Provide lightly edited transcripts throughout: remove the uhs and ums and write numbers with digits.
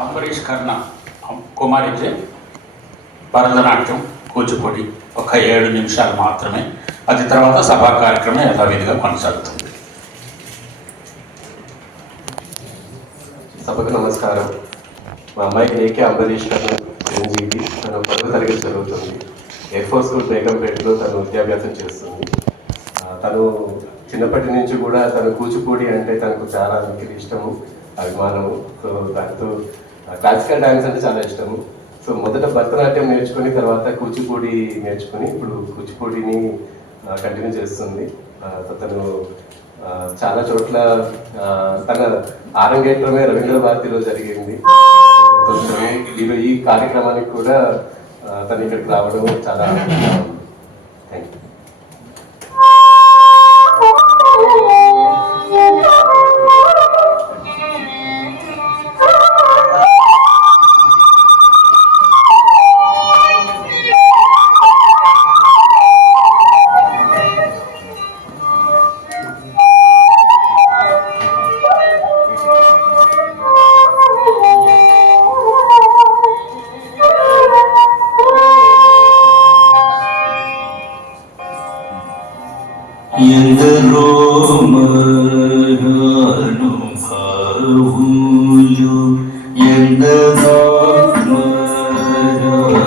అంబరీష్ కర్ణ కుమారి భరతనాట్యం కూచిపూడి ఒక 7 నిమిషాలు మాత్రమే. అది తర్వాత సభా కార్యక్రమం యథావిధిగా కొనసాగుతుంది. సభకు నమస్కారం. మా అమ్మాయి ఏకే అంబరీష్ కర్ణ చిరంజీవి. తను 10వ తరగతి చదువుతుంది. ఎయిర్ ఫోర్స్ స్కూల్ బేగంపేటలో తను విద్యాభ్యాసం చేస్తుంది. తను చిన్నప్పటి నుంచి కూడా తను కూచిపూడి అంటే తనకు చాలా ఇష్టము, అభిమానము. సో దాంతో క్లాసికల్ డ్యాన్స్ అంటే చాలా ఇష్టము. సో మొదట భరతనాట్యం నేర్చుకుని తర్వాత కూచిపూడి నేర్చుకుని ఇప్పుడు కూచిపూడిని కంటిన్యూ చేస్తుంది. తను చాలా చోట్ల తన ఆరంగేట్రమే రవీంద్ర భారతిలో జరిగింది. ఈ కార్యక్రమానికి కూడా తను ఇక్కడికి రావడం చాలా థ్యాంక్ యూ. ఎందరో మహానుభావులు ఎందరో మహానుభావులు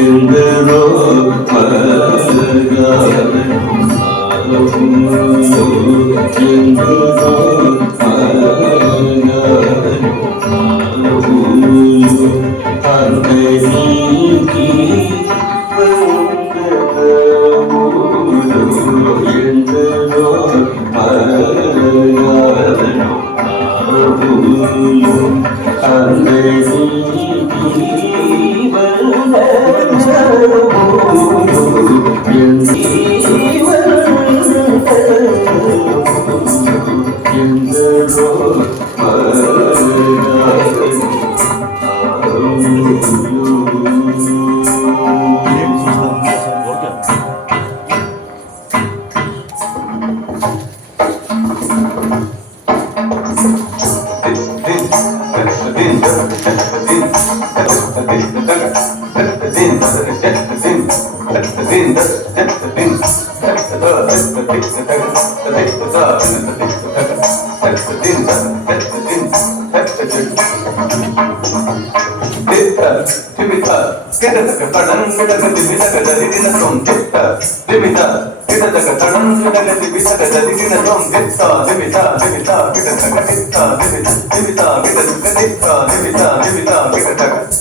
ఎందరో మహానుభావులు ఎందరో మహానుభావులు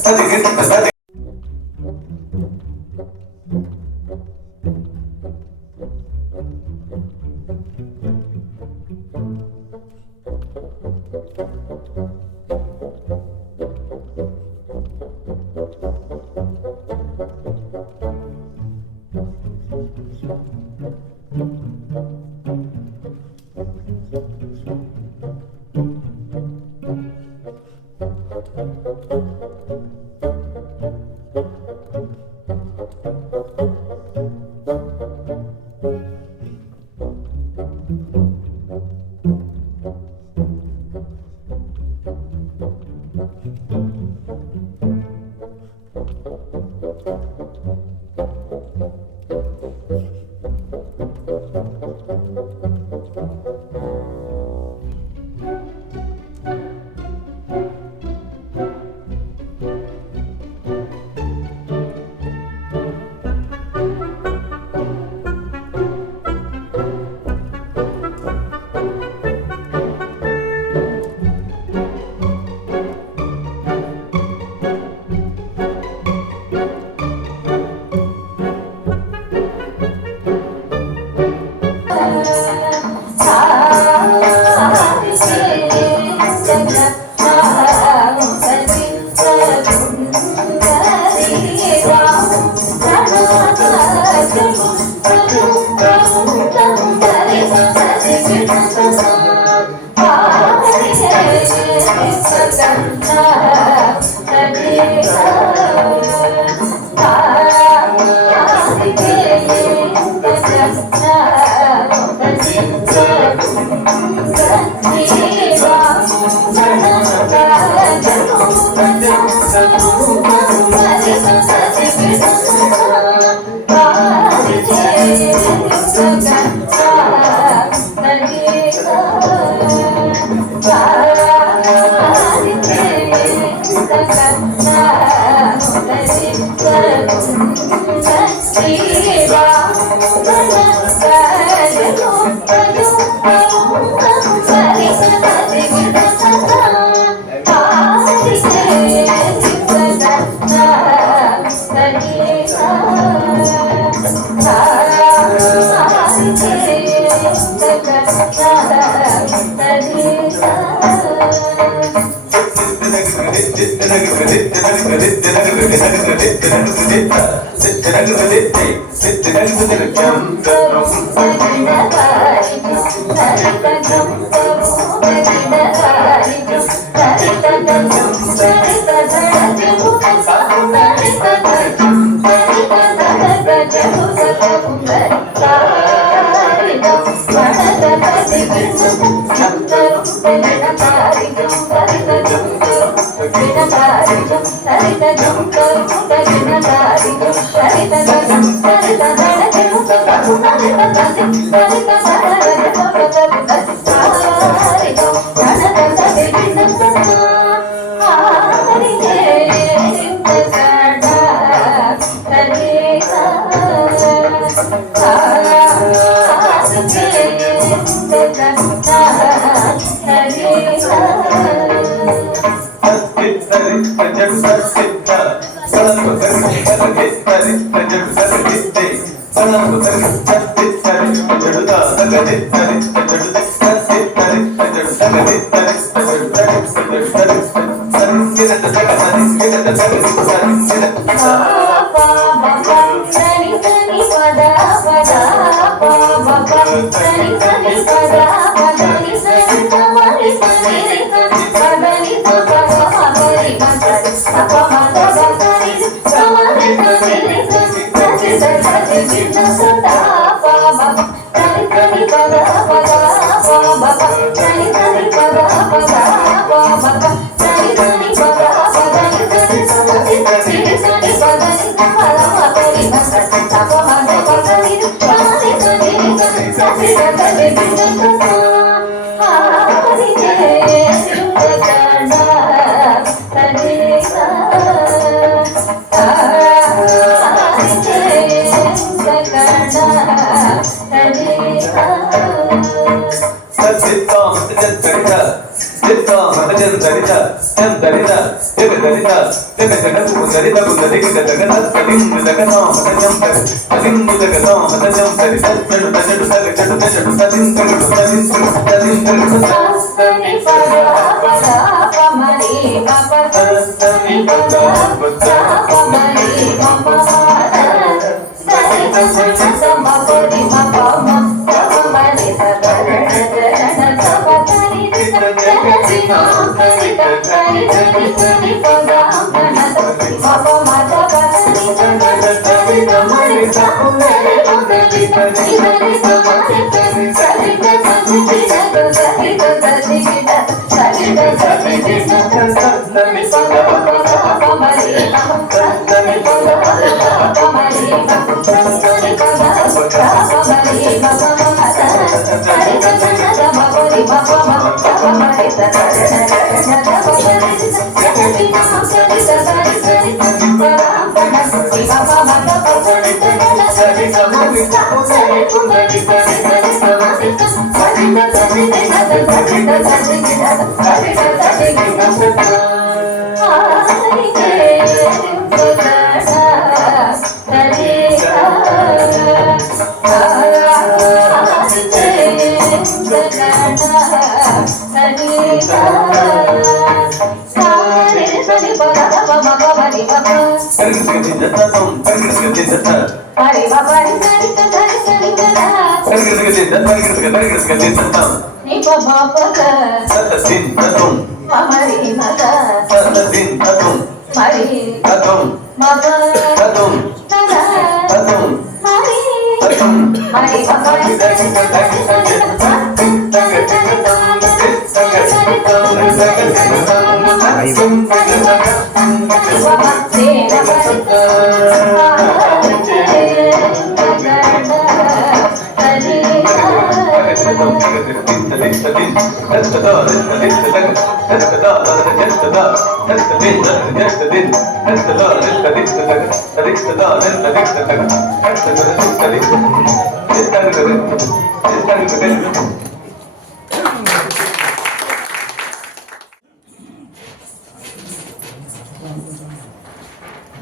అందరికీ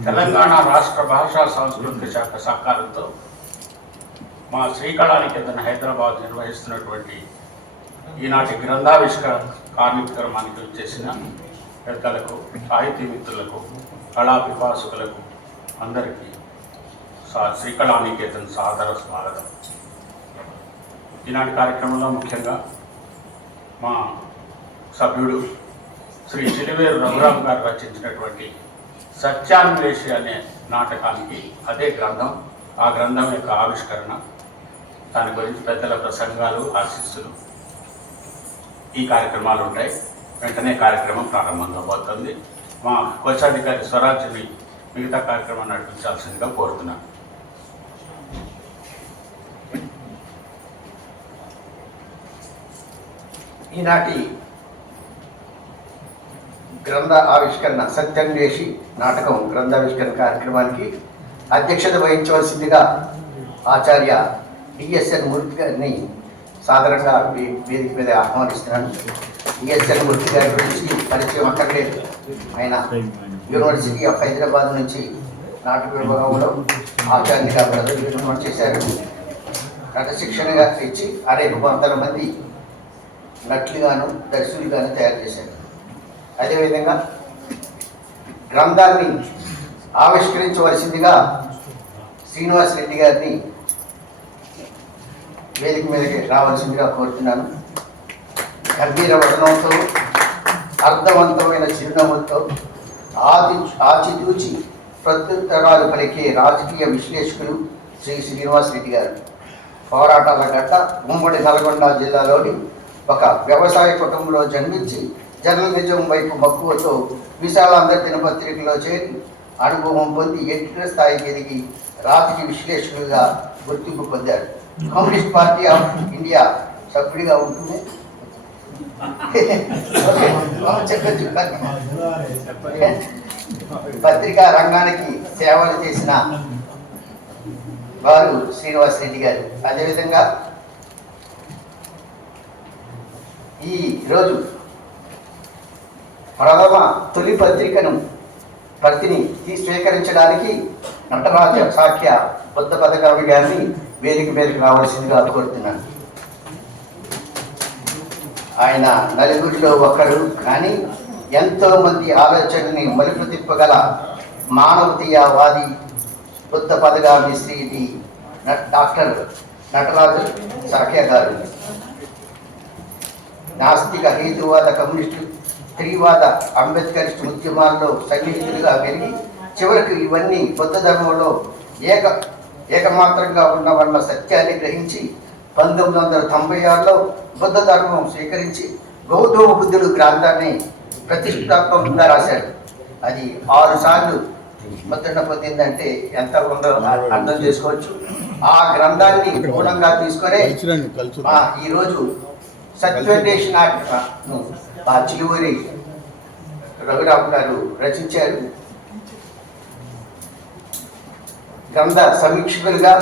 తెలంగాణ రాష్ట్ర భాషా సాంస్కృతిక శాఖ సహకారంతో మా శ్రీకళానికేతన్ హైదరాబాద్ నిర్వహిస్తున్నటువంటి ఈనాటి గ్రంథావిష్కరణ కార్యక్రమానికి చేసిన పెద్దలకు, సాహితీ మిత్రులకు, కళా పిపాసుకులకు అందరికీ శ్రీకళానికేతన్ సాదర స్వాగతం. ఈనాటి కార్యక్రమంలో ముఖ్యంగా మా సభ్యుడు శ్రీ చిలివేరు రఘురామ్ గారు రచించినటువంటి సత్యాన్వేషి అనే నాటకానికి అదే గ్రంథం, ఆ గ్రంథం యొక్క ఆవిష్కరణ, దాని గురించి పెద్దల ప్రసంగాలు, ఆశీస్సులు, ఈ కార్యక్రమాలు ఉంటాయి. వెంటనే కార్యక్రమం ప్రారంభం కాబోతుంది. మా కోశాధికారి స్వరాజ్ని మిగతా కార్యక్రమాన్ని నడిపించాల్సిందిగా కోరుతున్నాను. ఈనాటి గ్రంథ ఆవిష్కరణ సత్యాన్వేషి నాటకం గ్రంథావిష్కరణ కార్యక్రమానికి అధ్యక్షత వహించవలసిందిగా ఆచార్య డిఎస్ఎన్ మూర్తి గారిని సాధారణంగా వేదిక మీద ఆహ్వానిస్తున్నాను. డిఎస్ఎన్ మూర్తి గారి గురించి పరిచయం అక్కర్లేదు. ఆయన యూనివర్సిటీ ఆఫ్ హైదరాబాద్ నుంచి నాటక విభాగంలో ఆచార్యునిగా ప్రజలు చేశారు. కథ శిక్షణగా ఇచ్చి అనేక వందల మంది నటులుగాను దర్శకులుగాను తయారు చేశారు. అదేవిధంగా గ్రంథాన్ని ఆవిష్కరించవలసిందిగా శ్రీనివాస్ రెడ్డి గారిని వేదిక మీదకి రావాల్సిందిగా కోరుతున్నాను. గంభీర వదనంతో, అర్థవంతమైన చిరునవ్వులతో, ఆచితూచి ప్రత్యుత్తరాలు పలికే రాజకీయ విశ్లేషకులు శ్రీ శ్రీనివాస్ రెడ్డి గారు. పోరాటాల గడ్డ ఉమ్మడి నల్గొండ జిల్లాలోని ఒక వ్యవసాయ కుటుంబంలో జన్మించి జర్నలిజం వైపు మక్కువతో విశాలాంధ్ర దినపత్రికలో చేరి అనుభవం పొంది ఎడిటర్ స్థాయికి ఎదిగి రాజకీయ విశ్లేషకులుగా గుర్తింపు పొందారు. కమ్యూనిస్ట్ పార్టీ ఆఫ్ ఇండియా సభ్యుడిగా ఉంటుంది. పత్రికా రంగానికి సేవలు చేసిన వారు శ్రీనివాస్ రెడ్డి గారు. అదేవిధంగా ఈ రోజు ప్రథమ తొలి ప్రతిని స్వీకరించడానికి నటరాజ సాఖ్య బుద్ధ పథకావి గారిని వేదిక మీదకి రావాల్సిందిగా కోరుతున్నాను. ఆయన నలుగురిలో ఒకరు, కానీ ఎంతో మంది ఆలోచనని మలుపు తిప్పగల మానవతీయవాది బుద్ధ పథకావి శ్రీ డాక్టర్ నటరాజ సాఖ్య గారు. నాస్తిక, హేతువాద, కమ్యూనిస్టు, స్త్రీవాద, అంబేద్కరిస్ట్ ఉద్యమాల్లో సన్నిహితులుగా పెరిగి చివరికి ఇవన్నీ బుద్ధ ధర్మంలో ఏకమాత్రంగా ఉన్న సత్యాన్ని గ్రహించి 1996లో బుద్ధ ధర్మం స్వీకరించి గౌతమ బుద్ధుడు గ్రంథాన్ని ప్రతిష్టాత్మకంగా రాశాడు. అది 6 సార్లు ముద్రణ పొందిందంటే ఎంత ఉందో అర్థం చేసుకోవచ్చు. ఆ గ్రంథాన్ని మూలంగా తీసుకొని ఈరోజు సత్యాన్వేషి నాటకను ఆ చిలువూరి రఘురామ్ గారు రచించారు. గ్రంథ సమీక్షకులుగా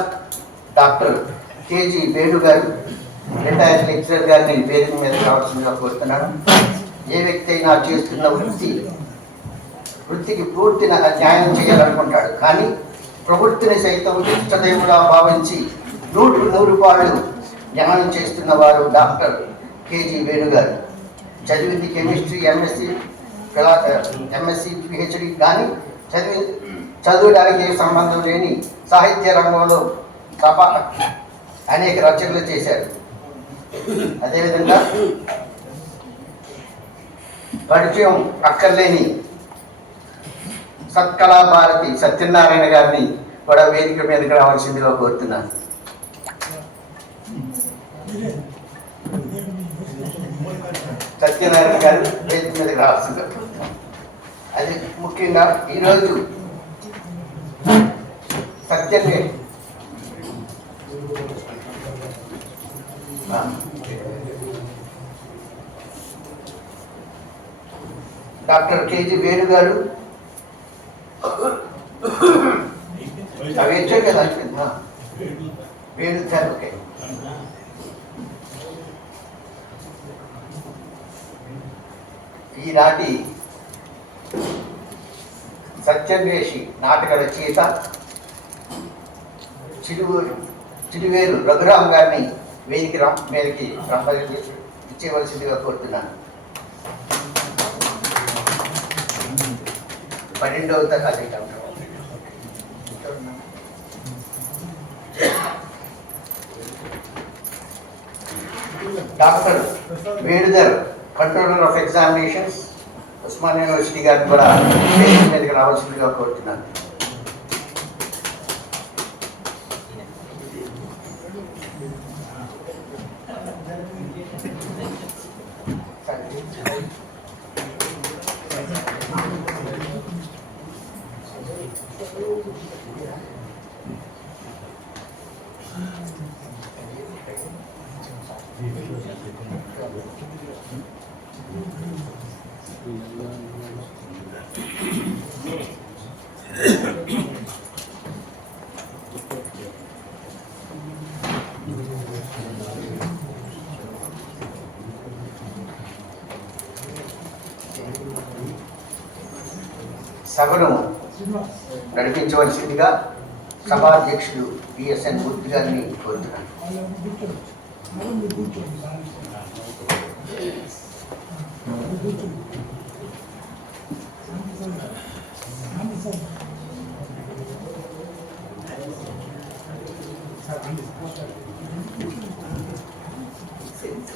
డాక్టర్ కేజీ వేణు గారు, రిటైర్డ్ లెక్చరర్ గారిని వేదిక మీద రావాల్సిందిగా కోరుతున్నాను. ఏ వ్యక్తి అయినా చేస్తున్న వృత్తికి పూర్తి న్యాయం చేయాలనుకుంటాడు, కానీ ప్రవృత్తిని సైతం ఇష్టదేవుడా భావించి 100 పాళ్ళు జ్ఞానం చేస్తున్న వారు డాక్టర్ కేజీ వేణు గారు. చదివింది కెమిస్ట్రీ, ఎంఎస్సి, పిహెచ్డి, కానీ చదువుడానికి సంబంధం లేని సాహిత్య రంగంలో అనేక రచనలు చేశారు. అదేవిధంగా పరిచయం అక్కర్లేని సత్కళా భారతి సత్యనారాయణ గారిని కూడా వేదిక మీదకి రావాల్సిందిగా కోరుతున్నాను. సత్యనారాయణ గారు వేదిక మీదకి రావాల్సిందిగా కోరుతున్నాను. అది ముఖ్యంగా ఈరోజు డాక్టర్ కేజీ వేణు గారు, అవి వచ్చాయి కదా వేణు సార్. ఓకే, ఈనాటి సత్యన్వేషి నాటక రచయిత చిలువేరు రఘురామ్ గారిని మేరకి ఇచ్చేవలసిందిగా కోరుతున్నాను. 12వ తరగతి doctor Venudhar, controller of examinations, Osmania university గారిని కూడా స్టేజ్ మీదకి రావాల్సిందిగా కోరుతున్నాను. సభను నడిపించవలసిందిగా సభాధ్యక్షులు బిఎస్ఎన్ మూర్తి గారిని కోరుతున్నాను.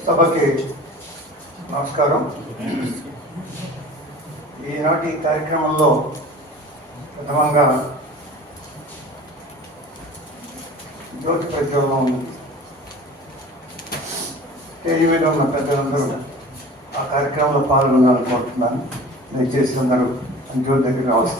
సభకి నమస్కారం. ఈనాటి కార్యక్రమంలో ప్రథమంగా జ్యోతి ప్రజ్వలం స్టేజ్ మీద ఉన్న పెద్దలందరూ ఆ కార్యక్రమంలో పాల్గొనాలనుకుంటున్నాను. దయచేసి అందరూ జ్యోతి దగ్గర రావచ్చు.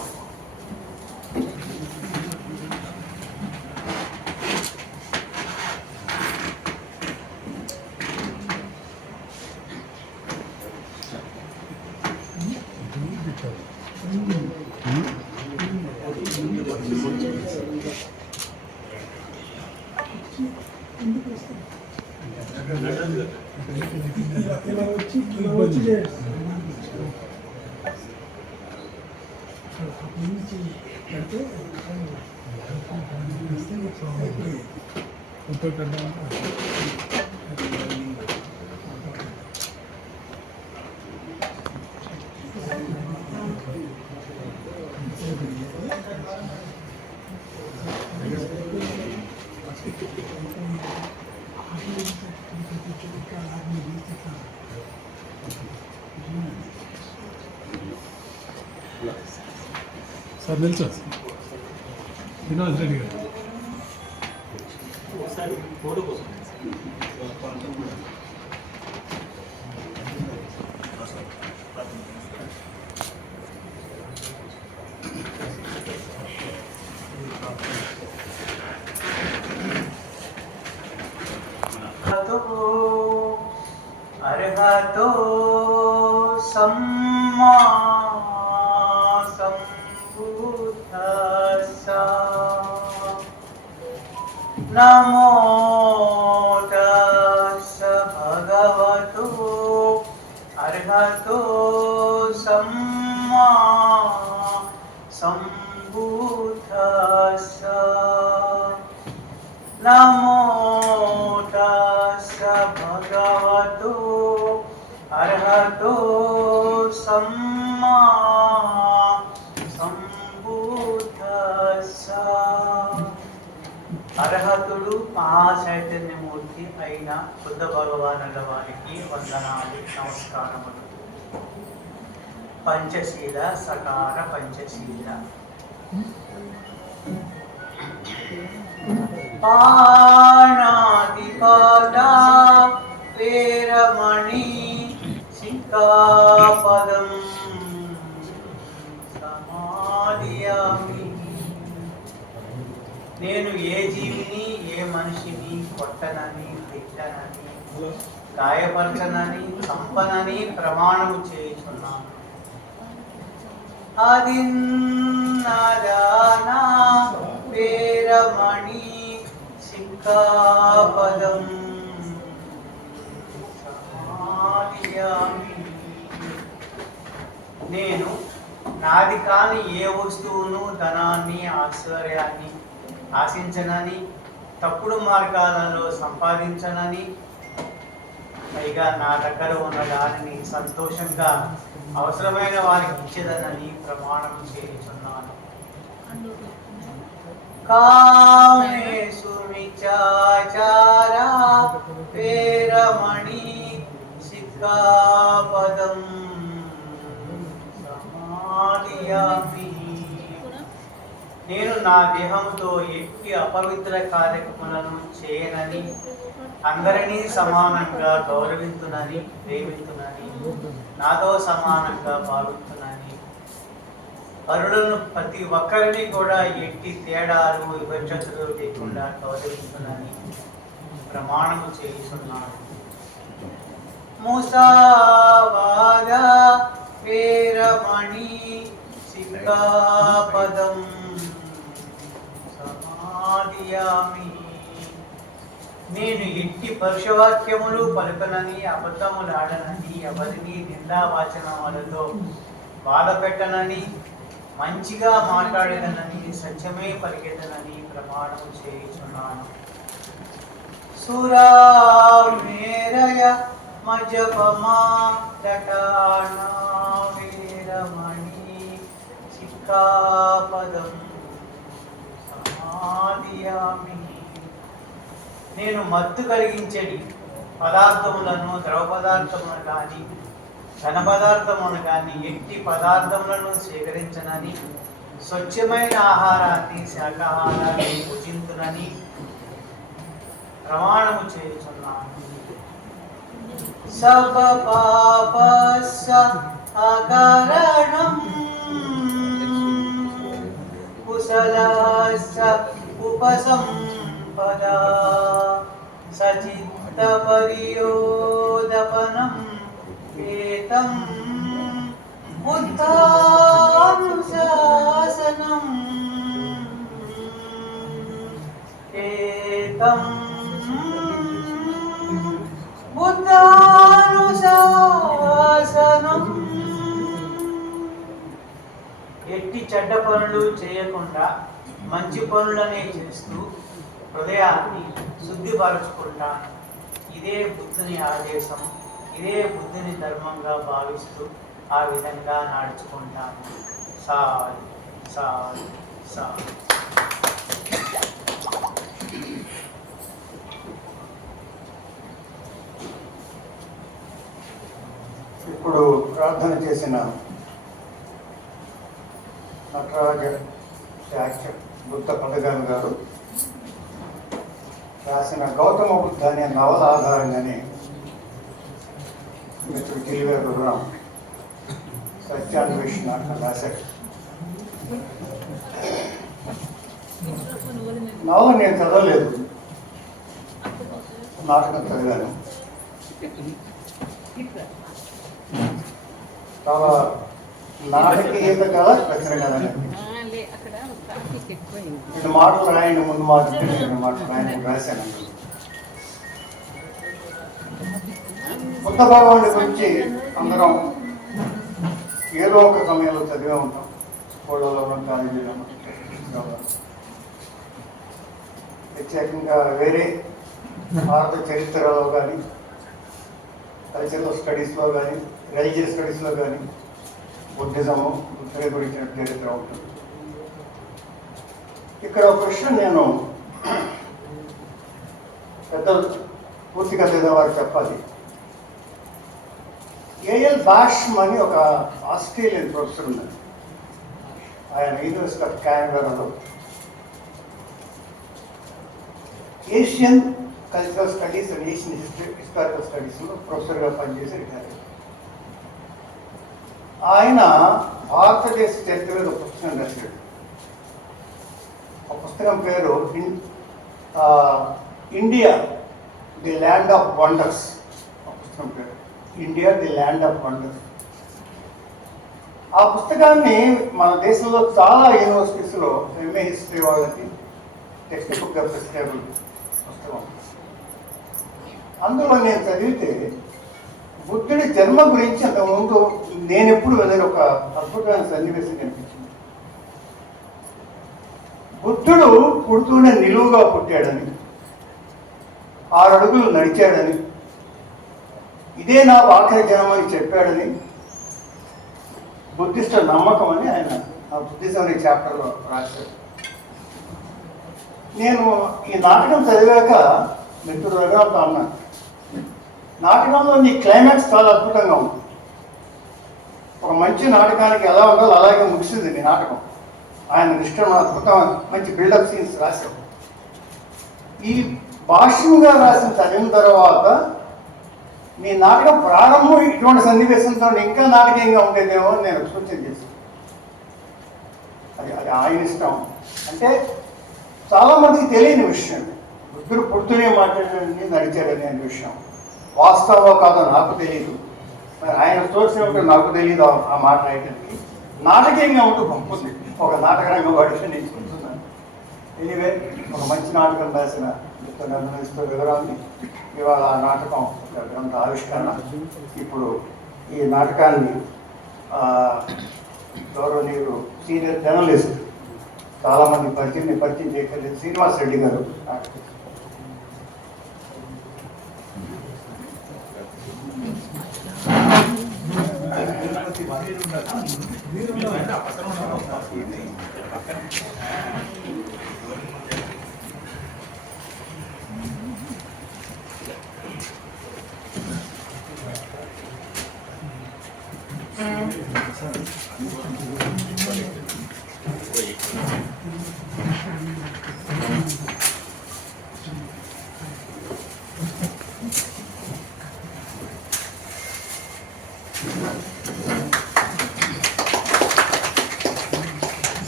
సార్ తెలుసా వినోద్ రెడ్డి గారు ఫోటో కోసం అర్హతో సమ్మా సంబుద్ధస్సా నమో తస్స భగవతో అర్హతో సమ్మా సంబుద్ధస్సా నమో తస్స భగవతో అర్హతో సమ్మా సంబుద్ధస్సా. అర్హతుడు మహాచైతన్యమూర్తి అయిన బుద్ధ భగవానుల వారికి వందనాలు, నమస్కారములు. పంచశీల సకార పంచశీల పాణాదిపాదా వేరమణి సిక్కాపదం సమాధియామి. నేను ఏ జీవిని ఏ మనిషిని కొట్టనని, తిట్టనని, గాయపరచనని, చంపనని ప్రమాణము చేయుచున్నాను. అదిన్నదానా వేరమణి సిక్కాపదం సమాధియామి. నేను నాది కాని ఏ వస్తువును, ధనాన్ని, ఐశ్వర్యాన్ని ఆశించనని, తప్పుడు మార్గాలలో సంపాదించనని, పైగా నా దగ్గర ఉన్న దానిని సంతోషంగా అవసరమైన వారికి ఇచ్చేదనని ప్రమాణం చేయుచున్నాను. కామేషు మిచ్చాచారా వేరమణి సిక్కాపదం సమాధియామి. నేను నా దేహంతో ఎట్టి అపవిత్ర కార్యక్రమాలను చేయనని, అందరినీ సమానంగా గౌరవించునని, ప్రేమించునని, నాతో సమానంగా భావించునని, పరులను ప్రతి ఒక్కరిని కూడా ఎట్టి తేడాలు విభజనలు లేకుండా గౌరవించునని ప్రమాణము చేస్తున్నాను. ముసావాద వేరమణి సిక్కాపదం సమాధియామి. నేను ఎట్టి పరుషవాక్యములు పలుకనని, అబద్ధములు ఆడనని, ఎవరిని నిందావాచనములతో బాధ పెట్టనని, మంచిగా మాట్లాడేదనని, సత్యమే పలికేదనని ప్రమాణం చేయుచున్నాను. సురామేరయ మజపమా జటానా వీరమణి సిక్కాపదం సమాధియామి. నేను మత్తు కలిగించడి పదార్థములను, ద్రవ పదార్థములను కానీ, ఘన పదార్థములను కానీ, ఎట్టి పదార్థములను స్వీకరించనని, స్వచ్ఛమైన ఆహారాన్ని, శాకాహారాన్ని భుజించునని ప్రమాణము చేయుచున్నాను. సర్వ పాపస్య అకారణం కుశలస్య ఉపసంపదా సచిత్త పరియోదపనం ఏతం బుద్ధానుశాసనం ఏతం బుద్ధానుశాసనం. ఎట్టి చెడ్డ పనులు చేయకుండా మంచి పనులనే చేస్తూ హృదయాన్ని శుద్ధిపరచుకుంటాను. ఇదే బుద్ధుని ఆదేశం, ఇదే బుద్ధుని ధర్మంగా భావిస్తూ ఆ విధంగా నడుచుకుంటాను. సారి సారి సారి. ఇప్పుడు ప్రార్థన చేసిన నటరాజ శాస్త్ర బుద్ధ పదగామి గారు రాసిన గౌతమ బుద్ధ అనే నవల ఆధారంగానే మిత్రుడు కిలివేరు రఘురాం సత్యాన్వేషణ రాశాడు. నవల నేను చదవలేదు, నాటకం చదివాను. చాలా నాటకీయత కదా రచన కదా. రెండు మాటలు రాయండి, ముందు మాటలు రెండు మాటలు రాయండి రాశాను. బుద్ధ భగవానుడి గురించి అందరం ఏదో ఒక సమయంలో చదివే ఉంటాం, స్కూళ్ళలో కాలేజీలో. ప్రత్యేకంగా వేరే భారత చరిత్రలో కానీ, కల్చరల్ స్టడీస్లో కానీ, రిలీజియస్ స్టడీస్లో కానీ బుద్ధిజము, బుద్ధుని గురించిన చరిత్ర ఉంటుంది. ఇక్కడ ఒక విషయం నేను పెద్దలు పూర్తిగా వారికి చెప్పాలి. ఏఎల్ బాష్మ్ అని ఒక ఆస్ట్రేలియన్ ప్రొఫెసర్ ఉన్నారు. ఆయన యూనివర్సిటీ ఆఫ్ క్యాన్బెరాలో Asian cultural studies and Asian historical స్టడీస్లో ప్రొఫెసర్గా పనిచేసి రిటైర్ అయ్యారు. ఆయన భారతదేశ చరిత్ర మీద ఒక పుస్తకం రాశాడు. ఆ పుస్తకం పేరు India the land of wonders. ఆ పుస్తకం పేరు India the land of wonders. ఆ పుస్తకాన్ని మన దేశంలో చాలా యూనివర్సిటీస్లో ఎంఏ హిస్టరీ వాళ్ళకి టెక్స్ట్ బుక్గా ప్రిస్క్రైబుల్ పుస్తకం. అందులో నేను చదివితే బుద్ధుడి జన్మ గురించి అంతకుముందు నేను ఎప్పుడు వెళ్ళిన ఒక అద్భుతమైన సన్నివేశం కనిపించింది. బుద్ధుడు పుడుతూనే నిలువుగా పుట్టాడని, 6 అడుగులు నడిచాడని, ఇదే నా ఆఖరి జన్మని చెప్పాడని బుద్ధిస్ట్ నమ్మకం అని ఆయన ఆ బుద్ధిజం అనే చాప్టర్లో రాశాడు. నేను ఈ నాటకం చదివాక మిత్రుడు రఘురామ్తో అన్నాను, నాటకంలో నీ క్లైమాక్స్ చాలా అద్భుతంగా ఉంది. ఒక మంచి నాటకానికి ఎలా ఉండాలో అలాగే ముగిసింది నీ నాటకం. ఆయన నిష్ఠమ అద్భుతం, మంచి బిల్డప్ సీన్స్ రాశావు. ఈ భాష్యంగా రాసిన చదివిన తర్వాత నీ నాటకం ప్రారంభం ఇటువంటి సన్నివేశంతో ఇంకా నాటకీయంగా ఉండేదేమో అని నేను సూచన చేశాను. అది అది ఆయన ఇష్టం. అంటే చాలామందికి తెలియని విషయం, బుద్ధుడు పుడుతూనే మాట్లాడాడని నడిచాడని అనే విషయం వాస్తవం కాదో నాకు తెలియదు. మరి ఆయన సోర్స్ ఏమిటో నాకు తెలియదు. ఆ మాట రాయడానికి నాటకీయంగా ఉంటూ పంపుతుంది. ఒక నాటక రంగం వాడికి నేను చెప్తున్నాను. ఎనివే, ఒక మంచి నాటకం రాసిన నిర్ణయిస్తూ వివరాన్ని ఇవాళ ఆ నాటకం గ్రంథ ఆవిష్కరణ. ఇప్పుడు ఈ నాటకాన్ని గౌరవనీయులు సీనియర్ జర్నలిస్ట్ చాలామంది పరిచయం చేయగలిగిన శ్రీనివాస్ రెడ్డి గారు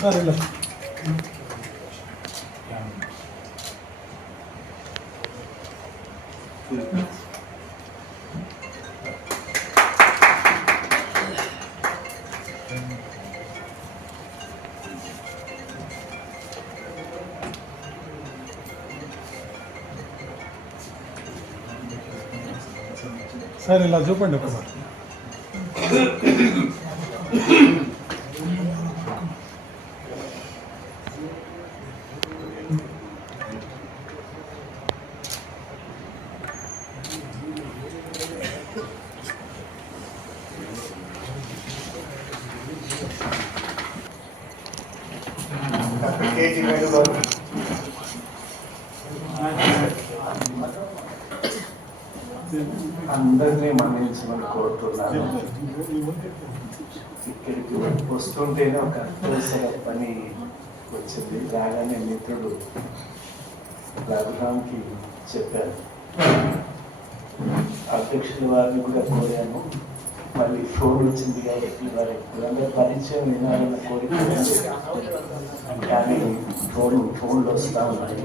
సార్ ఇలా సార్ ఇలా చూపండి ఒకసారి. కేజీ వేణు గారు అందరినీ మన్నించమని కోరుతున్నాను. ఇక్కడికి వస్తుంటేనే ఒక అత్యవసర పని వచ్చింది. రాగానే మిత్రుడు రఘురామ్కి చెప్పాను. అధ్యక్షుల వారిని కూడా కోరాను. మళ్ళీ ఫోన్ వచ్చింది కాబట్టి వారి పరిచయం వినాలన్న కోరిక, కానీ ఫోన్లు వస్తూ ఉన్నాయి.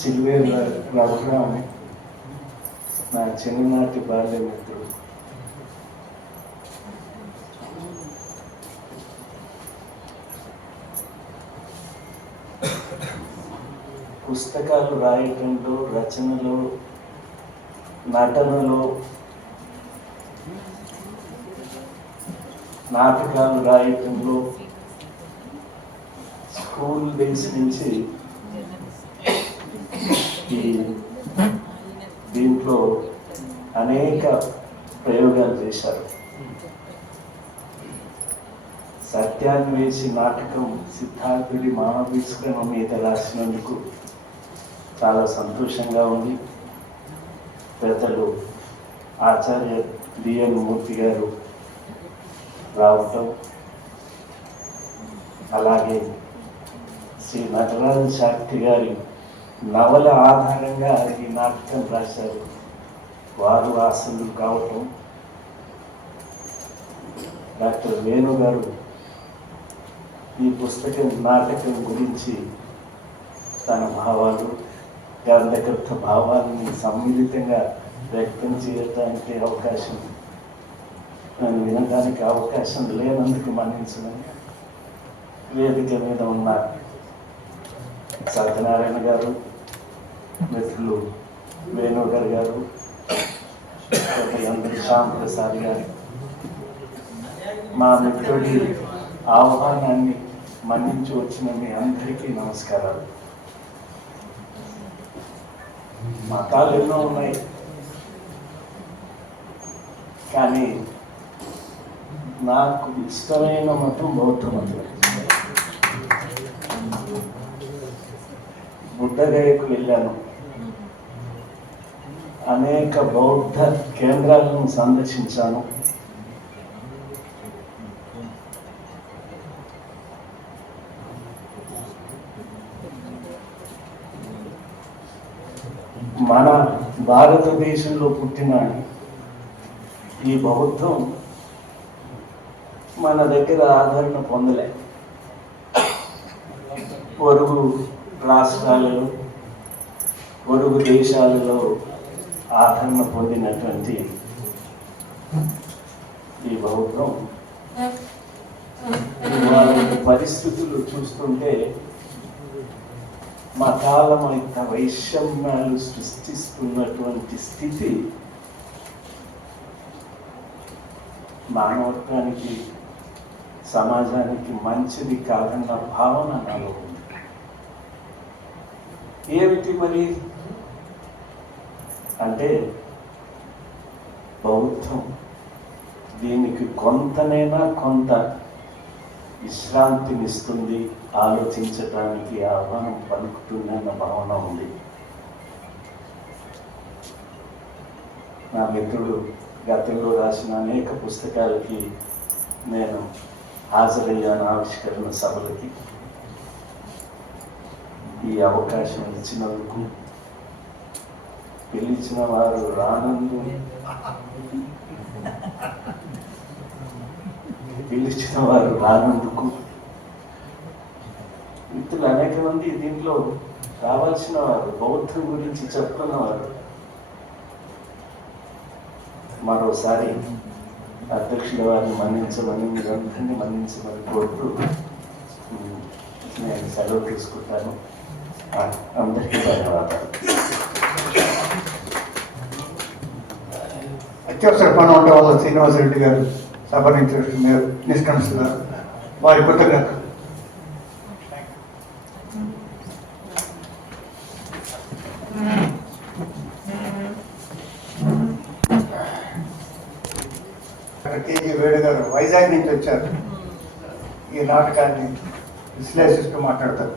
చిల్వేరు రఘురామ్ నా చిన్ననాటి బాల్య మిత్రుడు. పుస్తకాలు రాయటంలో, రచనలో, నటనలో, నాటకాలు రాయటంలో స్కూల్ డేస్ నుంచి దీంట్లో అనేక ప్రయోగాలు చేశారు. సత్యాన్వేషి నాటకం సిద్ధార్థుడి మహావిష్క్రమం మీద రాసినందుకు చాలా సంతోషంగా ఉంది. పెద్దలు ఆచార్య డిఎన్ మూర్తి గారు రావటం, అలాగే శ్రీ నటరాజ శాస్త్రి గారి నవల ఆధారంగా ఈ నాటకం రాశారు. వారు ఆశలు కావటం, డాక్టర్ వేణు గారు ఈ నాటకం గురించి తన భావాలు, గ్రంథకర్త భావాలని సమ్మిళితంగా వ్యక్తం చేయడానికి అవకాశం నేను వినడానికి అవకాశం లేనందుకు మన్నించమని వేదిక మీద ఉన్న సత్యనారాయణ గారు, మిత్రులు వేణుగర్ గారు, శ్యామ్ ప్రసాద్ గారు, మా మిత్రుడి ఆహ్వానాన్ని మన్నించి వచ్చిన మీ అందరికీ నమస్కారాలు. మతాలు ఎన్నో ఉన్నాయి, కానీ నాకు ఇష్టమైన మతం బౌద్ధ మతం. బుద్ధగయకు వెళ్ళాను, అనేక బౌద్ధ కేంద్రాలను సందర్శించాను. మన భారతదేశంలో పుట్టిన ఈ బౌద్ధం మన దగ్గర ఆదరణ పొందలే. పొరుగు రాష్ట్రాలలో, పొరుగు దేశాలలో ఆదరణ పొందినటువంటి ఈ బౌద్ధం వాళ్ళ పరిస్థితులు చూస్తుంటే మతాలమైన వైషమ్యాలు సృష్టిస్తున్నటువంటి స్థితి మానవత్వానికి, సమాజానికి మంచిది కాదన్న భావన నాలో ఉంది. ఏమిటి మరి అంటే బౌద్ధం దీనికి కొంతనైనా కొంత విశ్రాంతినిస్తుంది, ఆలోచించటానికి ఆహ్వానం పలుకుతుందన్న భావన ఉంది. నా మిత్రుడు గతంలో రాసిన అనేక పుస్తకాలకి నేను హాజరయ్యాను, ఆవిష్కరణ సభలకి. ఈ అవకాశం ఇచ్చినందుకు, పిలిచిన వారు రానందు, పిలిచిన వారు రానందుకు, మిత్రులు అనేక మంది దీంట్లో రావాల్సిన వారు, బౌద్ధం గురించి చెప్పుకున్నవారు. మరోసారి అధ్యక్షుల వారిని మన్నించమని, మీరందరినీ మన్నించమని కోరుతూ నేను సెలవు తీసుకుంటాను. అందరికీ ధన్యవాదాలు. అత్యవసర పని ఉండే వాళ్ళ శ్రీనివాసరెడ్డి గారు సభ నుంచి నిష్క్రమిస్తున్నారు. వారి కృతజ్ఞత. కేజీ వేణు గారు వైజాగ్ నుంచి వచ్చారు. ఈ నాటకాన్ని విశ్లేషిస్తూ మాట్లాడతారు.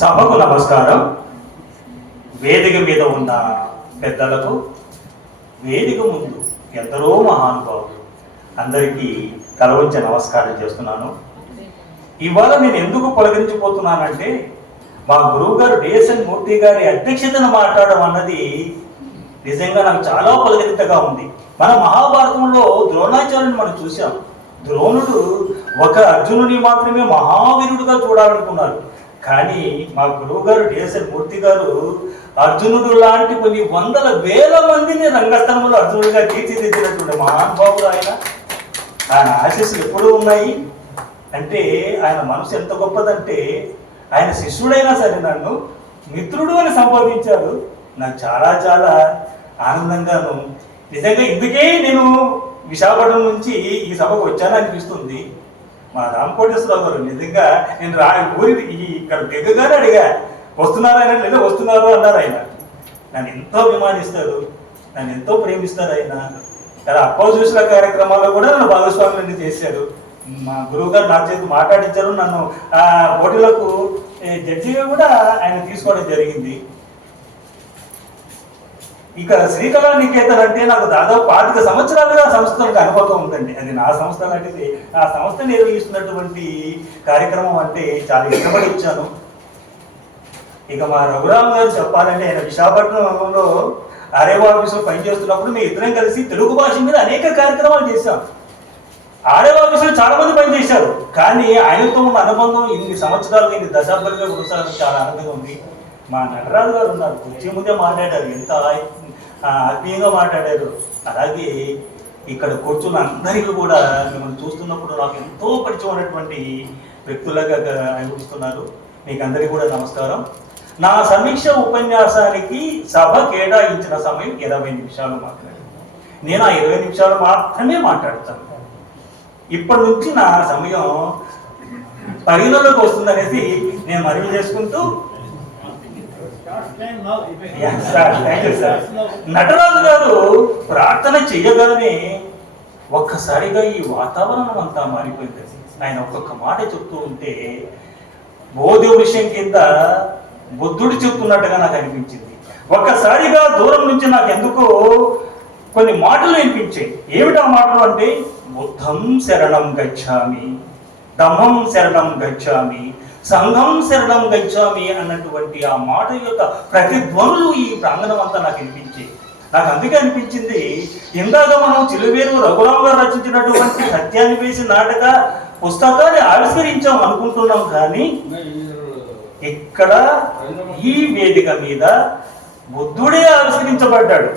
సభకు నమస్కారం. వేదిక మీద ఉన్న పెద్దలకు, వేదిక ముందు ఎందరో మహానుభావులు అందరికీ తలవంచి నమస్కారం చేస్తున్నాను. ఇవాళ నేను ఎందుకు పలకరించిపోతున్నానంటే, మా గురువు గారు డిఎస్ఎన్ మూర్తి గారి అధ్యక్షతను మాట్లాడడం అన్నది నిజంగా నాకు చాలా పలకరింతగా ఉంది. మన మహాభారతంలో ద్రోణాచార్యుని మనం చూసాం. ద్రోణుడు ఒక అర్జునుని మాత్రమే మహావీరుడుగా చూడాలనుకున్నారు. కానీ మా గురువు గారు డిఎస్ఎన్ మూర్తి గారు అర్జునుడు లాంటి కొన్ని వందల వేల మందిని రంగస్థలంలో అర్జునుడిగా తీర్చిదిద్దినటువంటి మహానుభావుడు ఆయన. ఆయన ఆశీస్సులు ఎప్పుడూ ఉన్నాయి. అంటే ఆయన మనసు ఎంత గొప్పదంటే, ఆయన శిష్యుడైనా సరే నన్ను మిత్రుడు అని సంబోధించాడు. నాకు చాలా చాలా ఆనందంగాను, నిజంగా ఇందుకే నేను విశాఖపట్నం నుంచి ఈ సభకు వచ్చాను అనిపిస్తుంది. మా రామకోటేశ్వరరావు గారు నిజంగా నేను ఊరికి ఇక్కడ దిగ్గగానే అడిగా, వస్తున్నారా ఆయన? లేదా వస్తున్నారు అన్నారు. ఆయన నన్ను ఎంతో అభిమానిస్తారు, నన్ను ఎంతో ప్రేమిస్తారు. ఆయన అలా అప్ప చూసిన కార్యక్రమాల్లో కూడా నన్ను భాగస్వామ్యాన్ని చేశారు. మా గురువు గారు నా చేతి మాట్లాడించారు. నన్ను ఆ పోటీలకు జడ్జిగా కూడా ఆయన తీసుకోవడం జరిగింది. ఇక శ్రీకళా నికేతన్ అంటే నాకు దాదాపు 25 సంవత్సరాలుగా సంస్థలకు అనుభవం ఉందండి. అది నా సంస్థ లాంటిది. ఆ సంస్థ నిర్వహిస్తున్నటువంటి కార్యక్రమం అంటే చాలా ఇష్టపడి ఇచ్చాను. ఇక మా రఘురామ్ గారు చెప్పాలంటే, ఆయన విశాఖపట్నంలో ఆర్ఏఓ ఆఫీసులో పనిచేస్తున్నప్పుడు మేము ఇద్దరం కలిసి తెలుగు భాష మీద అనేక కార్యక్రమాలు చేశాం. ఆర్ఏఓ ఆఫీసులో చాలా మంది పనిచేశారు. కానీ ఆయనతో ఉన్న అనుబంధం ఇన్ని సంవత్సరాలుగా, ఇన్ని దశాబ్దాలుగా కొనసాగడం చాలా ఆనందంగా ఉంది. మా నటరాజు గారు ఉన్నారు, వచ్చే ముందే మాట్లాడారు, ఎంత ఆత్మీయంగా మాట్లాడారు. అలాగే ఇక్కడ కూర్చున్న అందరికీ కూడా మిమ్మల్ని చూస్తున్నప్పుడు నాకు ఎంతో పరిచయం ఉన్నటువంటి వ్యక్తులుగా అనిపిస్తున్నారు. మీకు అందరికీ కూడా నమస్కారం. నా సమీక్ష ఉపన్యాసానికి సభ కేటాయించిన సమయం 20 నిమిషాలు మాత్రమే. నేను ఆ 20 నిమిషాలు మాత్రమే మాట్లాడతాను. ఇప్పటి నుంచి నా సమయం పరిగణలోకి వస్తుందనేసి నేను మనవి చేసుకుంటూ, నటరాజు గారు ప్రార్థన చేయగానే ఒక్కసారిగా ఈ వాతావరణం అంతా మారిపోయింది. ఆయన ఒక్కొక్క మాట చెప్తూ ఉంటే బోధి విషయం కింద బుద్ధుడు చెప్తున్నట్టుగా నాకు అనిపించింది. ఒక్కసారిగా దూరం నుంచి నాకు ఎందుకో కొన్ని మాటలు వినిపించాయి. ఏమిటా మాటలు అంటే, బుద్ధం శరణం గచ్ఛామి, ధమ్మం శరణం గచ్ఛామి, సంఘం శరణం గచ్ఛామి అన్నటువంటి ఆ మాట యొక్క ప్రతిధ్వనులు ఈ ప్రాంగణం అంతా నాకు వినిపించాయి. నాకు అందుకే అనిపించింది, ఇందాక మనం చిలువేరు రఘురామ్ గారు రచించినటువంటి సత్యాన్ని వేసి నాటక పుస్తకాన్ని ఆవిష్కరించాం అనుకుంటున్నాం, కానీ ఇక్కడ ఈ వేదిక మీద బుద్ధుడే ఆవిష్కరించబడ్డాడు,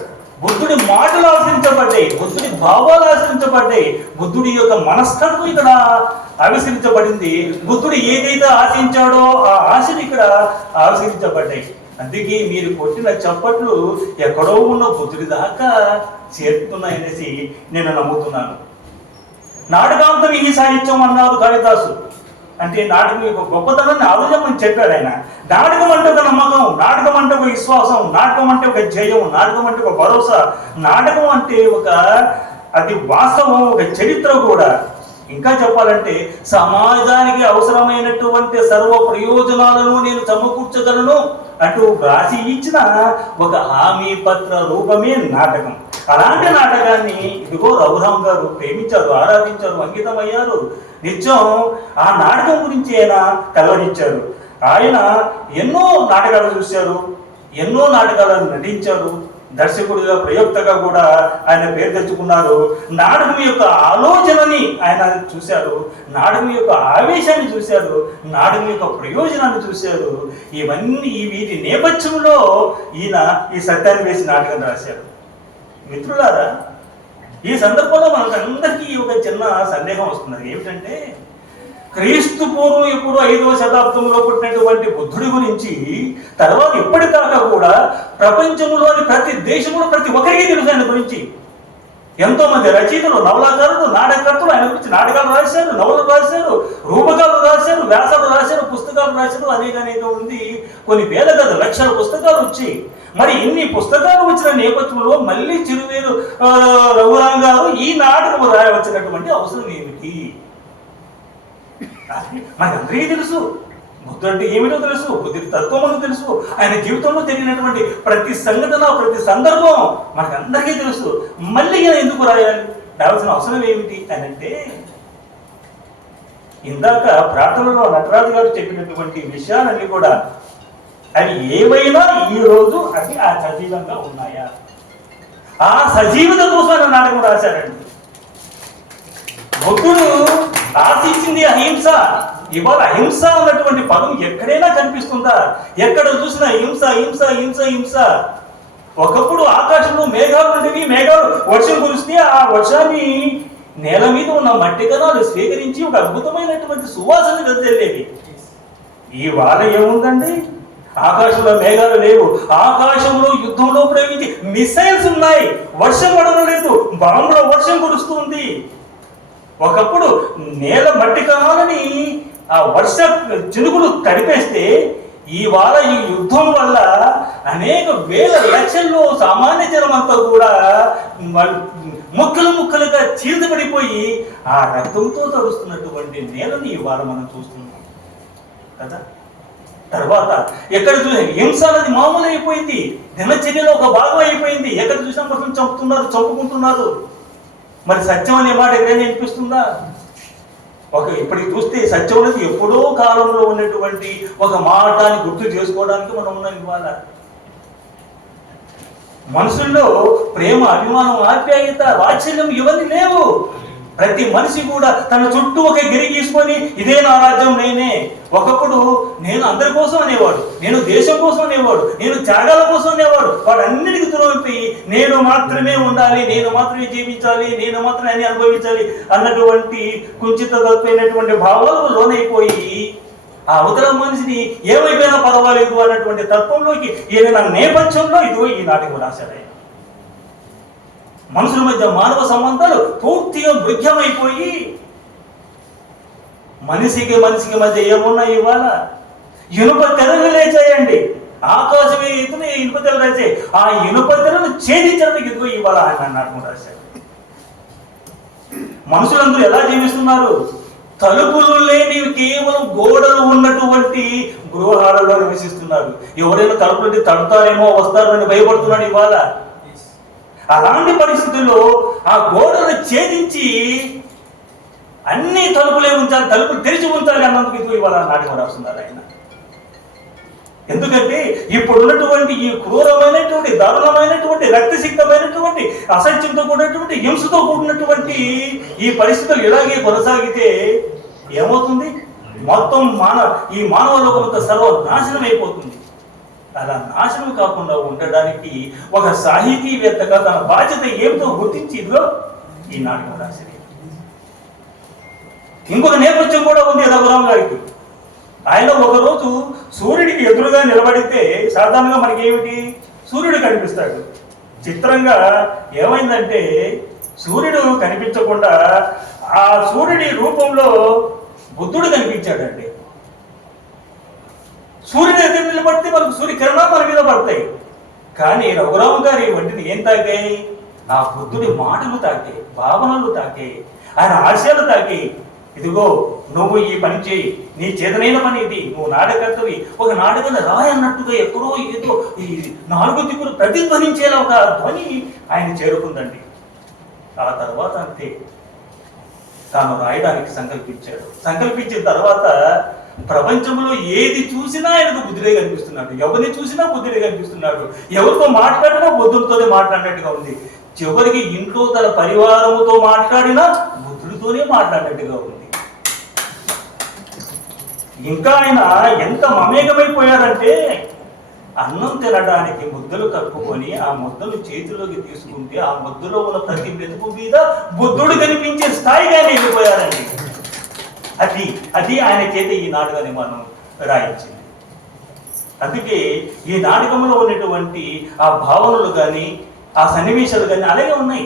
బుద్ధుడి మాటలు ఆవిష్కరించబడ్డాయి, బుద్ధుడి భావాలు ఆవిష్కరించబడ్డాయి, బుద్ధుడి యొక్క మనస్తత్వం ఇక్కడ ఆవిష్కరించబడింది, బుద్ధుడు ఏదైతే ఆశించాడో ఆ ఆశలు ఇక్కడ ఆవిష్కరించబడ్డాయి. అందుకే మీరు కొట్టిన చప్పట్లు ఎక్కడో ఉన్న బుద్ధుడి దాకా చేరుతున్నాయనేసి నేను నమ్ముతున్నాను. నాటకాంతం ఈ సాహిత్యం అన్నారు కాళిదాసు. అంటే నాటకం యొక్క గొప్పతనాన్ని ఆలోచనని చెప్పాడు ఆయన. నాటకం అంటే ఒక నమ్మకం, నాటకం అంటే ఒక విశ్వాసం, నాటకం అంటే ఒక జయం, నాటకం అంటే ఒక భరోసా, నాటకం అంటే ఒక అది వాస్తవం, ఒక చరిత్ర కూడా. ఇంకా చెప్పాలంటే సమాజానికి అవసరమైనటువంటి సర్వ ప్రయోజనాలను నేను సమకూర్చగలను అంటూ రాసి ఇచ్చిన ఒక హామీ పత్ర రూపమే నాటకం. అలాంటి నాటకాన్ని ఇదిగో రఘురామ్ గారు ప్రేమించారు, ఆరాధించారు, అంకితమయ్యారు. నిత్యం ఆ నాటకం గురించి ఆయన కలవరించారు. ఆయన ఎన్నో నాటకాలు చూశారు, ఎన్నో నాటకాలను నటించారు, దర్శకుడిగా ప్రయోక్తగా కూడా ఆయన పేరు తెచ్చుకున్నారు. నాటకం యొక్క ఆలోచనని ఆయన చూశారు, నాటకం యొక్క ఆవేశాన్ని చూశారు, నాటకం యొక్క ప్రయోజనాన్ని చూశారు. ఇవన్నీ వీటి నేపథ్యంలో ఈయన ఈ సత్యాన్ని వేసి నాటకం రాశారు. మిత్రులారా, ఈ సందర్భంలో మనకు అందరికీ ఒక చిన్న సందేహం వస్తున్నది. ఏమిటంటే, క్రీస్తు పూర్వం ఇప్పుడు 5వ శతాబ్దంలో పుట్టినటువంటి బుద్ధుడి గురించి తర్వాత ఇప్పటిదాకా కూడా ప్రపంచంలోని ప్రతి దేశంలో ప్రతి ఒక్కరికి తెలుసు ఆయన గురించి. ఎంతో మంది రచయితలు, నవలాకారులు, నాటకర్తలు ఆయన గురించి నాటకాలు రాశారు, నవలు రాశారు, రూపకాలు రాశారు, వ్యాసాలు రాశారు, పుస్తకాలు రాశారు, అనేక ఉంది. కొన్ని వేల కాదు లక్షల పుస్తకాలు వచ్చి, మరి ఇన్ని పుస్తకాలు వచ్చిన నేపథ్యంలో మళ్ళీ చిరువేరు రఘురామ్ గారు ఈ నాటకం రాయవలసినటువంటి అవసరం ఏమిటి? మనకి అందరికీ తెలుసు, బుద్ధుడు అంటే ఏమిటో తెలుసు, బుద్ధుడి తత్వం అని తెలుసు, ఆయన జీవితంలో జరిగినటువంటి ప్రతి సంఘటన, ప్రతి సందర్భం మనకు అందరికీ తెలుసు. మళ్ళీ ఎందుకు రాయాల్సిన అవసరం ఏమిటి అని అంటే, ఇందాక ప్రార్థనలో నటరాజు గారు చెప్పినటువంటి విషయాలన్నీ కూడా అవి ఏవైనా ఈ రోజు అవి ఆ సజీవంగా ఉన్నాయా? ఆ సజీవత కోసం ఆయన నాటకం రాశారండి. బుద్ధుడు ఆశించింది అహింస. ఇవాళ అహింస అన్నటువంటి పదం ఎక్కడైనా కనిపిస్తుందా? ఎక్కడ చూసినా హింస హింస హింస హింస. ఒకప్పుడు ఆకాశంలో మేఘాలు ఉండేవి, మేఘాలు వర్షం కురిస్తే ఆ వర్షాన్ని నేల మీద ఉన్న మట్టి కణాలు స్వీకరించి ఒక అద్భుతమైనటువంటి సువాసన వెదజల్లేవి. ఇవాళ ఏముందండి? ఆకాశంలో మేఘాలు లేవు, ఆకాశంలో యుద్ధంలో ప్రయోగించి మిసైల్స్ ఉన్నాయి, వర్షం పడడం లేదు, బాంబుల వర్షం కురుస్తుంది. ఒకప్పుడు నేల మట్టి కణాలని ఆ వర్ష చినుకులు తడిపేస్తే ఇవాళ ఈ యుద్ధం వల్ల అనేక వేల లక్షల్లో సామాన్య జనం అంతా కూడా ముక్కలు ముక్కలుగా చీల్చబడిపోయి ఆ రక్తంతో తడుస్తున్నటువంటి నేలని ఇవాళ మనం చూస్తున్నాం కదా. తర్వాత ఎక్కడ చూసా హింస అనేది మామూలు అయిపోయింది, దినచర్యలో ఒక భాగం అయిపోయింది. ఎక్కడ చూసినా కోసం చంపుతున్నారు, చంపుకుంటున్నారు. మరి సత్యం అనే మాట ఎక్కడైనా వినిపిస్తుందా? ఇప్పటికి చూస్తే సత్యం అనేది ఎప్పుడో కాలంలో ఉన్నటువంటి ఒక మాటని గుర్తు చేసుకోవడానికి మనం ఉన్నాం. ఇవాళ మనుషుల్లో ప్రేమ, అభిమానం, ఆప్యాయత, వాత్సల్యం ఇవన్నీ లేవు. ప్రతి మనిషి కూడా తన చుట్టూ ఒక గిరి గీసుకొని ఇదే నా రాజ్యం నేనే. ఒకప్పుడు నేను అందరి కోసం అనేవాడు, నేను దేశం కోసం అనేవాడు, నేను త్యాగాల కోసం అనేవాడు. వాడన్నిటికీ దూరమైపోయి నేను మాత్రమే ఉండాలి, నేను మాత్రమే జీవించాలి, నేను మాత్రమే అని అనుభవించాలి అన్నటువంటి కుంచిత తత్వమైనటువంటి భావాలకు లోనైపోయి ఆ అవతల మనిషిని ఏమైపోయినా పర్వాలేదు అన్నటువంటి తత్వంలోకి ఈయన నేపథ్యంలో ఇదిగో ఈ నాటకం రాశాడు. మనుషుల మధ్య మానవ సంబంధాలు పూర్తిగా మృగ్యమైపోయి మనిషికి మధ్య ఏమున్నాయి ఇవాళ? ఇనుప తెరలు లేచాయండి. ఆకాశమే ఇతనే ఇనుప తెరలు లేచాయి. ఆ ఇనుప తెరలు ఛేదించడానికి ఇదిగో ఇవాళ ఆయన నాటకం రాశాడు. మనుషులందరూ ఎలా జీవిస్తున్నారు? తలుపులు లేని కేవలం గోడలు ఉన్నటువంటి గృహాలలో నివసిస్తున్నారు. ఎవరైనా తలుపులు తడుతారేమో వస్తారని భయపడుతున్నాడు ఇవాళ. అలాంటి పరిస్థితుల్లో ఆ గోడను ఛేదించి అన్ని తలుపులే ఉంచాలి, తలుపులు తెరిచి ఉంచాలి అన్నందుకు ఇవాళ నాటకం రాస్తున్నారు ఆయన. ఎందుకంటే ఇప్పుడున్నటువంటి ఈ క్రూరమైనటువంటి, దారుణమైనటువంటి, రక్తసిక్తమైనటువంటి, అసత్యంతో కూడినటువంటి, హింసతో కూడినటువంటి ఈ పరిస్థితులు ఇలాగే కొనసాగితే ఏమవుతుంది? మొత్తం ఈ మానవ లోకమంతా సర్వనాశనం అయిపోతుంది. అలా నాశనం కాకుండా ఉండడానికి ఒక సాహితీవేత్తగా తన బాధ్యత ఏమిటో గుర్తించి ఇదిగో ఈ నాటకం రాసింది. ఇంకొక నేపథ్యం కూడా ఉంది రఘురామ్ గారికి. ఆయన ఒకరోజు సూర్యుడికి ఎదురుగా నిలబడితే సాధారణంగా మనకి ఏమిటి? సూర్యుడు కనిపిస్తాడు. చిత్రంగా ఏమైందంటే సూర్యుడు కనిపించకుండా ఆ సూర్యుడి రూపంలో బుద్ధుడు కనిపించాడండి. సూర్యుని ఎదురు నిలబడితే మనకు సూర్యకిరణాలు మన మీద పడతాయి. కానీ రఘురామ్ గారి వంటిని ఏం తాకాయి? నా బుద్ధుడి మాటలు తాకాయి, భావనలు తాకాయి, ఆయన ఆశయాలు తాకాయి. ఇదిగో నువ్వు ఈ పని చేయి, నీ చేతనైన పని ఇది, నువ్వు నాటకర్తవి, ఒక నాటకాన్ని రాయన్నట్టుగా ఎక్కడో ఏదో ఈ నాలుగు దిక్కులు ప్రతిధ్వనించేలా ఒక ధ్వని ఆయన చేరుకుందండి. ఆ తర్వాత అంతే తాను రాయడానికి సంకల్పించాడు. సంకల్పించిన తర్వాత ప్రపంచంలో ఏది చూసినా ఆయనకు బుద్ధుడే కనిపిస్తున్నాడు, ఎవరిని చూసినా బుద్ధుడే కనిపిస్తున్నాడు, ఎవరితో మాట్లాడినా బుద్ధుడితోనే మాట్లాడినట్టుగా ఉంది. చివరికి ఇంట్లో తన పరివారముతో మాట్లాడినా బుద్ధుడితోనే మాట్లాడినట్టుగా ఉంది. ఇంకా ఆయన ఎంత మమేకమైపోయాడంటే అన్నం తినడానికి ముద్దలు కలుపుకొని ఆ ముద్దలు చేతిలోకి తీసుకుంటే ఆ ముద్దలో ఉన్న ప్రతి మెతుకు మీద బుద్ధుడు కనిపించే స్థాయిగా వెళ్ళిపోయారండి. అది ఆయన చేత ఈ నాటకాన్ని మనం రాయించింది. అందుకే ఈ నాటకంలో ఉన్నటువంటి ఆ భావనలు కానీ ఆ సన్నివేశాలు కానీ అలాగే ఉన్నాయి.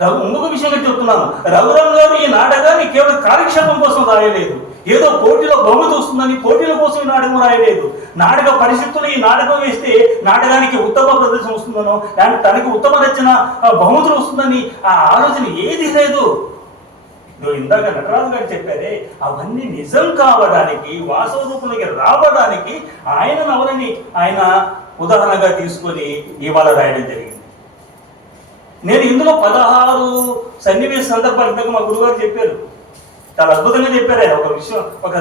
ఇంకొక విషయంగా చెప్తున్నాను, రఘురామ్ గారు ఈ నాటకాన్ని కేవలం కాలక్షేపం కోసం రాయలేదు, ఏదో పోటీలో బహుమతి వస్తుందని పోటీల కోసం ఈ నాటకం రాయలేదు. నాటక పరిస్థితుల్లో ఈ నాటకం వేస్తే నాటకానికి ఉత్తమ ప్రదర్శన వస్తుందనో లేకపోతే తనకి ఉత్తమ రచన బహుమతులు వస్తుందని ఆ ఆలోచన ఏది లేదు. ఇందాక నటరాజు గారు చెప్పారే, అవన్నీ నిజం కావడానికి, వాస్తవ రూపంలోకి రావడానికి ఆయన నవలని ఆయన ఉదాహరణగా తీసుకొని ఇవాళ రాయడం జరిగింది. నేను ఇందులో 16 సన్నివేశ సందర్భాలు ఇందాక మా గురుగారు చెప్పారు, చాలా అద్భుతంగా చెప్పారు. ఆయన ఒక విషయం, ఒక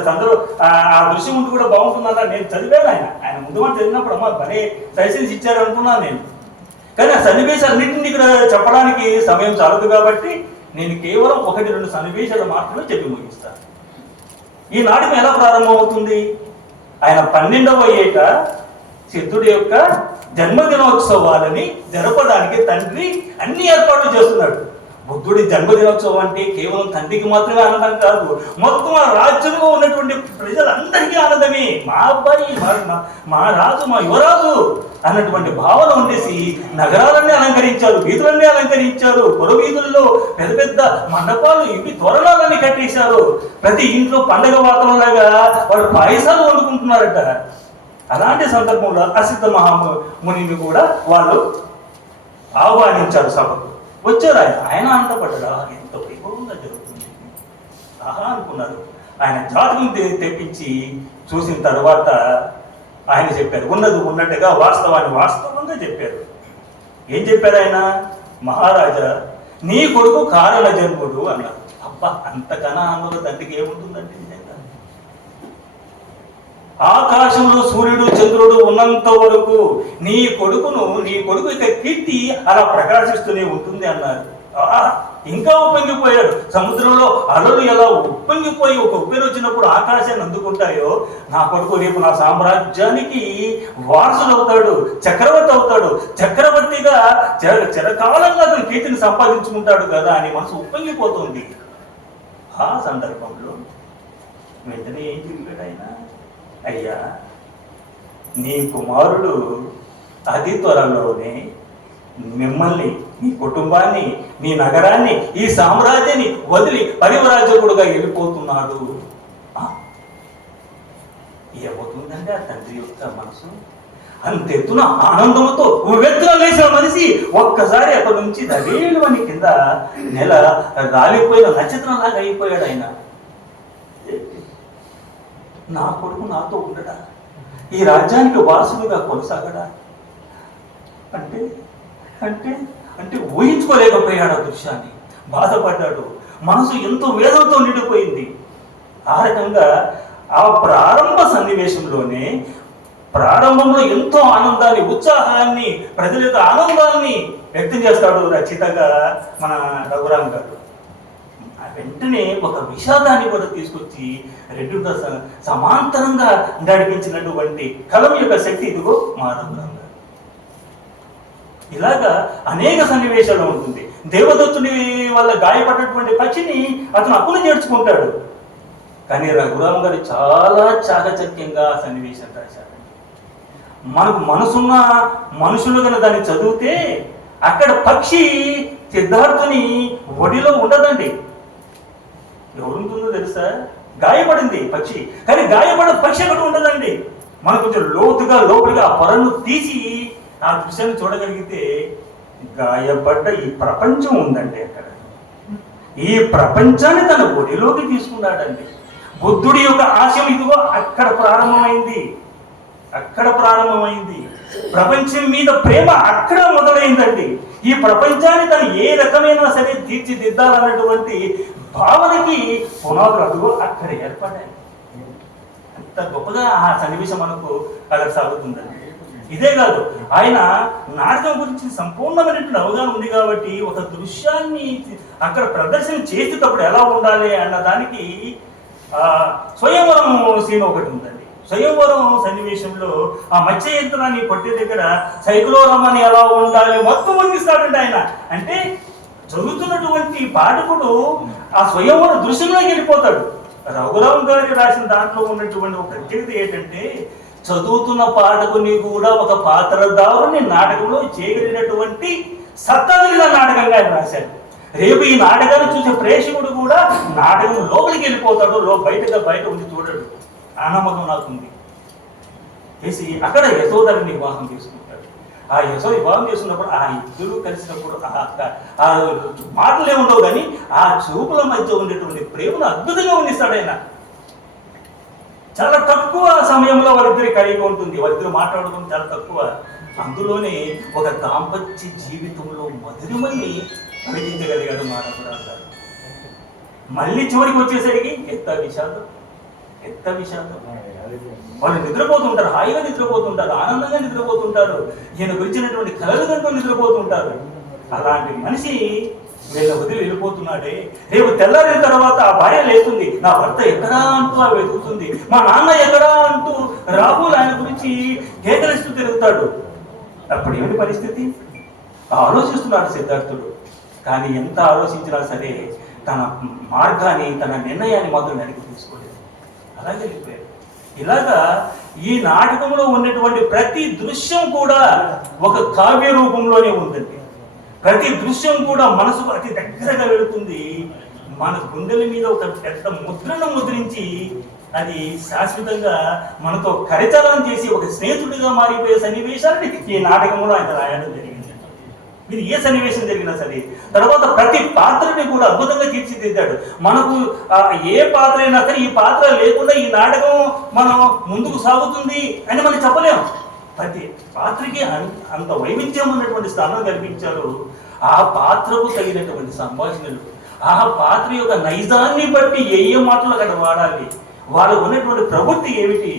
ఆ దృశ్యం ఉంటూ కూడా బాగుంటుందన్న నేను చదివాను. ఆయన ముందు మాట చదివినప్పుడు అమ్మ భలే సజెషన్స్ ఇచ్చారు అనుకున్నాను నేను. కానీ ఆ సన్నివేశాలన్నింటినీ ఇక్కడ చెప్పడానికి సమయం చాలదు కాబట్టి నేను కేవలం 1-2 సన్నివేశాలు మాత్రమే చెప్పి ముగిస్తాను. ఈ నాటకం ఎలా ప్రారంభమవుతుంది? ఆయన 12వ ఏట సిద్ధుడి యొక్క జన్మదినోత్సవాలని జరపడానికి తండ్రి అన్ని ఏర్పాట్లు చేస్తున్నాడు. బుద్ధుడి జన్మదినోత్సవం అంటే కేవలం తండ్రికి మాత్రమే ఆనందం కాదు, మొత్తం ఆ రాజ్యంలో ఉన్నటువంటి ప్రజలందరికీ ఆనందమే. మా అబ్బాయి, మా రాజు, మా యువరాజు అన్నటువంటి భావన ఉండేసి నగరాలన్నీ అలంకరించారు, వీధులన్నీ అలంకరించారు, పొర వీధుల్లో పెద్ద పెద్ద మండపాలు ఇవి తోరణాలన్నీ కట్టేశారు. ప్రతి ఇంట్లో పండగ వాతావరణంలాగా వాళ్ళు పాయసాలు వండుకుంటున్నారట. అలాంటి సందర్భంలో అసిద్ధ మహామునిని కూడా వాళ్ళు ఆహ్వానించారు సభకు. వచ్చారు. ఆయన ఆనందపడ్డారు, ఎంత వైభవంగా జరుగుతుంది, ఆహా అనుకున్నారు. ఆయన జాతకం తెప్పించి చూసిన తర్వాత ఆయన చెప్పారు, ఉన్నది ఉన్నట్టుగా వాస్తవాన్ని వాస్తవంగా చెప్పారు. ఏం చెప్పారు ఆయన? మహారాజా, నీ కొడుకు కారణ జన్ముడు అన్నారు. అబ్బా, అంతకన్నా ఆనంద తండ్రికి ఏముంటుందంటే, నిజంగా ఆకాశంలో సూర్యుడు చంద్రుడు ఉన్నంత వరకు నీ కొడుకు యొక్క కీర్తి అలా ప్రకాశిస్తూనే ఉంటుంది అన్నారు. ఇంకా ఉప్పొంగిపోయాడు. సముద్రంలో అలలు ఎలా ఉప్పొంగిపోయి ఒక ఉప్పెన వచ్చినప్పుడు ఆకాశాన్ని అందుకుంటాయో, నా కొడుకు రేపు నా సామ్రాజ్యానికి వారసుడు అవుతాడు, చక్రవర్తి అవుతాడు, చక్రవర్తిగా చిరకాలంగా అతను కీర్తిని సంపాదించుకుంటాడు కదా అని మనసు ఉప్పొంగిపోతుంది. ఆ సందర్భంలో వెంటనే ఏం చెప్పాడు ఆయన? అయ్యా, నీ కుమారుడు అతి త్వరలోనే మిమ్మల్ని, మీ కుటుంబాన్ని, మీ నగరాన్ని, ఈ సామ్రాజ్యాన్ని వదిలి పరివరాజకుడుగా వెళ్ళిపోతున్నాడు. ఏమవుతుందంటే ఆ తండ్రి యొక్క మనసు అంతెత్తున ఆనందంతో ఉవ్వెత్తున లేచిన మనిషి ఒక్కసారి అక్కడి నుంచి దవేలు అని కింద నెల రాలిపోయిన నక్షత్రంలాగా అయిపోయాడు. ఆయన నా కొడుకు నాతో ఉండడా, ఈ రాజ్యానికి వారసుడిగా కొనసాగడా అంటే అంటే అంటే ఊహించుకోలేకపోయాడు ఆ దృశ్యాన్ని. బాధపడ్డాడు. మనసు ఎంతో వేదనతో నిండిపోయింది. ఆ రకంగా ఆ ప్రారంభ సన్నివేశంలోనే ప్రారంభంలో ఎంతో ఆనందాన్ని, ఉత్సాహాన్ని, ప్రజల యొక్క ఆనందాన్ని వ్యక్తం చేస్తాడు రచయితగా మన రఘురామ్ గారు. వెంటనే ఒక విషాదాన్ని కూడా తీసుకొచ్చి రెండుగా సమాంతరంగా నడిపించినటువంటి కలం యొక్క శక్తి ఇదిగో మా రఘురామ్ గారు. ఇలాగా అనేక సన్నివేశాలు ఉంటుంది. దేవదత్తుని వల్ల గాయపడినటువంటి పక్షిని అతను అప్పులు చేర్చుకుంటాడు. కానీ రఘురామ్ గారు చాలా చాకచక్యంగా సన్నివేశం రాశారు. మనకు మనసున్న మనుషులు కనుక దాన్ని చదివితే అక్కడ పక్షి సిద్ధార్థుని ఒడిలో ఉండదండి. ఎవరుంటుందో తెలుసా? గాయపడింది పక్షి, కానీ గాయపడిన పక్షి అక్కడ ఉండదండి. మనం కొంచెం లోతుగా లోపలిగా ఆ పొరను తీసి ఆ దృశ్యాన్ని చూడగలిగితే గాయపడ్డ ఈ ప్రపంచం ఉందండి. అక్కడ ఈ ప్రపంచాన్ని తన ఒడిలోకి తీసుకున్నాడండి. బుద్ధుడి యొక్క ఆశయం ఇదిగో అక్కడ ప్రారంభమైంది. అక్కడ ప్రారంభమైంది. ప్రపంచం మీద ప్రేమ అక్కడ మొదలైందండి. ఈ ప్రపంచాన్ని తను ఏ రకమైనా సరే తీర్చిదిద్దాలన్నటువంటి భావనకి పునాదులు అదుగో అక్కడ ఏర్పడ్డాయి. అంత గొప్పగా ఆ సన్నివేశం మనకు అక్కడ సాగుతుందండి. ఇదే కాదు, ఆయన నాటకం గురించి సంపూర్ణమైనటువంటి అవగాహన ఉంది కాబట్టి ఒక దృశ్యాన్ని అక్కడ ప్రదర్శన చేసేటప్పుడు ఎలా ఉండాలి అన్న దానికి స్వయంవరం సీన్ ఒకటి ఉందండి. స్వయంవరం సన్నివేశంలో ఆ మత్స్య యంత్రాన్ని కొట్టే దగ్గర సైకిలో రమ్మని ఎలా ఉండాలి మొత్తం వర్ణిస్తాడండి ఆయన. అంటే చదువుతున్నటువంటి పాఠకుడు ఆ స్వయంవర దృశ్యంలోకి వెళ్ళిపోతాడు. రఘురామ్ గారి రాసిన దాంట్లో ఉన్నటువంటి ఒక ప్రత్యేకత ఏంటంటే చదువుతున్న పాఠకుని కూడా ఒక పాత్రధారుని నాటకంలో చేయగలిగినటువంటి సత్తా కలిగిన నాటకంగా ఆయన రాశాడు. రేపు ఈ నాటకాన్ని చూసే ప్రేక్షకుడు కూడా నాటకం లోపలికి వెళ్ళిపోతాడు, బయట ఉండి చూడడు. ఆ నమ్మకం నాకుంది. చేసి అక్కడ యశోదరిని వివాహం చేసుకుంటాడు. ఆ వివాహం చేసుకున్నప్పుడు ఆ ఇద్దరు కలిసినప్పుడు ఆ మాటలు ఏముండవు కానీ ఆ చూపుల మధ్య ఉండేటువంటి ప్రేమను అద్భుతంగా ఉండిస్తాడు ఆయన. చాలా తక్కువ సమయంలో వాళ్ళిద్దరి కలిగి ఉంటుంది. వాళ్ళిద్దరు మాట్లాడుకుని చాలా తక్కువ. అందులోనే ఒక దాంపత్య జీవితంలో మధురమని కలిగించగలిగాడు మానవుడు గారు. మళ్ళీ చివరికి వచ్చేసరికి ఎంత విషాదం. వాళ్ళు నిద్రపోతుంటారు, హాయిగా నిద్రపోతుంటారు, ఆనందంగా నిద్రపోతుంటారు, ఈయన గురించినటువంటి కలలు కంటూ నిద్రపోతుంటారు. అలాంటి మనిషి వీళ్ళ వదిలి వెళ్ళిపోతున్నాడే. రేపు తెల్లారిన తర్వాత ఆ భార్య లేస్తుంది, నా భర్త ఎక్కడా అంటూ ఆ వెతుకుతుంది, మా నాన్న ఎక్కడా అంటూ రాహుల్ ఆయన గురించి కేకలిస్తూ తిరుగుతాడు. అప్పుడు ఏమిటి పరిస్థితి? ఆలోచిస్తున్నాడు సిద్ధార్థుడు. కానీ ఎంత ఆలోచించినా సరే తన మార్గాన్ని, తన నిర్ణయాన్ని మాత్రం వెనక్కి తీసుకోలేదు. అలాగే వెళ్ళిపోయాడు. ఇలాగా ఈ నాటకంలో ఉన్నటువంటి ప్రతి దృశ్యం కూడా ఒక కావ్య రూపంలోనే ఉందండి. ప్రతి దృశ్యం కూడా మనసుకు అతి దగ్గరగా వెళుతుంది. మన గుండెల మీద ఒక పెద్ద ముద్రను ముద్రించి అది శాశ్వతంగా మనతో కరిచలం చేసి ఒక స్నేహితుడిగా మారిపోయే సన్నివేశాన్ని ఈ నాటకంలో ఆయన రాయడం జరిగింది. మీరు ఏ సన్నివేశం జరిగినా సరే తర్వాత ప్రతి పాత్రని కూడా అద్భుతంగా తీర్చిదిద్దాడు. మనకు ఏ పాత్ర అయినా సరే ఈ పాత్ర లేకుండా ఈ నాటకం మనం ముందుకు సాగుతుంది అని మనం చెప్పలేము. ప్రతి పాత్రకి అంత వైవిధ్యం ఉన్నటువంటి స్థానం కల్పించారు. ఆ పాత్రకు తగినటువంటి సంభాషణలు, ఆ పాత్ర యొక్క నైజాన్ని బట్టి ఏ మాటలు అక్కడ వాడాలి, వాళ్ళకు ఉన్నటువంటి ప్రవృత్తి ఏమిటి,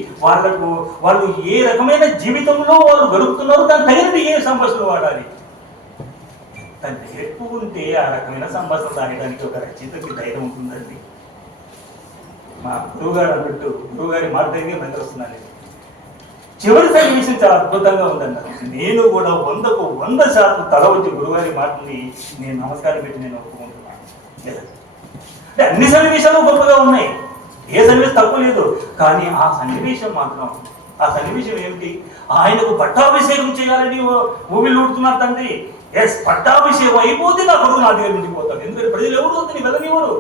వాళ్ళు ఏ రకమైన జీవితంలో వాళ్ళు గడుపుతున్నారు, దానికి తగినట్టు ఏ సంభాషణలు వాడాలి. ఎంత తండ్రి ఎక్కువ ఉంటే ఆ రకమైన సంభాషణ రాయడానికి ఒక రచయితకి ధైర్యం ఉంటుందండి. మా గురువుగారు అన్నట్టు గురువుగారి మాట దగ్గర మంది వస్తున్నాను. చివరి సన్నివేశం చాలా అద్భుతంగా ఉందన్నారు. నేను కూడా 100% తల వచ్చి గురువుగారి మాటని నేను నమస్కారం పెట్టి నేను ఒప్పుకుంటున్నాను. అంటే అన్ని సన్నివేశాలు గొప్పగా ఉన్నాయి, ఏ సన్నివేశం తక్కువ లేదు. కానీ ఆ సన్నివేశం మాత్రం, ఆ సన్నివేశం ఏమిటి? ఆయనకు పట్టాభిషేకం చేయాలని ఊబిలు ఊడుతున్నారు తండ్రి. ఎస్, పట్టాభిషేకం అయిపోతే నా కొడుకు నా దగ్గర నుంచి పోతాడు. ఎందుకంటే ప్రజలు ఎవరు వద్దని వెళ్ళనివ్వరు.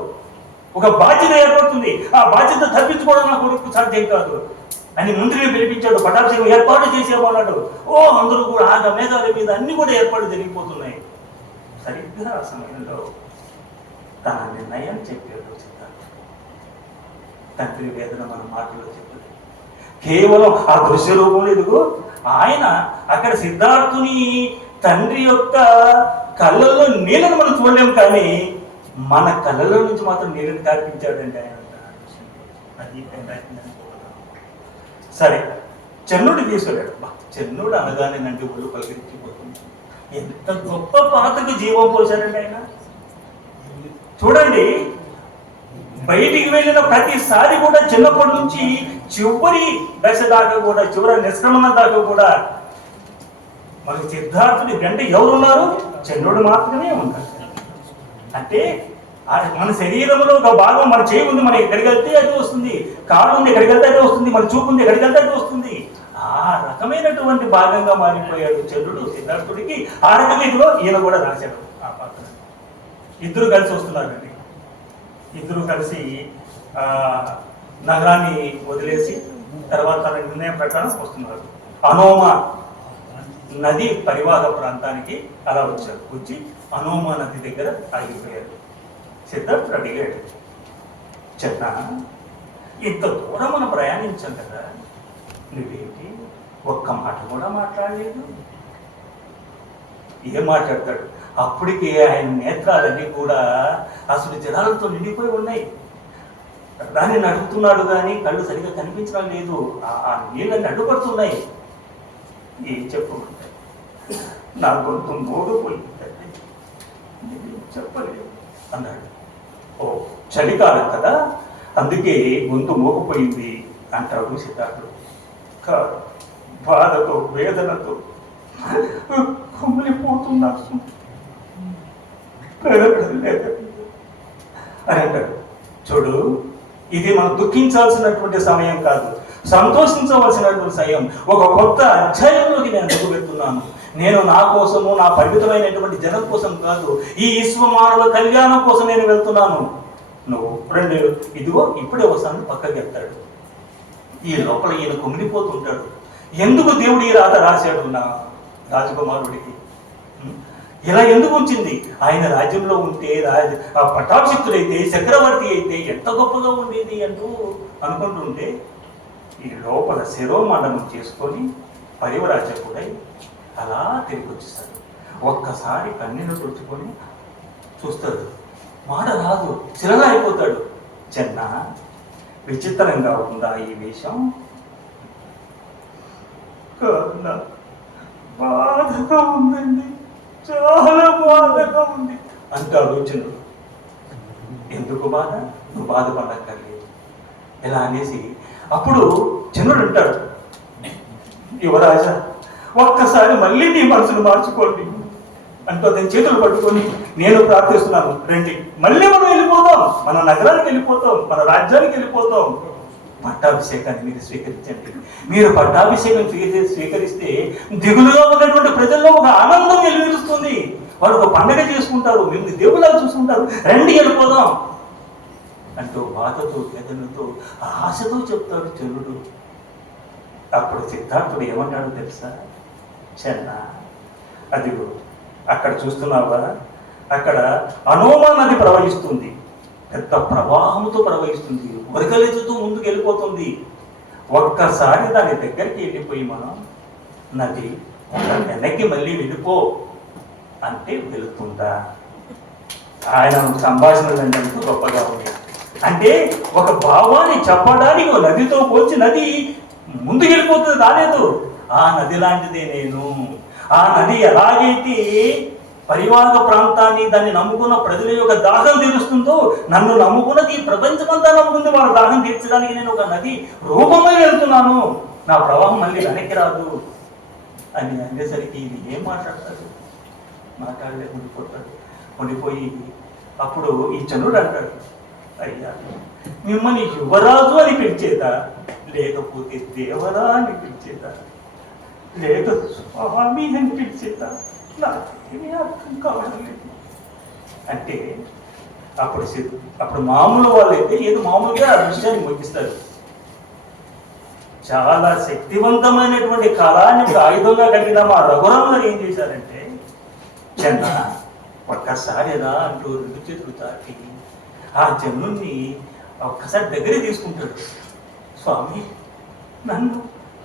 ఒక బాధ్యత ఏర్పడుతుంది, ఆ బాధ్యత తప్పించుకోవడం నా కొడుకు సాధ్యం కాదు అని మంత్రిని పిలిపించాడు. పట్టాభిషేకం ఏర్పాటు చేసేమన్నాడు. అందరూ కూడా ఆగ మేఘాల మీద అన్ని కూడా ఏర్పాటు జరిగిపోతున్నాయి. సరిగ్గా ఆ సమయంలో తన నిర్ణయం చెప్పాడు సిద్ధార్థ. తండ్రి వేదన మన మాటలో చెప్పదు, కేవలం ఆ దృశ్య రూపంలో. ఎదుగు ఆయన అక్కడ సిద్ధార్థుని తండ్రి యొక్క కళ్ళల్లో నీళ్ళను మనం చూడలేము, కానీ మన కళ్ళలో నుంచి మాత్రం నీళ్ళని కార్పించాడండి ఆయన. అది సరే, చెన్నుడు తీసుకెళ్ళాడు. చెన్నుడు అనగానే నండి ఒళ్ళు పలికించిపోతుంది. ఎంత గొప్ప పాతకు జీవం పోశాడండి ఆయన. చూడండి, బయటికి వెళ్ళిన ప్రతిసారి కూడా చిన్నప్పటి నుంచి చివరి దశ దాకా కూడా, చివరి నిష్క్రమణ దాకా కూడా మనకి సిద్ధార్థుడి వెంట ఎవరున్నారు? చంద్రుడు మాత్రమే ఉంటారు. అంటే మన శరీరంలో ఒక భాగం, మన చేయి ఉంది, మన ఎక్కడికి వెళ్తే అది వస్తుంది, కాళ్ళు ఉంది ఎక్కడికి వెళ్తే అది వస్తుంది, మన చూపు ఉంది ఎక్కడికి వెళ్తే అది వస్తుంది. ఆ రకమైనటువంటి భాగంగా మారిపోయాడు చంద్రుడు సిద్ధార్థుడికి. ఆ రకంగా ఇదిగో ఈయన కూడా రాశాడు ఆ పాత్ర. ఇద్దరు కలిసి వస్తున్నారండి. ఇద్దరు కలిసి నగరాన్ని వదిలేసి తర్వాత తన నిర్ణయం ప్రకారం వస్తున్నారు. అనోమ నది పరివాహక ప్రాంతానికి అలా వచ్చారు. వచ్చి అనోమ నది దగ్గర ఆగిపోయారు. సిద్ధార్థుడు అడిగాడు, చెన్న ఇంత దూరం మనం ప్రయాణించాం కదా, నువ్వేంటి ఒక్క మాట కూడా మాట్లాడలేదు? ఏం మాట్లాడతాడు? అప్పటికే ఆయన నేత్రాలన్నీ కూడా అసలు జనాలతో నిండిపోయి ఉన్నాయి. దాన్ని నడుపుతున్నాడు కానీ కళ్ళు సరిగా కనిపించడం లేదు, ఆ నీళ్ళని అడ్డుపడుతున్నాయి. ఏం చెప్పుకుంటాడు? నా గొంతు మోగిపోయిందండి, చెప్పలేదు అన్నాడు. ఓ చలికాలం కదా, అందుకే గొంతు మోగిపోయింది అంటాడు సిద్ధార్థుడు. కాదు, బాధతో వేదనతో కుమిలిపోతున్నాడు అని అంటాడు. చూడు, ఇది మనం దుఃఖించాల్సినటువంటి సమయం కాదు, సంతోషించవలసినటువంటి సమయం. ఒక కొత్త అధ్యాయంలోకి నేను అడుగు పెడుతున్నాను. నేను నా కోసము, నా పరిమితమైనటువంటి జనం కోసం కాదు, ఈ విశ్వమానవ కళ్యాణం కోసం నేను వెళ్తున్నాను. నువ్వు రెండు ఇదిగో ఇప్పుడే వస్తాను పక్కకి వెళ్తాడు. ఈ లోపల ఈయన కుమిలిపోతుంటాడు. ఎందుకు దేవుడు ఈ రాత రాశాడు నా రాజకుమారుడికి? ఇలా ఎందుకు ఉంచింది? ఆయన రాజ్యంలో ఉంటే పట్టాభిషిక్తుడైతే, చక్రవర్తి అయితే ఎంత గొప్పగా ఉండేది అంటూ అనుకుంటుంటే, ఈ లోపల శిరోమండనం చేసుకొని పరివరాజకుడై అలా తిరిగి వచ్చేస్తాడు. ఒక్కసారి కన్నీళ్ళు తుడుచుకొని చూస్తాడు, మాట రాదు, శిలలా అయిపోతాడు. చెన్న, విచిత్రంగా ఉందా ఈ వేషం? బాధగా ఉందండి, చాలా బాధగా ఉంది అంటాడు చంద్రుడు. ఎందుకు బాధ? నువ్వు బాధపడక్కర్లేదు ఇలా అనేసి అప్పుడు చంద్రుడు అంటాడు, యువరాజా ఒక్కసారి మళ్ళీ నీ మనసును మార్చుకోండి అంటూ అతని చేతులు పట్టుకొని నేను ప్రార్థిస్తున్నాను, రండి మళ్ళీ మనం వెళ్ళిపోతాం, మన నగరానికి వెళ్ళిపోతాం, మన రాజ్యానికి వెళ్ళిపోతాం. పట్టాభిషేకాన్ని మీరు స్వీకరించండి. మీరు పట్టాభిషేకం స్వీకరిస్తే దిగులుగా ఉన్నటువంటి ప్రజల్లో ఒక ఆనందం వెలువరుస్తుంది. వాళ్ళు ఒక పండగ చేసుకుంటారు, మిమ్మల్ని దేవుళ్ళగా చూసుకుంటారు, రండి వెళ్ళిపోదాం అంటూ బాధతో, వేదనతో, ఆశతో చెప్తాడు చంద్రుడు. అప్పుడు సిద్ధార్థుడు ఏమంటాడో తెలుసా? చెన్న, అదిగో అక్కడ చూస్తున్నావా, అక్కడ అనోమా నది ప్రవహిస్తుంది, పెద్ద ప్రవాహంతో ప్రవహిస్తుంది, వరకలెత్తుతూ ముందుకు వెళ్ళిపోతుంది. ఒక్కసారి దాని దగ్గరికి వెళ్ళిపోయి మనం నది వెనక్కి మళ్ళీ వెళ్ళిపో అంటే వెళుతుందా? ఆయన సంభాషణలు అంటే ఎంతో గొప్పగా ఉంది. అంటే ఒక భావాన్ని చెప్పడానికి నదితో పోల్చి నది ముందుకు వెళ్ళిపోతుంది, రాలేదు. ఆ నది లాంటిదే నేను. ఆ నది ఎలాగైతే పరివాహక ప్రాంతాన్ని, దాన్ని నమ్ముకున్న ప్రజల యొక్క దాహం తీరుస్తుందో, నన్ను నమ్ముకున్నది ఈ ప్రపంచమంతా నమ్ముకుంది, వాళ్ళ దాహం తీర్చడానికి నేను ఒక నది రూపమై వెళ్తున్నాను, నా ప్రవాహం మళ్ళీ వెనక్కి రాదు అని అనేసరికి ఇది ఏం మాట్లాడతాడు? మాట్లాడలే, ఉండిపోతాడు. ఉండిపోయి అప్పుడు ఈ చంద్రుడు అంటాడు, అయ్యా మిమ్మల్ని యువరాజు అని పిలిచేదా, లేకపోతే దేవరా అని పిలిచేదా, లేక స్వామి అని పిలిచేదా, నాకేమీ అర్థం కావడం లేదు అంటే అప్పుడు మామూలు వాళ్ళైతే ఏదో మామూలుగా ఆ విషయాన్ని ముగిస్తారు. చాలా శక్తివంతమైనటువంటి కళాన్ని ఒక ఆయుధంగా కలిగిన మా రఘురామ్ గారు ఏం చేశారంటే, చంద్ర ఒక్కసారి ఎలా అంటూ 2 చేతులు తాకి ఆ జనుల్ని ఒక్కసారి దగ్గర తీసుకుంటాడు. స్వామి నన్ను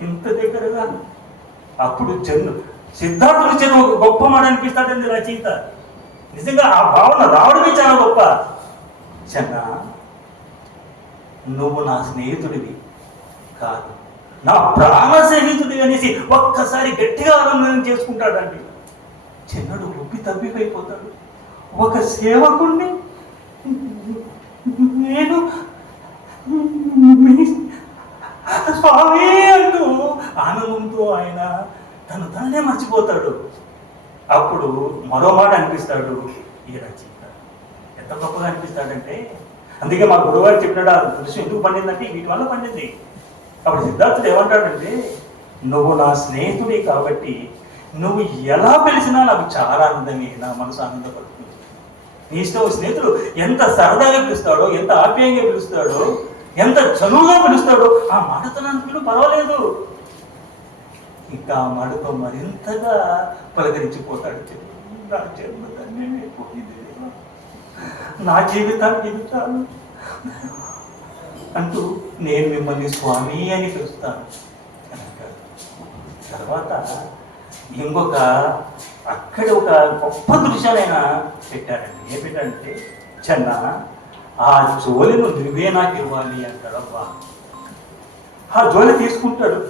ఇంత దగ్గరగా. అప్పుడు సిద్ధార్థుడు చెడు ఒక గొప్ప మాట అనిపిస్తాడండి రచయిత. నిజంగా ఆ భావన రావడమే చాలా గొప్ప. చెన్న నువ్వు నా స్నేహితుడివి కాదు, నా ప్రాణ స్నేహితుడివి అనేసి ఒక్కసారి గట్టిగా ఆనందం చేసుకుంటాడండి. చిన్నడు ఉబ్బి తబ్బిపోయిపోతాడు. ఒక సేవకుణ్ణి నేను స్వామి అంటూ ఆనందంతో ఆయన తననే మర్చిపోతాడు. అప్పుడు మరో మాట అనిపిస్తాడు ఈ రచయిత. ఎంత గొప్పగా అనిపిస్తాడంటే, అందుకే మా గురువుగారు చెప్పినాడు ఆ దృశ్యం ఎందుకు పండిందంటే వీటి వల్ల పండింది. అప్పుడు సిద్ధార్థుడు ఏమంటాడంటే, నువ్వు నా స్నేహితుడి కాబట్టి నువ్వు ఎలా పిలిచినా నాకు చాలా ఆనందమే, నా మనసు ఆనందపడుతుంది. నీ ఇష్టం స్నేహితుడు ఎంత సరదాగా పిలుస్తాడో, ఎంత ఆప్యాయంగా పిలుస్తాడో, ఎంత చనువుగా పిలుస్తాడో ఆ మాటతో నన్ను పిలువ పర్వాలేదు. ఇంకా ఆ మాటతో మరింతగా పలకరించిపోతాడు. నా జన్మధన్యమే పోయింది, నా జీవితానికి ఇది చాలు అంటూ నేను మిమ్మల్ని స్వామి అని పిలుస్తాను అని అంటాడు. తర్వాత ఇంకొక అక్కడ ఒక గొప్ప దృశ్యాలైనా పెట్టాడండి. ఏం పెట్టాడంటే, చెన్న ఆ జోలిను నువ్వే నాకు ఇవ్వాలి అంటాడు. అబ్బా ఆ జోలి తీసుకుంటాడు.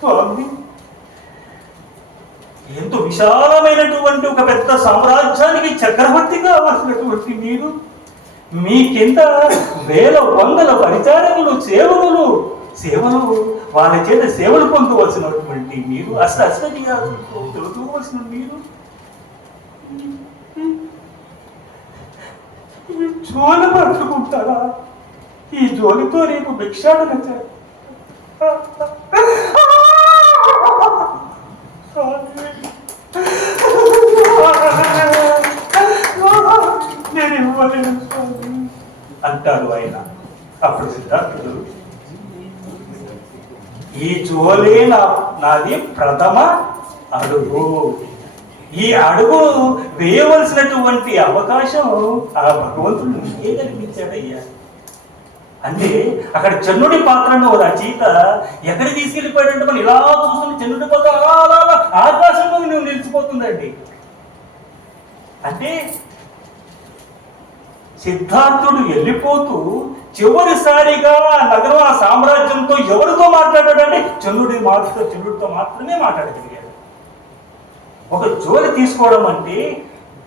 స్వామి ఎంతో విశాలమైనటువంటి ఒక పెద్ద సామ్రాజ్యానికి చక్రవర్తి కావాల్సినటువంటి మీరు, మీ కింద వేల వందల పరిచారకులు సేవలు వాళ్ళ చేత సేవలు పొందవలసినటువంటి మీరు, అష్టదిగా తెలుసుకోవలసిన మీరు జోలి పట్టుకుంటారా? ఈ జోలితో రేపు భిక్షాటన నేను ఇవ్వలేను అంటాడు ఆయన. అప్పుడు సిద్ధార్థుడు, ఈ జోలే నాది ప్రథమ అడుగు, ఈ అడుగు వేయవలసినటువంటి అవకాశం ఆ భగవంతుడు నీకే కల్పించాడయ్యా అంటే. అక్కడ చన్నుడి పాత్రను రచయిత ఎక్కడికి తీసుకెళ్ళిపోయాడంటే, మనం ఇలా చూస్తున్న చన్నుడి పాత్ర అలా ఆకాశంలో నువ్వు నిలిచిపోతుందండి. అంటే సిద్ధార్థుడు వెళ్ళిపోతూ చివరిసారిగా నగరం ఆ సామ్రాజ్యంతో ఎవరితో మాట్లాడాడంటే చంద్రుడితో మాత్రమే మాట్లాడగలిగాడు. ఒక జోలి తీసుకోవడం అంటే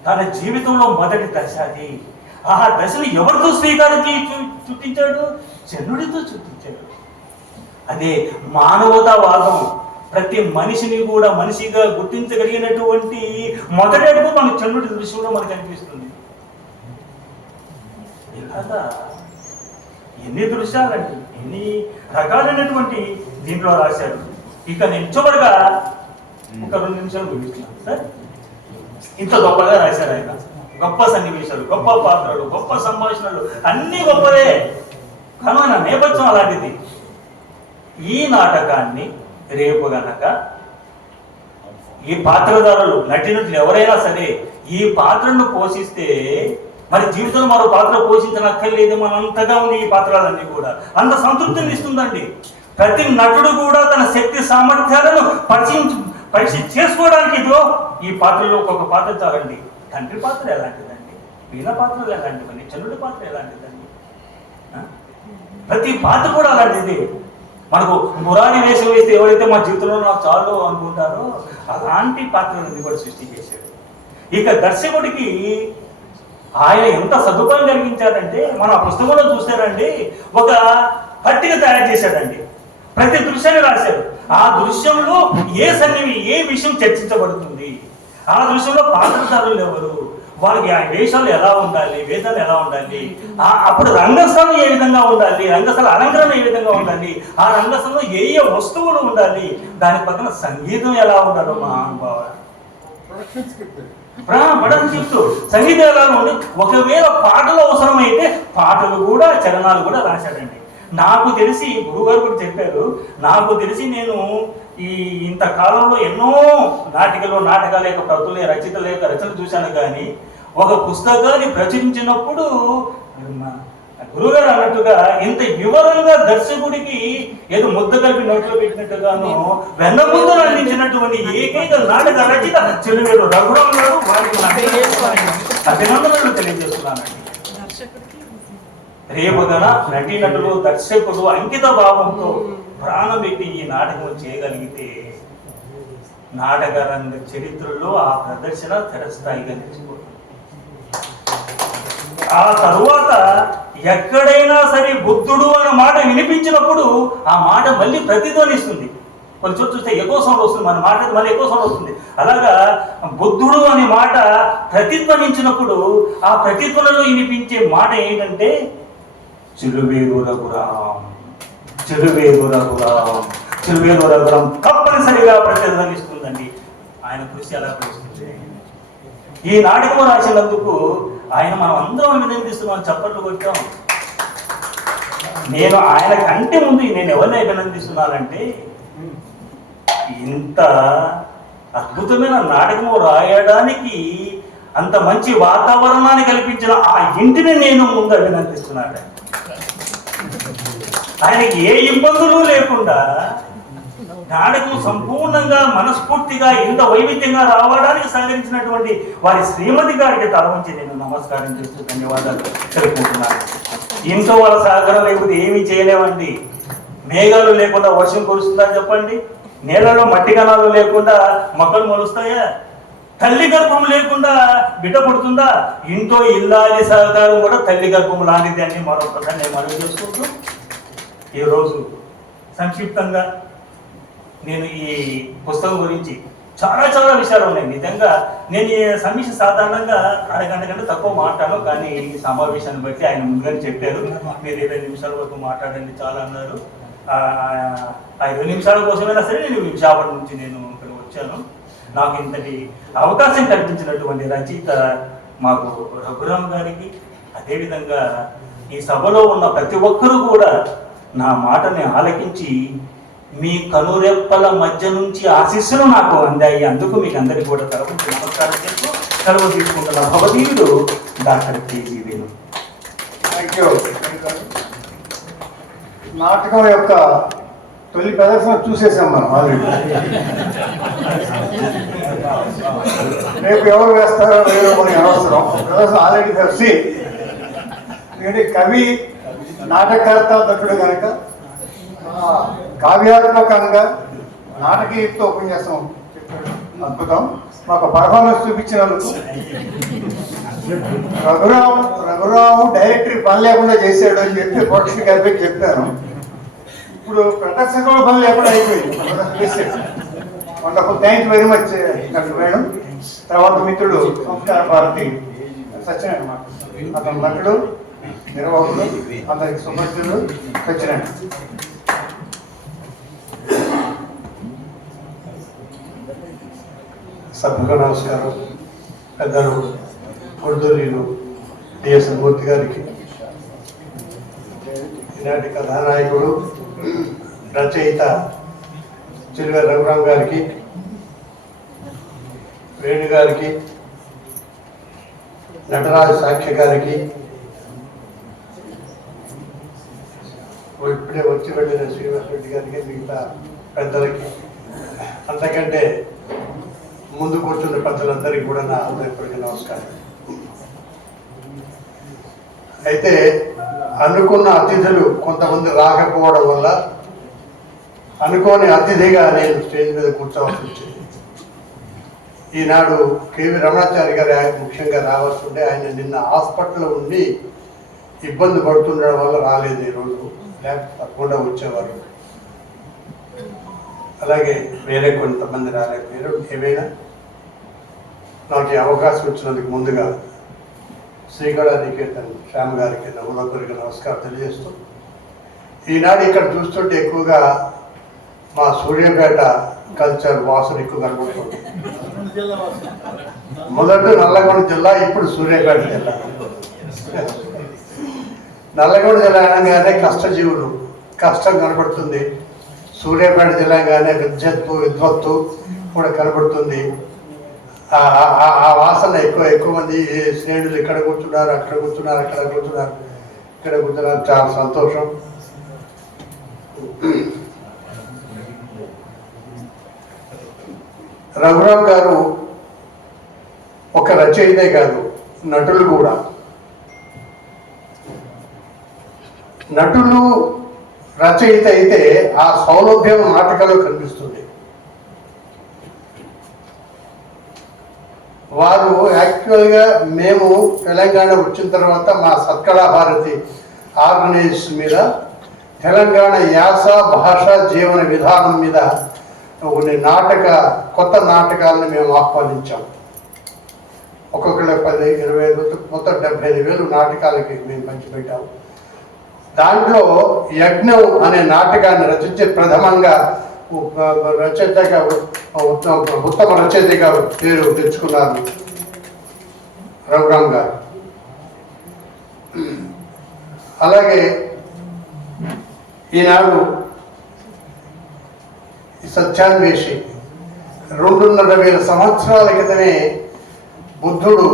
తన జీవితంలో మొదటి దశ అది. ఆ దశను ఎవరితో స్వీకారం చుట్టించాడు? చంద్రుడితో చుట్టించాడు. అదే మానవతావాదం. ప్రతి మనిషిని కూడా మనిషిగా గుర్తించగలిగినటువంటి మొదటి అడుగు మన చంద్రుడి దృశ్యంలో మనకు అనిపిస్తుంది. ఇలాగా ఎన్ని దృశ్యాలండి, ఎన్ని రకాలైనటువంటి దీంట్లో రాశారు. ఇక నేను చివరిగా ఒక 2 నిమిషాలు ముగిస్తున్నాను సార్. ఇంత గొప్పగా రాశారు ఆయన. గొప్ప సన్నివేశాలు, గొప్ప పాత్రలు, గొప్ప సంభాషణలు అన్నీ గొప్పవే. కానీ నా నేపథ్యం అలాంటిది. ఈ నాటకాన్ని రేపు గనక ఈ పాత్రధారులు, నటినట్లు ఎవరైనా సరే ఈ పాత్రను పోషిస్తే మరి జీవితంలో మరో పాత్ర పోషించనక్కర్లేదు. మనంతగా ఉంది ఈ పాత్రలన్నీ కూడా. అంత సంతృప్తిని ఇస్తుందండి. ప్రతి నటుడు కూడా తన శక్తి సామర్థ్యాలను పరీక్ష చేసుకోవడానికి ఇదిగో ఈ పాత్రలో ఒక్కొక్క పాత్ర చాలండి. తండ్రి పాత్ర ఎలాంటిదండి, వీణ పాత్రలు ఎలాంటివండి, చంద్రుడి పాత్ర ఎలాంటిదండి, ప్రతి పాత్ర కూడా అలాంటిది. మనకు మురారి వేషం వేస్తే ఎవరైతే మా జీవితంలో నాకు చాలు అనుకుంటారో అలాంటి పాత్రలను కూడా సృష్టి చేశాడు. ఇక దర్శకుడికి ఆయన ఎంత సదుపాయం కలిగించారంటే మన పుస్తకంలో చూస్తారండి, ఒక పట్టిక తయారు చేశాడండి, ప్రతి దృశ్యాన్ని రాశారు. ఆ దృశ్యంలో ఏ విషయం చర్చించబడుతుంది, ఆ దృశ్యంలో పాత్రధారులు ఎవరు, వారికి ఆ వేషాలు ఎలా ఉండాలి, వేషాలు ఎలా ఉండాలి, అప్పుడు రంగస్థలం ఏ విధంగా ఉండాలి, రంగస్థల అలంకరణ ఏ విధంగా ఉండాలి, ఆ రంగస్థలంలో ఏ వస్తువులు ఉండాలి, దాని పక్కన సంగీతం ఎలా ఉండాలో మహానుభావ పడని చెప్తూ సంగీతం ఎలా ఉండి, ఒకవేళ పాటలు అవసరమైతే పాటలు కూడా చరణాలు కూడా రాశాడండి. నాకు తెలిసి గురుగారు కూడా చెప్పారు, నాకు తెలిసి నేను ఈ ఇంతకాలంలో ఎన్నో నాటకాల యొక్క ప్రతుల రచయితల యొక్క రచనలు చూశాను, కానీ ఒక పుస్తకాన్ని ప్రచురించినప్పుడు గురుగారు అన్నట్టుగా ఇంత వివరంగా దర్శకుడికి ఏదో ముద్ద కలిపి నోట్లో పెట్టినట్టుగాను వెన్నముద్దలు అందించినటువంటి ఏకైక నాటక రచయిత చెలువేరు రఘురాం గారు. వారికి అభినందనలు తెలియజేస్తున్నానండి. రేపొదన నటీనటులు దర్శకులు అంకిత భావంతో ప్రాణం పెట్టి ఈ నాటకం చేయగలిగితే నాటక రంగ చరిత్రలో ఆ ప్రదర్శన చిరస్థాయిగా నిలిచిపోతుంది. ఆ తరువాత ఎక్కడైనా సరే బుద్ధుడు అనే మాట వినిపించినప్పుడు ఆ మాట మళ్ళీ ప్రతిధ్వనిస్తుంది. కొన్ని చోట్ల చూస్తే ఎక్కువ సౌండ్ వస్తుంది, మన మాట మళ్ళీ ఎక్కువ సౌండ్ వస్తుంది. అలాగా బుద్ధుడు అనే మాట ప్రతిధ్వనించినప్పుడు ఆ ప్రతిధ్వనిలో వినిపించే మాట ఏంటంటే చెలువేరు రఘురాం, చెలువేరు రఘురాం, చెలువేరు రఘురాం తప్పనిసరిగా ప్రతిధ్వనిస్తుందండి. ఆయన కృషి ఎలా కలుస్తుంది. ఈ నాటకం రాసినందుకు ఆయన మనం అందరం అభినందిస్తున్నాం, చప్పట్లు కొట్టాం. నేను ఆయన కంటే ముందు నేను ఎవరిని అభినందిస్తున్నానంటే, ఇంత అద్భుతమైన నాటకం రాయడానికి అంత మంచి వాతావరణాన్ని కల్పించిన ఆ ఇంటిని నేను ముందు అభినందిస్తున్నాను. ఆయనకి ఏ ఇబ్బందులు లేకుండా నాటకం సంపూర్ణంగా మనస్ఫూర్తిగా ఇంత వైవిధ్యంగా రావడానికి సహకరించినటువంటి వారి శ్రీమతి గారికి తల వంచి నేను నమస్కారం చేస్తూ ధన్యవాదాలు తెలుపుకుంటున్నాను. ఇంట్లో వాళ్ళ సహకారం లేకపోతే ఏమీ చేయలేమండి. మేఘాలు లేకుండా వర్షం కురుస్తుందని చెప్పండి, నేలలో మట్టి కణాలు లేకుండా మొక్కలు మొలుస్తాయా, తల్లి గర్భం లేకుండా బిడ్డ పుడుతుందా, ఇంట్లో ఇల్లాలి సహకారం కూడా తల్లి గర్భం లాంటిది అని మరొకసారి నేను మనవి చేసుకుంటూ ఈరోజు సంక్షిప్తంగా నేను ఈ పుస్తకం గురించి చాలా విషయాలు ఉన్నాయి. నిజంగా నేను ఈ సమీక్ష సాధారణంగా అరగంట కంటే తక్కువ మాట్లాడను, కానీ ఈ సమావేశాన్ని బట్టి ఆయన ముందుగానే చెప్పారు మీరు 20 నిమిషాల వరకు మాట్లాడండి చాలా అన్నారు. ఆ 20 నిమిషాల కోసమైనా సరే నేను విశాఖపట్నం నుంచి నేను ఇక్కడ వచ్చాను. నాకు ఇంతటి అవకాశం కల్పించినటువంటి రచయిత మాకు రఘురాం గారికి, అదేవిధంగా ఈ సభలో ఉన్న ప్రతి ఒక్కరూ కూడా నా మాటని ఆలకించి మీ కనురెప్పల మధ్య నుంచి ఆశీస్సులు నాకు అందాయి. అందుకు మీకు అందరికీ కూడా తరపున నమస్కారం చేస్తూ సెలవు తీసుకుంటున్న భవదీయుడు doctor KG Venu. Thank you. నాటకం యొక్క తొలి ప్రదర్శన చూసేసాం మనం ఆల్రెడీ. రేపు ఎవరు వేస్తారో లేదో మనకి అనవసరం. ప్రదర్శన ఆల్రెడీ కలిసి, ఎందుకంటే కవి నాటకర్త దట్టుడు కనుక కావ్యాత్మకంగా నాటకీయుక్త ఉపన్యాసం చెప్పాడు. అద్భుతం. మాకు పర్ఫార్మెన్స్ చూపించినందుకు రఘురాము డైరెక్టర్ పని లేకుండా చేశాడు అని చెప్పి ప్రొడక్షన్ గారికి చెప్పాను. ఇప్పుడు ప్రదర్శకుల పని లేకుండా అయిపోయింది. Wonderful. Thank you very much doctor madam. తర్వాత మిత్రుడు సంస్కార భారతి సత్యనారాయణ మాట, అతను నటుడు, నిర్వాహకుడు, అందరికి సుమర్చుడు సత్యనారాయణ. సభకు నమస్కారం. పెద్దలు కొడుదొల్లీలు డిఎస్ మూర్తి గారికి, ఈనాటి కథానాయకుడు రచయిత చెలువేరు రఘురాం గారికి, వేణు గారికి, నటరాజు సాక్షి గారికి, ఇప్పుడే వచ్చి వెళ్ళిన శ్రీనివాస్ రెడ్డి గారికి, మిగతా పెద్దలకి, అంతకంటే ముందు కూర్చున్న పెద్దలందరికీ కూడా నా హృదయపూర్వక నమస్కారం. అయితే అనుకున్న అతిథులు కొంతమంది రాకపోవడం వల్ల అనుకోని అతిథిగా నేను స్టేజ్ మీద కూర్చోవాల్సి వచ్చింది. ఈనాడు కేవీ రమణాచారి గారు ముఖ్యంగా రావాల్సి ఉండే, ఆయన నిన్న హాస్పిటల్లో ఉండి ఇబ్బంది పడుతుండడం వల్ల రాలేదు ఈరోజు, లేకపోతే తప్పకుండా వచ్చేవారు. అలాగే వేరే కొంతమంది రాలేకపోయారు. ఏమైనా నాకు ఈ అవకాశం ఇచ్చినందుకు ముందుగా శ్రీకళా నికేతన్ శ్యామ్ గారికి నవ్వులపూర్వక నమస్కారం తెలియజేస్తూ, ఈనాడు ఇక్కడ చూస్తుంటే ఎక్కువగా మా సూర్యాపేట కల్చర్ వాసన ఎక్కువ కనబడుతుంది. మొదట నల్లగొండ జిల్లా, ఇప్పుడు సూర్యాపేట జిల్లా. నల్లగొండ జిల్లా అనగానే కష్టజీవులు, కష్టం కనబడుతుంది. సూర్యాపేట జిల్లా గానే విద్వత్తు కూడా కనబడుతుంది. ఆ వాసన ఎక్కువ మంది శ్రేణులు ఇక్కడ కూర్చున్నారు, అక్కడ కూర్చున్నారు, అక్కడ కూర్చున్నారు, ఇక్కడ కూర్చున్నారు. చాలా సంతోషం. రఘురామ్ గారు ఒక రచయితే కాదు, నటులు కూడా. నటులు రచయిత అయితే ఆ సౌలభ్యం నాటకాల్లో కనిపిస్తుంది. వారు యాక్చువల్గా మేము తెలంగాణ వచ్చిన తర్వాత మా సత్కళా భారతి ఆర్గనైజేషన్ మీద తెలంగాణ యాస భాష జీవన విధానం మీద కొన్ని కొత్త నాటకాలను మేము ఆహ్వానించాం. ఒక్కొక్కళ్ళ 10-20 మొత్తం 75,000 నాటకాలకి మేము పంచిపెట్టాము. దాంట్లో యజ్ఞం అనే నాటకాన్ని రచించే ప్రథమంగా రచయితగా ఉత్తమ రచయితగా పేరు తెచ్చుకున్నారు రఘురామ్ గారు. అలాగే ఈనాడు సత్యాన్వేషి 2,500 సంవత్సరాల క్రితమే బుద్ధుడు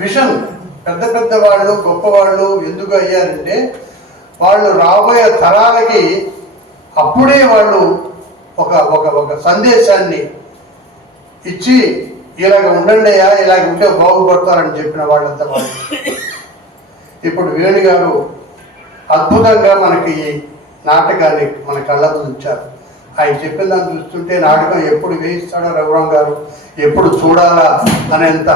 విషన్, పెద్ద వాళ్ళు గొప్పవాళ్ళు ఎందుకు అయ్యారంటే వాళ్ళు రాబోయే తరాలకి అప్పుడే వాళ్ళు ఒక సందేశాన్ని ఇచ్చి ఇలాగ ఉండండి అయ్యా, ఇలాగ ఉంటే బాగుపడతారని చెప్పిన వాళ్ళంతా వాళ్ళు. ఇప్పుడు వేణు గారు అద్భుతంగా మనకి ఈ నాటకాన్ని మన కళ్ళ ఉంచారు. ఆయన చెప్పిన దాన్ని చూస్తుంటే నాటకం ఎప్పుడు వేయిస్తాడో రఘురామ్ గారు, ఎప్పుడు చూడాలా అనేంత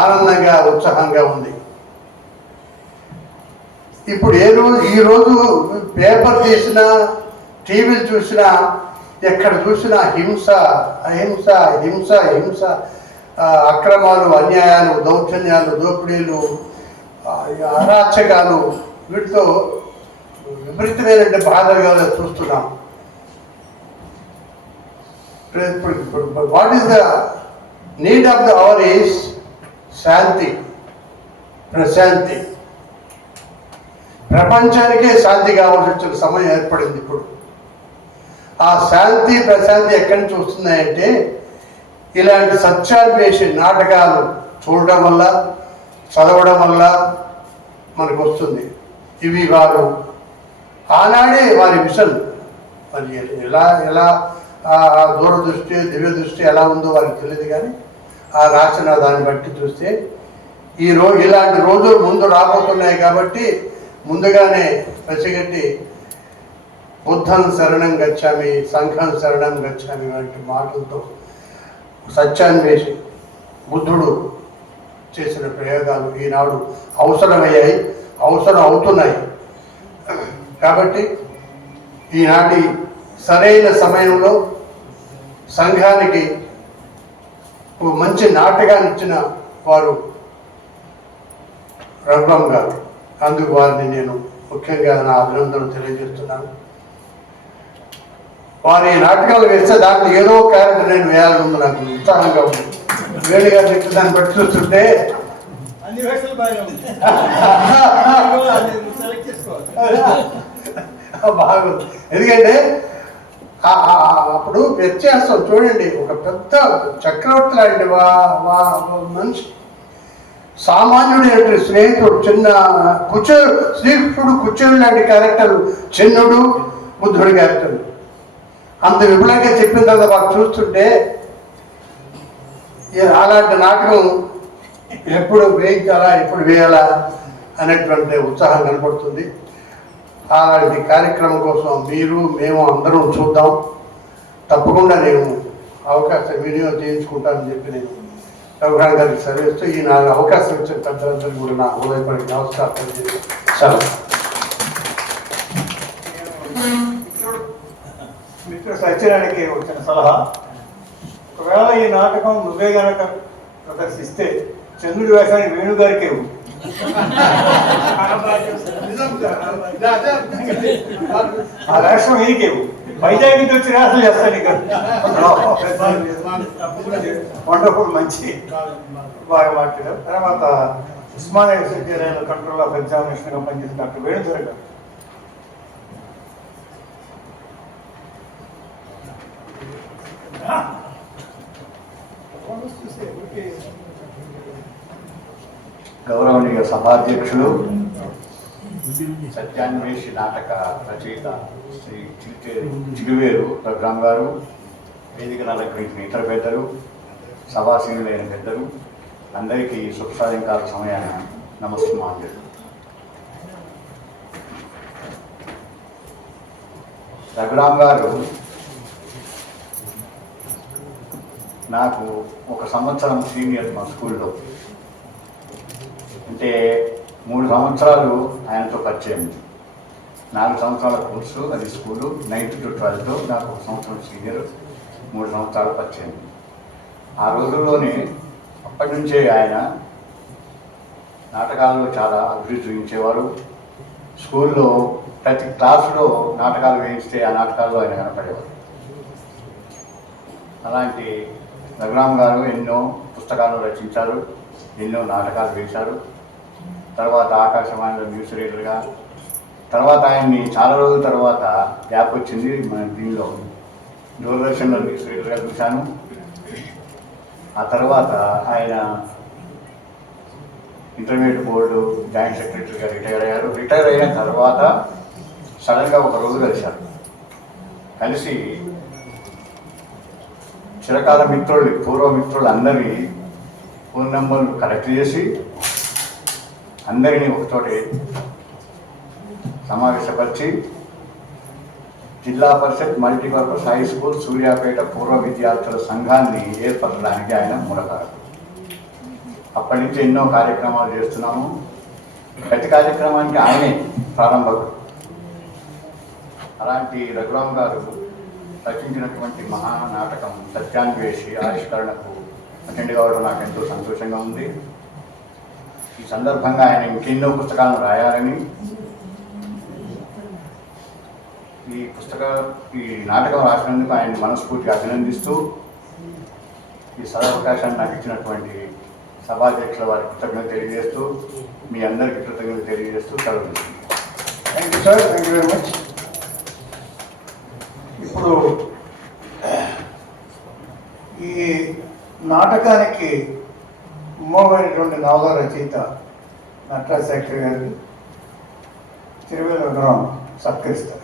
ఆనందంగా ఉత్సాహంగా ఉంది. ఇప్పుడు ఈరోజు పేపర్ తీసినా టీవీలు చూసినా ఎక్కడ చూసినా హింస అహింస హింస హింస, అక్రమాలు, అన్యాయాలు, దౌర్జన్యాలు, దోపిడీలు, అరాచకాలు, వీటితో విపరీతమైన బాధలుగా చూస్తున్నాం. What is the need of the hour is శాంతి, ప్రశాంతి. ప్రపంచానికే శాంతి కావాల్సి వచ్చిన సమయం ఏర్పడింది. ఇప్పుడు ఆ శాంతి ప్రశాంతి ఎక్కడి నుంచి వస్తున్నాయంటే ఇలాంటి సత్యాన్వేషి నాటకాలు చూడడం వల్ల, చదవడం వల్ల మనకు వస్తుంది. ఇవి వారు ఆనాడే వారి మిషన్, మరి ఎలా దూరదృష్టి దివ్య దృష్టి ఎలా ఉందో వారికి తెలియదు, కానీ ఆ రాసిన దాన్ని బట్టి చూస్తే ఇలాంటి రోజులు ముందు రాబోతున్నాయి. కాబట్టి ముందుగానే పసిగట్టి బుద్ధం శరణం గచ్చామి, సంఘం శరణం గచ్చామి వంటి మాటలతో సత్యాన్వేషి బుద్ధుడు చేసిన ప్రయోగాలు ఈనాడు అవసరమయ్యాయి, అవసరం అవుతున్నాయి. కాబట్టి ఈనాటి సరైన సమయంలో సంఘానికి ఒక మంచి నాటకాన్ని ఇచ్చిన వారు రఘురామ్ గారు. అందుకు వారిని నేను ముఖ్యంగా నా అభినందనలు తెలియజేస్తున్నాను. వారి నాటకాలు వేస్తే దాంట్లో ఏదో క్యారెక్టర్ నేను వేయాలని ఉంది, నాకు ఉత్సాహంగా ఉంది. వేణు గారు చెప్పిన దాన్ని బట్టి చూస్తుంటే బాగుంది. ఎందుకంటే అప్పుడు వ్యత్యాసం చూడండి, ఒక పెద్ద చక్రవర్తి లాంటి మనిషి, సామాన్యుడు స్నేహితుడు, చిన్న శ్రీకృష్ణుడు కుచేరుడు లాంటి క్యారెక్టర్, చిన్నుడు బుద్ధుడి క్యారెక్టర్ అంత విపులంగా చెప్పిన తర్వాత వాళ్ళు చూస్తుంటే అలాంటి నాటకం ఎప్పుడు వేయించాలా, ఎప్పుడు వేయాలా అనేటువంటి ఉత్సాహం కనపడుతుంది. అలాంటి కార్యక్రమం కోసం మేము అందరం చూద్దాం. తప్పకుండా నేను అవకాశం వినియోగించుకుంటానని చెప్పి నేను రఘురామ్ గారికి సర్వేస్తూ ఈ నాకు అవకాశం ఇచ్చిన పెద్దలందరికీ కూడా నా హృదయపడి నమస్కారం తెలియజేసి సెలవు. మిత్రుడు సత్యనారాయణకి వచ్చిన సలహా, ఒకవేళ ఈ నాటకం నువ్వే గనక ప్రదర్శిస్తే చంద్రుడి వేషాన్ని వేణుగారికే ఆ వేషం ఈయనకేవు, వైజాగ్ నుంచి వచ్చి రాసలు చేస్తాను ఇక. వండర్ఫుల్, మంచి బాగా మాట్లాడారు. తర్వాత ఉస్మానియా విశ్వవిద్యాలయంలో కంట్రోల్ ఆఫ్ ఎగ్జామినేషన్గా పనిచేసిన డాక్టర్ వేణుధర్ గారు. గౌరవనీయ సభాధ్యక్షులు, సత్యాన్వేషి నాటక రచయిత శ్రీ చిలువేరు రఘురామ్ గారు, వేదికను అలంకరించిన ఇతర పెద్దలు, సభాసీనులైన పెద్దలు, అందరికీ శుభ సాయంకాల సమయాన నమస్కారం. రఘురామ్ గారు నాకు 1 సంవత్సరం సీనియర్ మా స్కూల్లో. అంటే 3 సంవత్సరాలు ఆయనతో పరిచయం. 4 సంవత్సరాల కోర్సు, అది స్కూలు 9th to 12th. నాకు 1 సంవత్సరం సీనియర్, 3 సంవత్సరాల పరిచయం. ఆ రోజుల్లోనే అప్పటి నుంచే ఆయన నాటకాల్లో చాలా అభివృద్ధి చూపించేవారు. స్కూల్లో ప్రతి క్లాసులో నాటకాలు వేయిస్తే ఆ నాటకాల్లో ఆయన కనపడేవారు. అలాంటి రఘురామ్ గారు ఎన్నో పుస్తకాలు రచించారు, ఎన్నో నాటకాలు వేశారు. తర్వాత ఆకాశవాణిలో న్యూస్ రీడర్గా, తర్వాత ఆయన్ని చాలా రోజుల తర్వాత గ్యాప్ వచ్చింది, మన దీనిలో దూరదర్శన్లో న్యూస్ రీడర్గా చూశాను. ఆ తర్వాత ఆయన ఇంటర్మీడియట్ బోర్డు జాయింట్ సెక్రటరీగా రిటైర్ అయ్యారు. రిటైర్ అయిన తర్వాత సడన్గా ఒక రోజు కలిశారు. కలిసి చిరకాల మిత్రులు, పూర్వ మిత్రులు అందరి ఫోన్ నెంబర్లు కలెక్ట్ చేసి అందరినీ ఒకచోటే సమావేశపరిచి జిల్లా పరిషత్ మల్టీపర్పస్ హై స్కూల్ సూర్యాపేట పూర్వ విద్యార్థుల సంఘాన్ని ఏర్పరచడానికి ఆయన మూలకారకుడు. అప్పటి నుంచి ఎన్నో కార్యక్రమాలు చేస్తున్నాము. ప్రతి కార్యక్రమానికి ఆయనే ప్రారంభకుడు. అలాంటి రఘురామ్ గారు రచించినటువంటి మహానాటకం సత్యాన్వేషి ఆవిష్కరణకు అటెండ్ కావడం నాకు ఎంతో సంతోషంగా ఉంది. ఈ సందర్భంగా ఆయన ఇంకెన్నో పుస్తకాలను రాయాలని, ఈ నాటకం రాసినందుకు ఆయన మనస్ఫూర్తిగా అభినందిస్తూ, ఈ సదవకాశాన్ని నాకు ఇచ్చినటువంటి సభాధ్యక్షుల వారికి కృతజ్ఞతలు తెలియజేస్తూ, మీ అందరికీ కృతజ్ఞతలు తెలియజేస్తూ సెలవు తీసుకుంటాను. Thank you sir, thank you very much. ఇప్పుడు ఈ నాటకానికి మూలమైనటువంటి నవల రచయిత నటరాజ్ శాస్త్రి గారు చిరువేల రఘురామ్ సత్కరిస్తారు.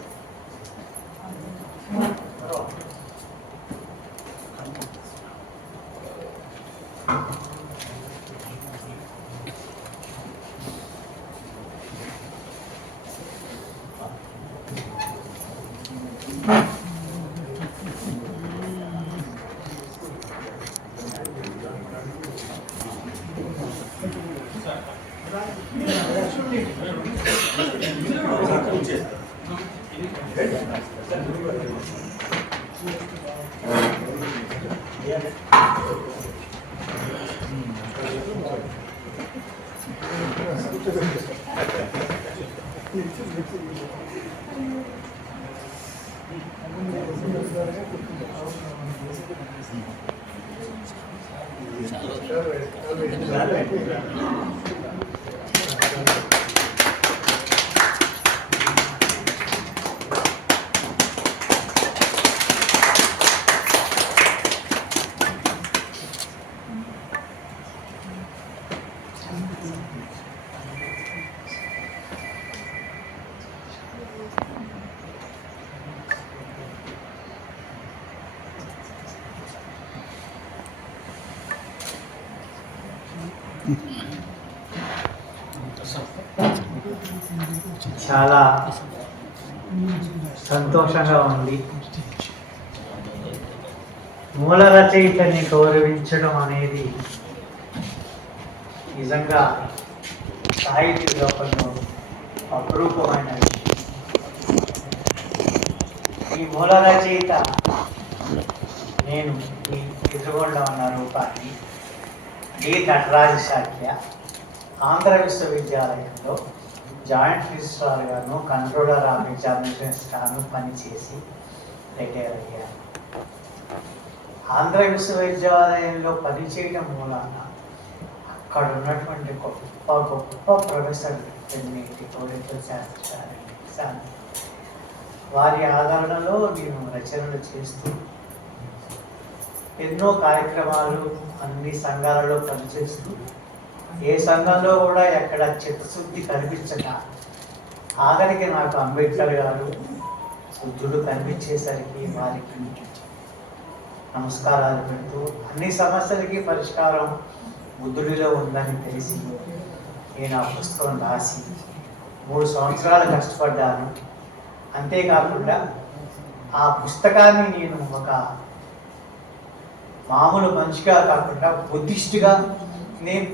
చాలా సంతోషంగా ఉంది. మూల రచయితని గౌరవించడం అనేది నిజంగా సాహిత్య లోకంలో అపురూపమైన విషయం. ఈ మూల రచయిత నేను ఈ ఎదురుగొండ ఉన్న రూపాన్ని డి నటరాజ శాఖ్య ఆంధ్ర విశ్వవిద్యాలయంలో జాయింట్ రిజిస్ట్రార్ గాను కంట్రోలర్ ఆఫ్ ఎగ్జామినేషన్స్ గాను పనిచేసి రిటైర్ అయ్యాను. ఆంధ్ర విశ్వవిద్యాలయంలో పనిచేయడం మూలాన అక్కడ ఉన్నటువంటి గొప్ప గొప్ప ప్రొఫెసర్ పొలిటికల్ శాస్త్ర వారి ఆదరణలో నేను రచనలు చేస్తూ ఎన్నో కార్యక్రమాలు అన్ని సంఘాలలో పనిచేస్తూ ఏ సంఘంలో కూడా ఎక్కడ చిత్తశుద్ధి కనిపించక ఆఖరికి నాకు అంబేద్కర్ గారు బుద్ధుడు కనిపించేసరికి వారికి నమస్కారాలు పెడుతూ అన్ని సమస్యలకి పరిష్కారం బుద్ధుడిలో ఉందని తెలిసి నేను ఆ పుస్తకం రాసి 3 సంవత్సరాలు కష్టపడ్డాను. అంతేకాకుండా ఆ పుస్తకాన్ని నేను ఒక మామూలు మనిషిగా కాకుండా బుద్ధిస్టుగా నేను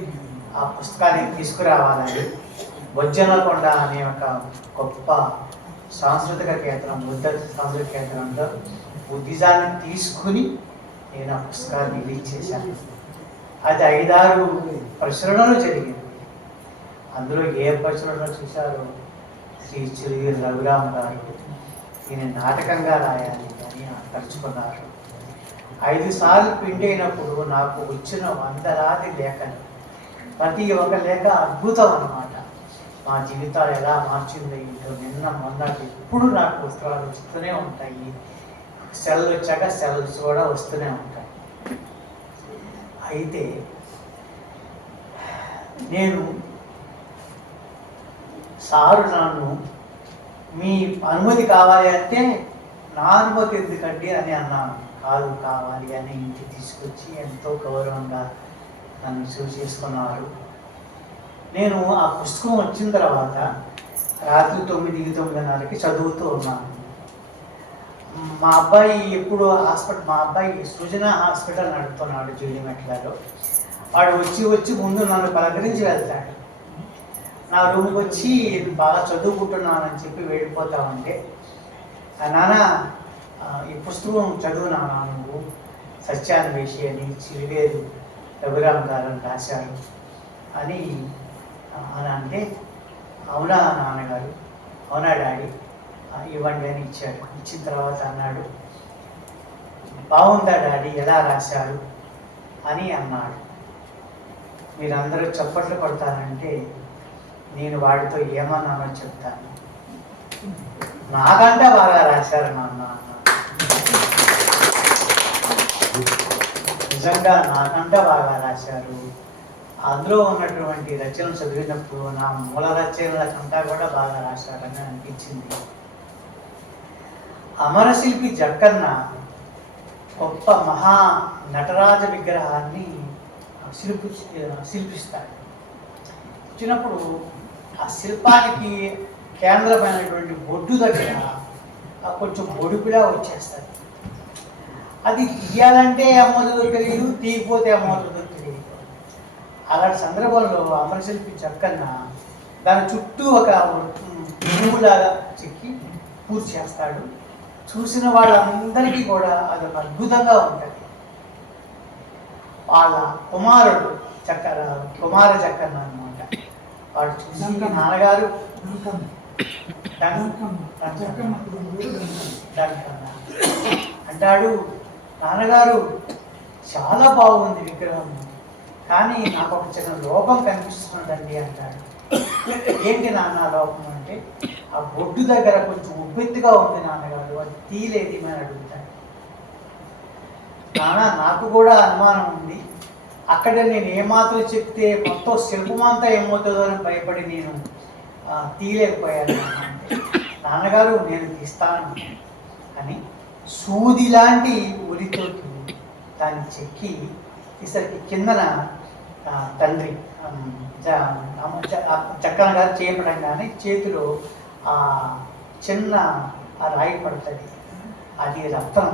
ఆ పుస్తకాన్ని తీసుకురావాలని బొజ్జనకొండ అనే ఒక గొప్ప సాంస్కృతిక కేంద్రం, బుద్ధ సాంస్కృతిక కేంద్రంలో బుద్ధిజాన్ని తీసుకుని నేను ఆ పుస్తకాన్ని రిలీజ్ చేశాను. అది 5-6 ప్రచురణలు జరిగింది. అందులో ఏ ప్రచురణలు చూశారో శ్రీ చిరువీర రఘురామ్ గారు దీన్ని నాటకంగా రాయాలి అని తలుచుకున్నారు. 5 సార్లు ప్రింట్ అయినప్పుడు నాకు వచ్చిన 100 లేఖలు, ప్రతి ఒక్క లేఖ అద్భుతం అన్నమాట. మా జీవితాలు ఎలా మార్చిందో ఏంటో నిన్న మొన్న ఎప్పుడు నాకు పుస్తకాలు వస్తూనే ఉంటాయి. సెలవులు వచ్చాక సెలవులు కూడా వస్తూనే ఉంటాయి. అయితే నేను సారు నన్ను మీ అనుమతి కావాలి అంటే నా అనుమతి ఎందుకండి అని అన్నాను. కాదు, కావాలి అని ఇంటికి తీసుకొచ్చి ఎంతో గౌరవంగా నన్ను చేసుకున్నారు. నేను ఆ పుస్తకం వచ్చిన తర్వాత రాత్రి 9-9:30కి చదువుతూ ఉన్నాను. మా అబ్బాయి ఎప్పుడు మా అబ్బాయి సృజన హాస్పిటల్ నడుపుతున్నాడు జూలిమెట్లలో. వాడు వచ్చి ముందు నన్ను పలకరించి వెళ్తాడు. నా రూమ్కి వచ్చి బాగా చదువుకుంటున్నానని చెప్పి వెళ్ళిపోతామంటే, నాన్న ఈ పుస్తకం చదువు నాన్న నువ్వు, సత్యాన్వేషి అని చిరువేరు రఘురామ్ గారు రాశారు అని అంటే, అవునా నాన్నగారు, అవునా డాడీ, ఇవ్వండి అని ఇచ్చాడు. ఇచ్చిన తర్వాత అన్నాడు, బాగుందా డాడీ, ఎలా రాశారు అని అన్నాడు. మీరందరూ చప్పట్లు కొడతానంటే నేను వాడితో ఏమన్నానో చెప్తాను. నాకంటే బాగా రాశారు నాన్న అన్నాడు. నిజంగా నాకంటే బాగా రాశారు. అందులో ఉన్నటువంటి రచనలు చదివినప్పుడు నా మూల రచనల కంటా కూడా బాగా రాశారని అనిపించింది. అమరశిల్పి జక్కన్న గొప్ప మహా నటరాజ విగ్రహాన్ని శిల్పిస్తాడు. వచ్చినప్పుడు ఆ శిల్పానికి కేంద్రమైనటువంటి బొడ్డు దగ్గర కొంచెం బొడుపులా వచ్చేస్తుంది. అది తీయాలంటే ఏమవుతుందో తెలియదు, తీయకపోతే ఏమవుతుందో తెలియదు. అలాంటి సందర్భంలో అమరశిల్పి జక్కన్న దాని చుట్టూ ఒక పువ్వులాగా చెక్కి పూర్తి చేస్తాడు. చూసిన వాళ్ళందరికీ కూడా అది అద్భుతంగా ఉంటుంది. వాళ్ళ కుమారుడు కుమార చక్కన్న అనమాట. వాడు చూసి నాన్నగారు అంటాడు, నాన్నగారు చాలా బాగుంది విగ్రహం, కానీ నాకు ఒక చిన్న లోపం కనిపిస్తున్నదండి అంటాడు. ఏంటి నాన్న లోపం అంటే, ఆ బొడ్డు దగ్గర కొంచెం ఉబ్బెత్తుగా ఉంది నాన్నగారు, అది తీయలేదు అని అడుగుతాడు. నాన్న నాకు కూడా అనుమానం ఉంది, అక్కడ నేను ఏమాత్రం చెప్తే మొత్తం శిల్పమంతా ఏమవుతుందో అని భయపడి నేను తీయలేకపోయాను. నాన్నగారు నేను తీస్తాను అని సూది లాంటి ఉరితో దాన్ని చెక్కి ఈసరికి కిందన తండ్రి చక్కన గారు చేయబడంగానే చేతిలో ఆ చిన్న ఆ రాయి పడుతుంది. అది రక్తం.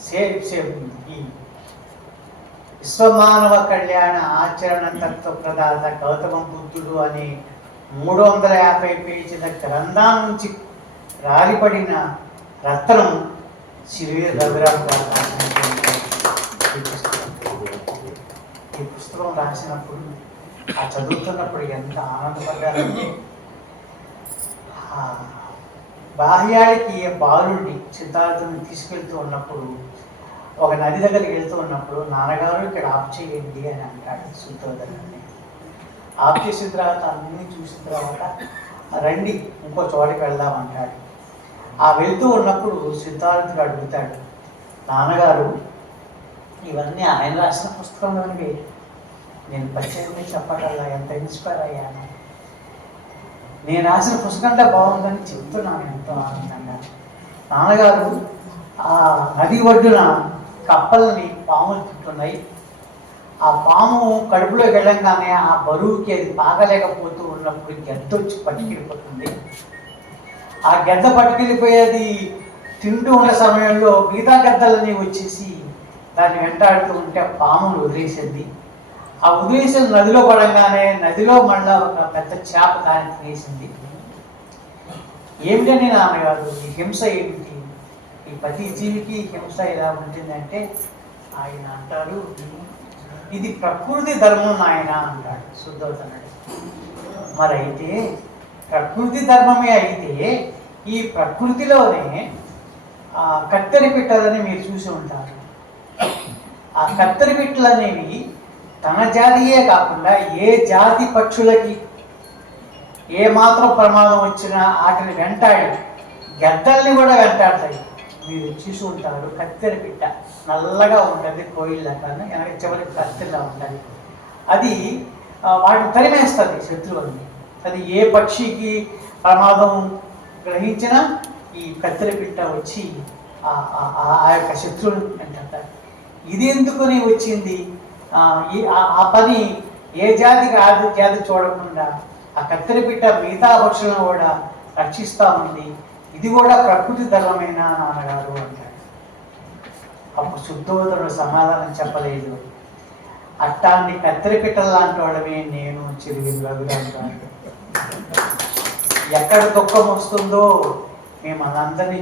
ఈ విశ్వమానవ కళ్యాణ ఆచరణ తత్వ ప్రదాత గౌతమ బుద్ధుడు అనే 350 పేజీల గ్రంథం నుంచి రాలిపడిన రత్నం శ్రీ రఘురామ్ గారు రాసినటువంటి ఈ పుస్తకం రాసినప్పుడు ఆ చదువుతున్నప్పుడు ఎంత ఆనందపడ్డారంటే బాహ్యాడికి బాలుడిని సిద్ధార్థుని తీసుకెళ్తూ ఉన్నప్పుడు ఒక నది దగ్గరికి వెళ్తూ ఉన్నప్పుడు నాన్నగారు ఇక్కడ ఆఫ్ చేయండి అని అంటాడు శుద్ధోదరుని. ఆఫ్ చేసిన తర్వాత అన్నీ చూసిన తర్వాత రండి ఇంకో చోటికి వెళ్దామంటాడు. ఆ వెళ్తూ ఉన్నప్పుడు సిద్ధార్థుడు అడుగుతాడు, నాన్నగారు ఇవన్నీ ఆయన రాసిన పుస్తకంలోనివి, నేను పరిచయం చెప్పగల ఎంత ఇన్స్పైర్ అయ్యాను, నేను రాసిన పుస్తకంలో బాగుందని చెప్తున్నాను ఎంతో ఆనందంగా. నాన్నగారు ఆ నది ఒడ్డున కప్పల్ని పాములు తింటున్నాయి, ఆ పాము కడుపులోకి వెళ్ళంగానే ఆ బరువుకి అది పాగలేకపోతూ ఉన్నప్పుడు గెద్ద వచ్చి పట్టుకెళ్ళిపోతుంది. ఆ గెద్ద పట్టుకెళ్ళిపోయేది తింటూ ఉన్న సమయంలో మిగతా గెద్దలని వచ్చేసి దాన్ని వెంటాడుతూ ఉంటే పాములు వదిలేసింది. ఆ వదిలేసిన నదిలో పడంగానే నదిలో మళ్ళా ఒక పెద్ద చేప దాన్ని తినేసింది. ఏమిటని నాన్నగారు ఈ హింస ఏమిటి, ఈ ప్రతి జీవికి హింస ఎలా ఉంటుందంటే ఆయన అంటారు, ఇది ప్రకృతి ధర్మం నాయన అంటాడు శుద్ధోదనుడు. మరైతే ప్రకృతి ధర్మమే అయితే ఈ ప్రకృతిలోనే కత్తెర పిట్టలని మీరు చూసి ఉంటారు. ఆ కత్తెర పిట్టలు అనేవి తన జాతియే కాకుండా ఏ జాతి పక్షులకి ఏ మాత్రం ప్రమాదం వచ్చినా వాటిని వెంటాడి గెద్దల్ని కూడా వెంటాడతాయి. మీరు చూసి ఉంటారు కత్తెర పిట్ట నల్లగా ఉంటుంది, కోయిల్లా కన్నా వెనక చివరికి కత్తెరలా ఉంటుంది. అది వాటిని తరిమేస్తుంది శత్రువుల్ని. అది ఏ పక్షికి ప్రమాదం గ్రహించినా ఈ కత్తెర పిట్ట వచ్చి ఆ యొక్క శత్రువుని వెంటాడతారు. ఇది ఎందుకుని వచ్చింది, ఆ పని ఏ జాతికి ఆ జాతి చూడకుండా ఆ కత్తెర పిట్ట మిగతా పక్షులను కూడా రక్షిస్తూ ఉంది. ఇది కూడా ప్రకృతి ధర్మమేనా నాన్నగారు అంటాడు. అప్పుడు శుద్ధోదరుడు సమాధానం చెప్పలేదు. అట్టాన్ని కత్తెర పిట్టల లాంటి వాడమే నేను చిరువి రఘురామ్. ఎక్కడ దుఃఖం వస్తుందో మేము అదందరినీ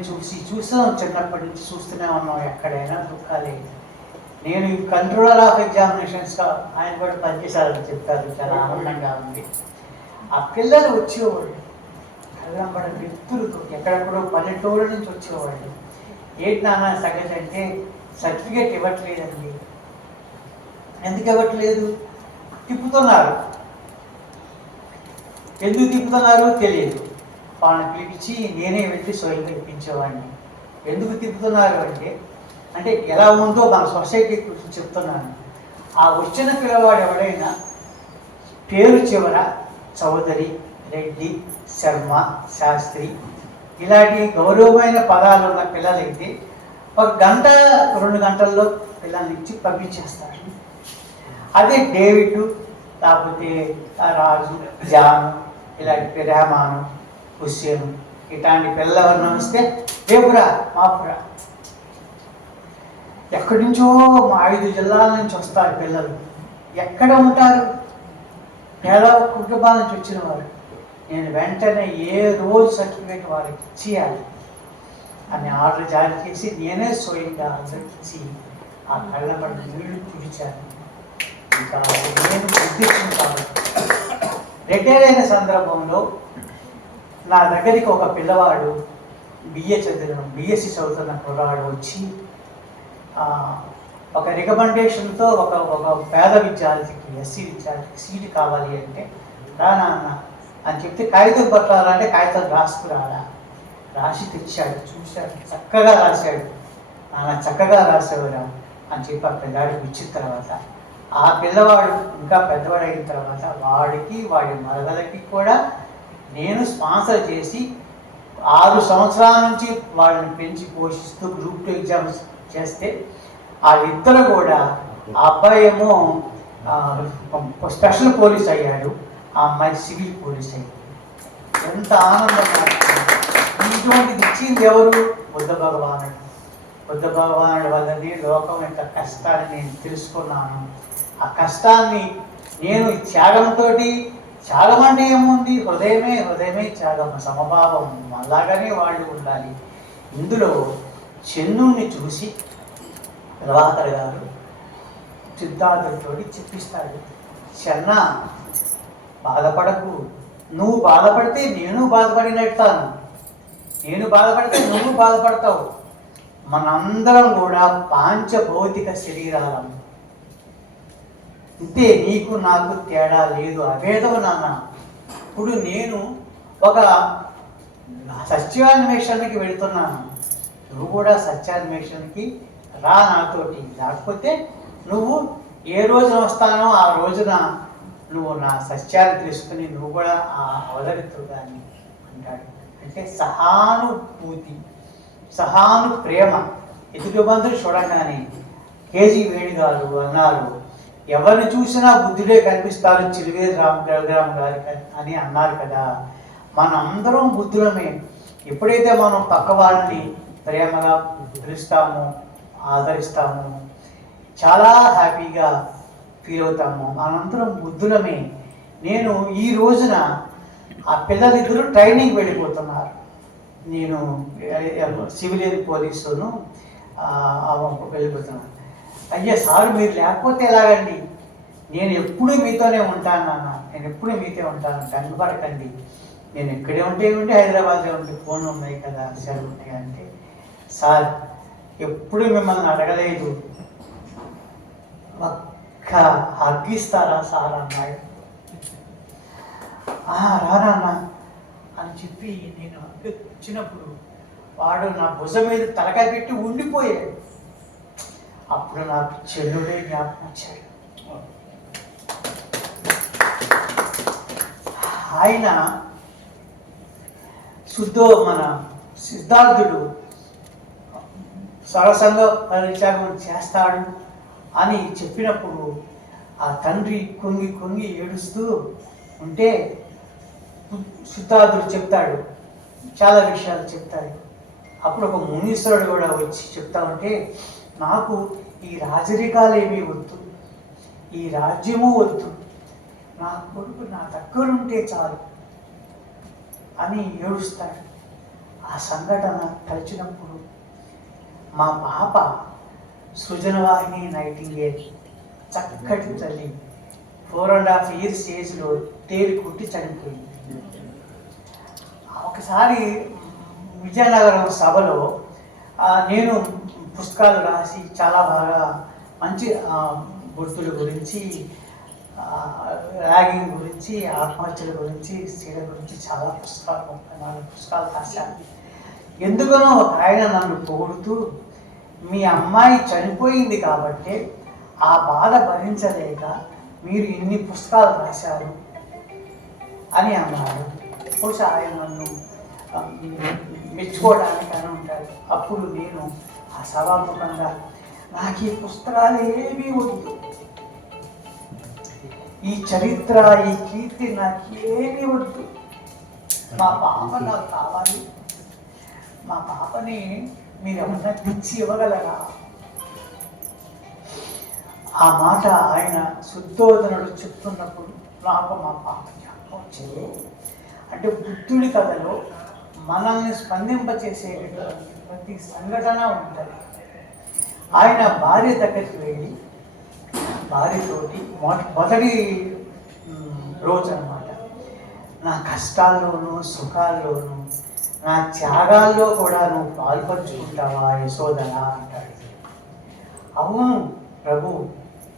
చూసాం, చిన్నప్పటి నుంచి చూస్తూనే ఉన్నాం. ఎక్కడైనా దుఃఖాలే. నేను ఈ కంట్రోలర్ ఆఫ్ ఎగ్జామినేషన్స్గా ఆయన కూడా పనిచేశారని చెప్పారు, చాలా ఆనందంగా ఉంది. ఆ పిల్లలు వచ్చేవాళ్ళు కళ్ళంబడ వ్యక్తులతో ఎక్కడెక్కడో పల్లెటూరు నుంచి వచ్చేవాళ్ళు. ఏంటి నాన్న సంగతి అంటే సర్టిఫికేట్ ఇవ్వట్లేదండి. ఎందుకు ఇవ్వట్లేదు? తిప్పుతున్నారు. ఎందుకు తిప్పుతున్నారు తెలియదు. వాళ్ళని పిలిపించి నేనే వెళ్ళి స్వయంగా ఇప్పించేవాడిని. ఎందుకు తిప్పుతున్నారు అంటే ఎలా ఉందో మన సొసైటీ గురించి చెప్తున్నాను. ఆ వచ్చిన పిల్లవాడు ఎవడైనా పేరు చివర చౌదరి, రెడ్డి, శర్మ, శాస్త్రి ఇలాంటి గౌరవమైన పదాలు ఉన్న పిల్లలైతే 1 గంట 2 గంటల్లో పిల్లల్ని ఇచ్చి పంపించేస్తారు. అదే డేవిడ్, లేకపోతే రాజు, జాను, ఇలాంటి రెహమాను, హుస్సేను ఇట్లాంటి పిల్లలు ఎవరిని వస్తే రేపురా మాపురా. ఎక్కడి నుంచో 5 జిల్లాల నుంచి వస్తారు పిల్లలు. ఎక్కడ ఉంటారు? పేద కుటుంబాల నుంచి వచ్చిన వారు. నేను వెంటనే ఏ రోజు సర్టిఫికేట్ వారికి ఇచ్చేయాలి అని ఆర్డర్ జారీ చేసి నేనే స్వయంగా అందరికి ఇచ్చి ఆ కళ్ళబడి నీళ్లు కుడిచాను. ఇంకా నేను ఉద్దేశం కాదు. రిటైర్ అయిన సందర్భంలో నా దగ్గరికి ఒక పిల్లవాడు బిఎస్సి చదువుతున్న కుర్రాడు వచ్చి ఒక రికమెండేషన్తో ఒక పేద విద్యార్థికి, ఎస్సీ విద్యార్థికి సీటు కావాలి అంటే రా నాన్న అని చెప్తే కాగితం పట్టాలంటే కాగితం రాసుకురాడా. రాసి తెచ్చాడు, చూశాడు, చక్కగా రాశాడు. నాన్న చక్కగా రాసేవారా అని చెప్పి ఆ పిల్లవాడికి ఇచ్చిన తర్వాత ఆ పిల్లవాడు ఇంకా పెద్దవాడు అయిన తర్వాత వాడికి వాడి మరదలకి కూడా నేను స్పాన్సర్ చేసి 6 సంవత్సరాల నుంచి వాళ్ళని పెంచి పోషిస్తూ గ్రూప్ 2 ఎగ్జామ్స్ చేస్తే వాళ్ళిద్దరు కూడా ఆ అబ్బాయి ఏమో స్పెషల్ పోలీస్ అయ్యాడు, ఆ అమ్మాయి సివిల్ పోలీస్ అయ్యాడు. ఎంత ఆనందంగా! ఇటువంటిది ఇచ్చింది ఎవరు? బుద్ధ భగవానుడు. బుద్ధ భగవానుడి వల్లనే లోకం యొక్క కష్టాన్ని నేను తెలుసుకున్నాను. ఆ కష్టాన్ని నేను త్యాగంతో, త్యాగం అంటే ఏముంది, హృదయమే త్యాగం, సమభావం, అలాగనే వాళ్ళు ఉండాలి. ఇందులో చంద్రుణ్ణి చూసి ప్రభాకర్ గారు సిద్ధార్థుడితో చెప్పిస్తాడు, చెన్న బాధపడకు, నువ్వు బాధపడితే నేను బాధపడినట్టాను, నేను బాధపడితే నువ్వు బాధపడతావు, మనందరం కూడా పాంచభౌతిక శరీరాలం, ఇంతే, నీకు నాకు తేడా లేదు, అభేదం నాన్న. ఇప్పుడు నేను ఒక సత్యాన్వేషణకి వెళుతున్నాను, నువ్వు కూడా సత్యాన్వేషణకి రా నాతోటి, లేకపోతే నువ్వు ఏ రోజున వస్తానో ఆ రోజున నువ్వు నా సత్యాన్ని తెలుసుకుని నువ్వు కూడా అవతరిత్తు దాన్ని అంటాడు. అంటే సహానుభూతి, ప్రేమ. ఎదుటి బంధువులు చూడగానే కేజీ వేణుగారు అన్నారు, ఎవరిని చూసినా బుద్ధుడే కనిపిస్తారు చిలివేరు రఘురామ్ గారి అని అన్నారు కదా. మనందరం బుద్ధులమే. ఎప్పుడైతే మనం పక్క వాళ్ళని ప్రేమగా పిలుస్తామో, ఆదరిస్తాము, చాలా హ్యాపీగా ఫీల్ అవుతాము, మనందరం బుద్ధులమే. నేను ఈ రోజున ఆ పిల్లలిద్దరూ ట్రైనింగ్ వెళ్ళిపోతున్నారు. నేను సివిలియన్ పోలీసును వెళ్ళిపోతున్నాను. అయ్యా సార్, మీరు లేకపోతే ఎలాగండి, నేను ఎప్పుడు మీతోనే ఉంటాను నాన్న, నేను ఎప్పుడు మీతో ఉంటాను, కంగపడకండి, నేను ఎక్కడే ఉంటే హైదరాబాద్లో ఉంటే ఫోన్ ఉన్నాయి కదా, సెలవు ఉన్నాయి అంటే, సార్ ఎప్పుడు మిమ్మల్ని అడగలేదు, ఒక్క హగ్గిస్తారా సార్ అన్నాడు. రానా అని చెప్పి నేను హగ్గు వచ్చినప్పుడు వాడు నా భుజం మీద తలకాయ పెట్టి ఉండిపోయాడు. అప్పుడు నాకు చెల్లుడే జ్ఞాపకం వచ్చాడు. ఆయన మన సిద్ధార్థుడు సరసంగా పరిత్యాగం చేస్తాడు అని చెప్పినప్పుడు ఆ తండ్రి కొంగి ఏడుస్తూ ఉంటే సిద్ధార్థుడు చెప్తాడు, చాలా విషయాలు చెప్తాడు. అప్పుడు ఒక మునీశ్వరుడు కూడా వచ్చి చెప్తా ఉంటే, నాకు ఈ రాజరికాలు ఏమీ వద్దు, ఈ రాజ్యము వద్దు, నా కొడుకు నా దగ్గరుంటే చాలు అని ఏడుస్తాడు. ఆ సంఘటన తలచినప్పుడు మా పాప సృజనవాహిని నైటింగేల్, చక్కటి తల్లి, 4.5 years ఏజ్లో తేలి కుట్టి చనిపోయింది. ఒకసారి విజయనగరం సభలో నేను పుస్తకాలు రాసి చాలా బాగా మంచి గుర్తుల గురించి, ర్యాగింగ్ గురించి, ఆత్మహత్యల గురించి, స్త్రీల గురించి చాలా పుస్తకాలు 34 పుస్తకాలు రాశాను. ఎందుకనో ఆయన నన్ను పొగుడుతూ, మీ అమ్మాయి చనిపోయింది కాబట్టి ఆ బాధ భరించలేక మీరు ఇన్ని పుస్తకాలు రాశారు అని అన్నాడు. బహుశా ఆయన నన్ను మెచ్చుకోవడానికి అని ఉంటాడు. అప్పుడు నేను ఆ సభాముఖంగా, నాకు ఈ పుస్తకాలు ఏమీ వద్దు, ఈ చరిత్ర, ఈ కీర్తి నాకు ఏమీ వద్దు, మా పాప నాకు కావాలి, మా పాపని మీరు ఏమన్నా తెచ్చి ఇవ్వగలరా? ఆ మాట ఆయన శుద్ధోదనుడు చెప్తున్నప్పుడు నాకు మా పాప జ్ఞాపకం వచ్చింది. అంటే బుద్ధుడి కథలో మనల్ని స్పందింపచేసేటటువంటి ప్రతి సంఘటన ఉంటుంది. ఆయన భార్య దగ్గరికి వెళ్ళి భార్యతోటి మొదటి రోజు అన్నమాట, నా కష్టాల్లోనూ సుఖాల్లోనూ నా త్యాగాల్లో కూడా నువ్వు పాల్పంచుకుంటావా యశోదరా అంటాడు. అవును ప్రభు,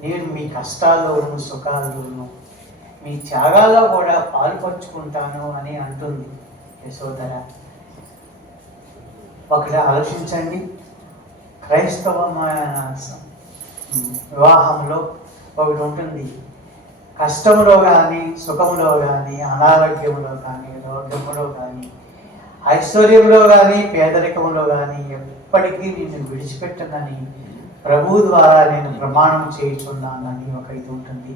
నేను మీ కష్టాల్లోనూ సుఖాల్లోనూ మీ త్యాగాల్లో కూడా పాల్పంచుకుంటాను అని అంటుంది యశోదర. ఒకటి ఆలోచించండి, క్రైస్తవ వివాహంలో ఒకటి ఉంటుంది, కష్టంలో కానీ సుఖంలో కానీ అనారోగ్యంలో కానీ రోగంలో కానీ ఐశ్వర్యంలో కానీ పేదరికంలో కానీ ఎప్పటికీ నిన్ను విడిచిపెట్టనని ప్రభు ద్వారా నేను ప్రమాణం చేయుచున్నానని ఒక ఇది ఉంటుంది.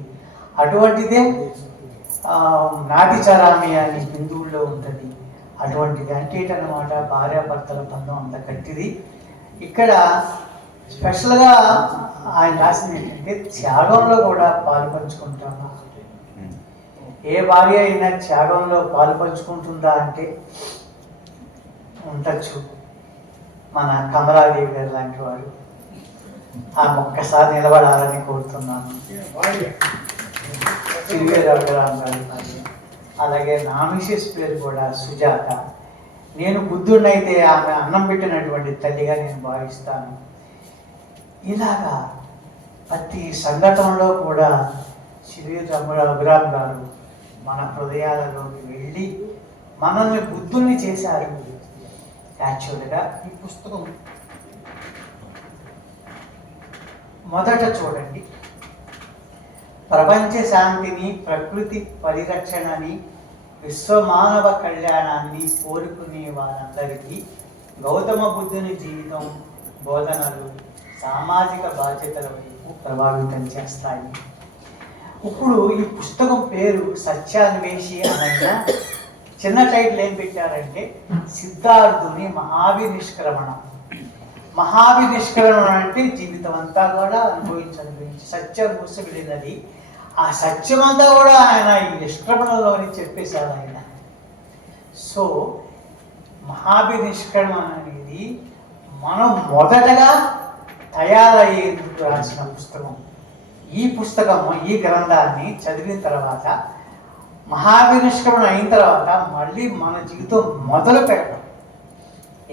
అటువంటిదే నాటి చరామి అని హిందువుల్లో ఉంటుంది. అటువంటిది అంటే ఏంటన్నమాట, భార్యాభర్తల బంధం అంత గట్టిది. ఇక్కడ స్పెషల్గా ఆయన రాసింది ఏంటంటే త్యాగంలో కూడా పాలు పంచుకుంటాము. ఏ భార్య అయినా త్యాగంలో పాలు పంచుకుంటుందా అంటే ఉండొచ్చు. మన కమలాదేవి గారు లాంటి వారు ఆ ఒక్కసారి నిలబడాలని కోరుతున్నాను. చిరువేరావు గారు భార్య, అలాగే నా మిసెస్ పేరు కూడా సుజాత. నేను బుద్ధుడినైతే ఆమె అన్నం పెట్టినటువంటి తల్లిగా నేను భావిస్తాను. ఇలాగా ప్రతి సంఘటనలో కూడా శ్రీ రఘురామ్ గారు మన హృదయాలలోకి వెళ్ళి మనల్ని బుద్ధుల్ని చేశారు. యాక్చువల్గా ఈ పుస్తకం మొదట చూడండి, ప్రపంచ శాంతిని, ప్రకృతి పరిరక్షణని, విశ్వమానవ కళ్యాణాన్ని కోరుకునే వారందరికీ గౌతమ బుద్ధుని జీవితం, బోధనలు సామాజిక బాధ్యతల వైపు ప్రభావితం చేస్తాయి. ఇప్పుడు ఈ పుస్తకం పేరు సత్యాన్వేషి అనగా చిన్న టైటిల్ ఏం పెట్టారంటే సిద్ధార్థుని మహావినిష్క్రమణ. మహావినిష్క్రమణ అంటే జీవితం అంతా కూడా అనుభవించి సత్యం మూసగిలినది. ఆ సత్యమంతా కూడా ఆయన ఈ నిష్క్రమణలోని చెప్పేశారు ఆయన. సో మహావినిష్క్రమణ అనేది మనం మొదటగా తయారయ్యేందుకు రాసిన పుస్తకం. ఈ పుస్తకము, ఈ గ్రంథాన్ని చదివిన తర్వాత, మహావినిష్క్రమణ అయిన తర్వాత మళ్ళీ మన జీవితం మొదలు పెడతాం.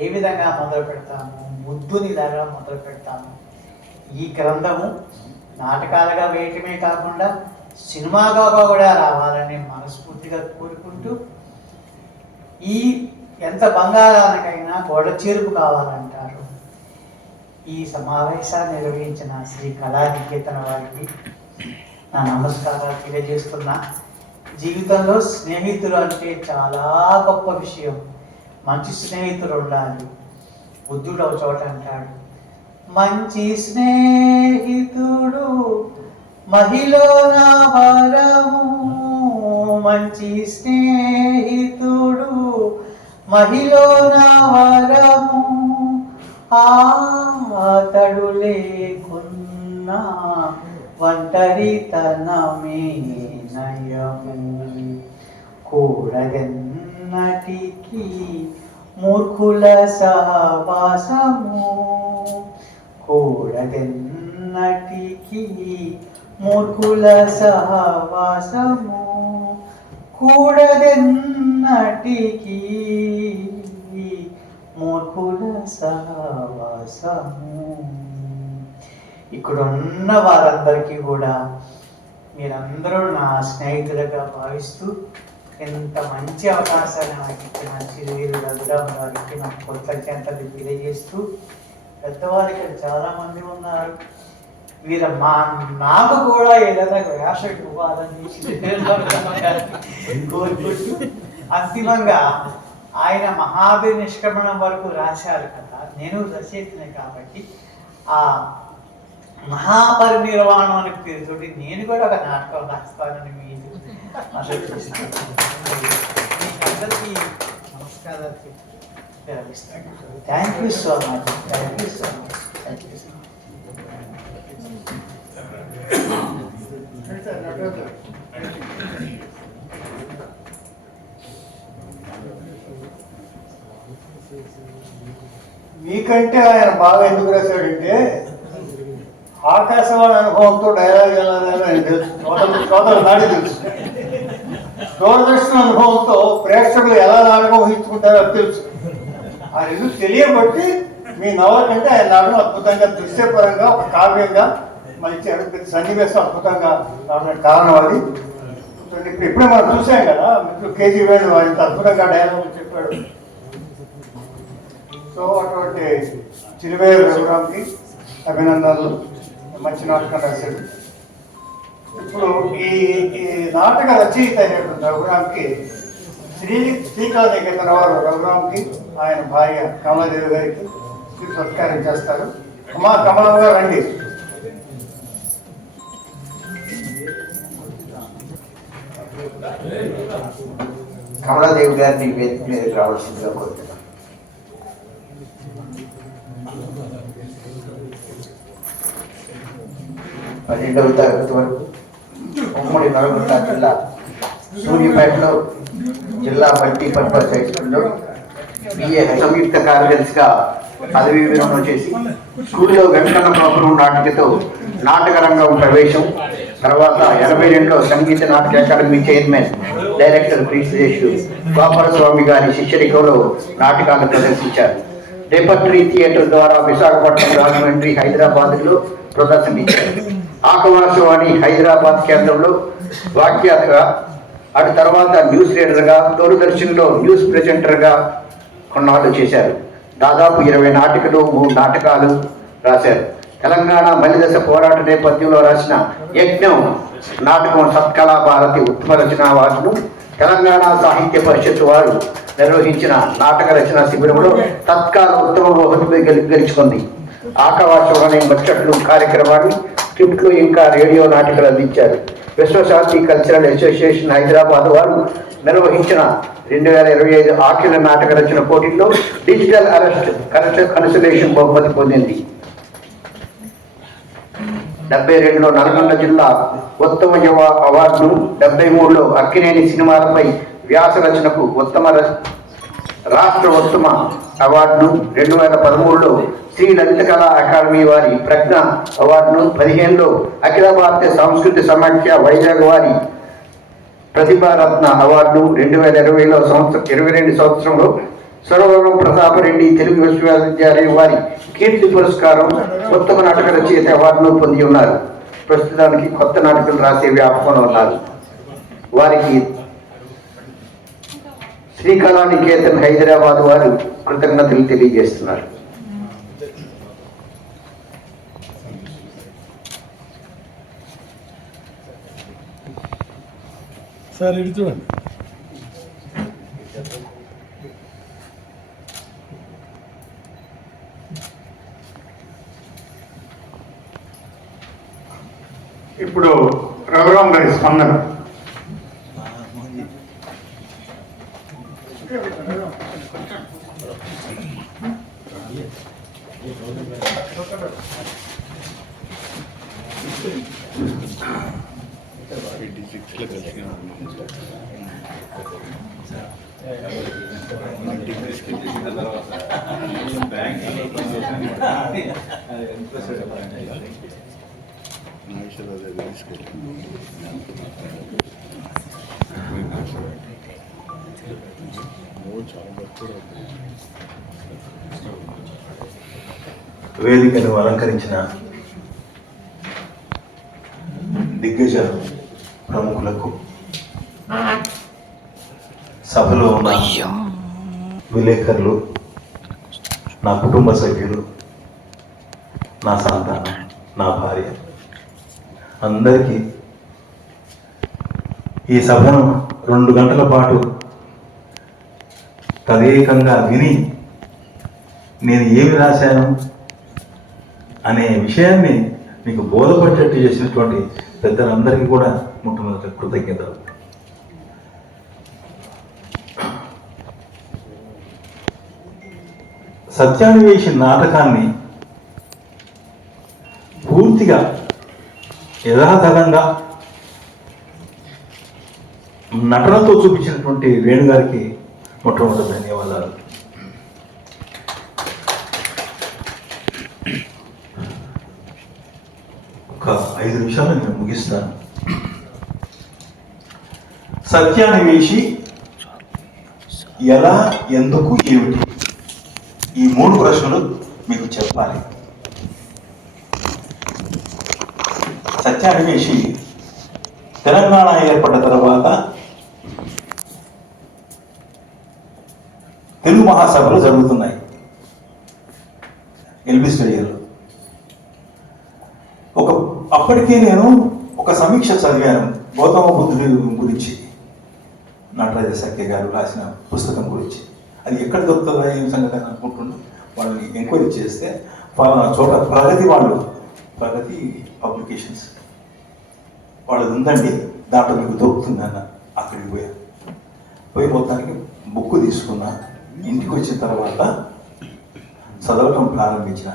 ఏ విధంగా మొదలు పెడతాము? బుద్ధునిలాగా మొదలు పెడతాము. ఈ గ్రంథము నాటకాలుగా వేయటమే కాకుండా సినిమాగా కూడా రావాలని మనస్ఫూర్తిగా కోరుకుంటూ, ఈ ఎంత బంగారానికైనా గోడ చేరుపు కావాలంటారు. ఈ సమావేశాన్ని నిర్వహించిన శ్రీ కళానికేతన వారికి నా నమస్కారాలు తెలియజేస్తున్నా. జీవితంలో స్నేహితులు అంటే చాలా గొప్ప విషయం. మంచి స్నేహితులు ఉండాలి. బుద్ధుడు ఒక చోట అంటాడు, మంచి స్నేహితుడు మహిళన వరము, మంచి స్నేహితుడు మహిళన వరము, అతడు లేకున్నా ఒంటరితనమే నయము, కూడదెన్నటికి మూర్ఖుల సహవాసము, కూడదెన్నటికి మూర్ఖుల సహవాసము, కూడదెన్నటికి మూర్ఖుల సహవాసము. ఇక్కడున్న వారందరికీ కూడా మీరందరూ నా స్నేహితులుగా భావిస్తూ ఎంత మంచి అవకాశాన్ని నాకు ఇచ్చిన చిరువీరు రఘురామ్ గారికి నాకు కృతజ్ఞతలు తెలియజేస్తూ, పెద్దవారికి చాలామంది ఉన్నారు, నాకు కూడా ఏదైనా వేషం ఇవ్వాలని కోరుకుంటూ, అంతిమంగా ఆయన మహావినిష్క్రమణం వరకు రాశారు కదా, నేను రచయితనే కాబట్టి ఆ మహాపరినిర్వాణం అనే పేరుతోటి నేను కూడా ఒక నాటకం రాస్తానని మీరు అందరికీ నమస్కారాలు తెలియజేస్తాను. Thank you so much. Thank you so much. Thank you so much. మీకంటే ఆయన బాగా ఎందుకు రాశాడంటే ఆకాశవాణి అనుభవంతో డైలాగ్ ఎలా ఆయన తెలుసు, శ్రోతలు నాడి తెలుసు. దూరదర్శన అనుభవంతో ప్రేక్షకులు ఎలా నాటకం ఊహించుకుంటారో అది తెలుసు. ఆ రెండు తెలియబట్టి మీ నవల కంటే ఆయన నాటకం అద్భుతంగా దృశ్యపరంగా ఒక కావ్యంగా మంచి ప్రతి సన్నివేశం అద్భుతంగా రావడానికి కారణం అది. ఇప్పుడే మనం చూసాం కదా, మిత్రులు కేజీ వేణు ఇంత అద్భుతంగా డైలాగ్ చెప్పాడు. సో అటువంటి చిరువేరు రఘురామ్కి అభినందనలు. మంచి నాటకం రాశాడు. ఇప్పుడు ఈ నాటక రచయిత అయినటువంటి రఘురామ్కి శ్రీకళానికేతన వారు రఘురామ్కి ఆయన భార్య కమలాదేవి గారికి సత్కారం చేస్తారు. అమ్మా కమలమ్మ గారు రండి. కమలాదేవి గారిని వేదిక మీద రావాల్సిందిగా కోరుతున్నాను. 12వ తరగతి వరకు ఉమ్మడి నల్గొండ జిల్లా సూర్యాపేటలో జిల్లా మల్టీపర్పస్ హై స్కూల్లో బిఏ సంయుక్త కార్యదర్శిగా పదవీ విరమణ చేసి స్కూల్లో వెంకన్న కాపురం నాటికతో నాటక రంగం ప్రవేశం, తర్వాత 82లో Sangeet Natak academy chairman director ప్రీతిశేషు Gopala స్వామి గారి శిష్యరికంలో నాటకాలు ప్రదర్శించారు. రేపర్టరీ థియేటర్ ద్వారా విశాఖపట్నం, రాజమండ్రి, హైదరాబాద్లో ప్రదర్శనించారు. ఆకాశవాణి హైదరాబాద్ కేంద్రంలో వాఖ్యాతగా, అటు తర్వాత న్యూస్ రీడర్గా, దూరదర్శన్లో న్యూస్ ప్రెజెంటర్గా కొన్నాళ్ళు చేశారు. దాదాపు 20 నాటికలు, 3 నాటకాలు రాశారు. తెలంగాణ మలిదశ పోరాట నేపథ్యంలో రాసిన యజ్ఞం నాటకం సత్కళా భారతి ఉత్తమ రచనా అవార్డును తెలంగాణ సాహిత్య పరిషత్ వారు నిర్వహించిన నాటక రచన శిబిరంలో తత్కాల ఉత్తమ బహుమతి గెలుచుకుంది. ఆకాశవాణి ముచ్చట్లు కార్యక్రమాన్ని స్క్రిప్ట్లు ఇంకా రేడియో నాటకాలు అందించారు. విశ్వశాంతి కల్చరల్ అసోసియేషన్ హైదరాబాద్ వారు నిర్వహించిన 2025 అఖిల నాటక రచన పోటీల్లో డిజిటల్ అరెస్ట్ కన్సలేషన్ బహుమతి పొందింది. 72లో నల్గొండ జిల్లా ఉత్తమ యువ అవార్డును, 73లో అక్కినేని సినిమాలపై వ్యాస రచనకు ఉత్తమ రాష్ట్ర ఉత్తమ అవార్డును, 2013లో శ్రీ లలిత కళా అకాడమీ వారి ప్రజ్ఞ అవార్డును, 15లో అఖిల భారతీయ సంస్కృతి సమాఖ్య వైజాగ్ వారి ప్రతిభారత్న అవార్డును, 2020లో 22 సంవత్సరంలో సర్వవరం ప్రతాపరెడ్డి తెలుగు విశ్వవిద్యాలయం వారి కీర్తి పురస్కారం, ఉత్తమ నాటక రచయిత అవార్డును పొంది ఉన్నారు. ప్రస్తుతానికి కొత్త నాటకాలు రాసే వ్యాపకంలో ఉన్నారు. వారికి శ్రీకళానికేతన్ హైదరాబాద్ వారు కృతజ్ఞతలు తెలియజేస్తున్నారు. సార్ ఇటు చూడండి. ఇప్పుడు రఘురామ్ గారి స్పందన. వేదికను అలంకరించిన దిగ్గజ ప్రముఖులకు, సభలో ఉన్న విలేకరులు, నా కుటుంబ సభ్యులు, నా సంతానం, నా భార్య, అందరికీ ఈ సభను 2 గంటల పాటు తదేకంగా విని నేను ఏమి రాశాను అనే విషయాన్ని మీకు బోధపడేటట్టు చేసినటువంటి పెద్దలందరికీ కూడా మొట్టమొదటి కృతజ్ఞతలు. సత్యాన్వేషి నాటకాన్ని పూర్తిగా యథాతథంగా నటనతో చూపించినటువంటి వేణుగారికి మొట్టమొదటి ధన్యవాదాలు. ఒక 5 నిమిషాలు నేను ముగిస్తాను. సత్యాన్వేషి ఎలా, ఎందుకు, ఏమిటి, ఈ 3 ప్రశ్నలు మీకు చెప్పాలి. సత్యాన్వేషి తెలంగాణ ఏర్పడ్డ తర్వాత తెలుగు మహాసభలు జరుగుతున్నాయి ఎల్బీ స్టేడియంలో. అప్పటికే నేను ఒక సమీక్ష చదివాను గౌతమ బుద్ధుడి గురించి, నటరాజ సఖ్య గారు రాసిన పుస్తకం గురించి. అది ఎక్కడ దొరుకుతుందా ఏం సంగతి అని అనుకుంటున్నా. వాళ్ళని ఎంక్వైరీ చేస్తే పలానా చోట ప్రగతి పబ్లికేషన్స్ వాళ్ళది ఉందండి, దాంట్లో మీకు దొరుకుతుందన్న. అక్కడికి పోయి మొత్తానికి బుక్ తీసుకున్నా. ఇంటికి వచ్చిన తర్వాత చదవటం ప్రారంభించిన.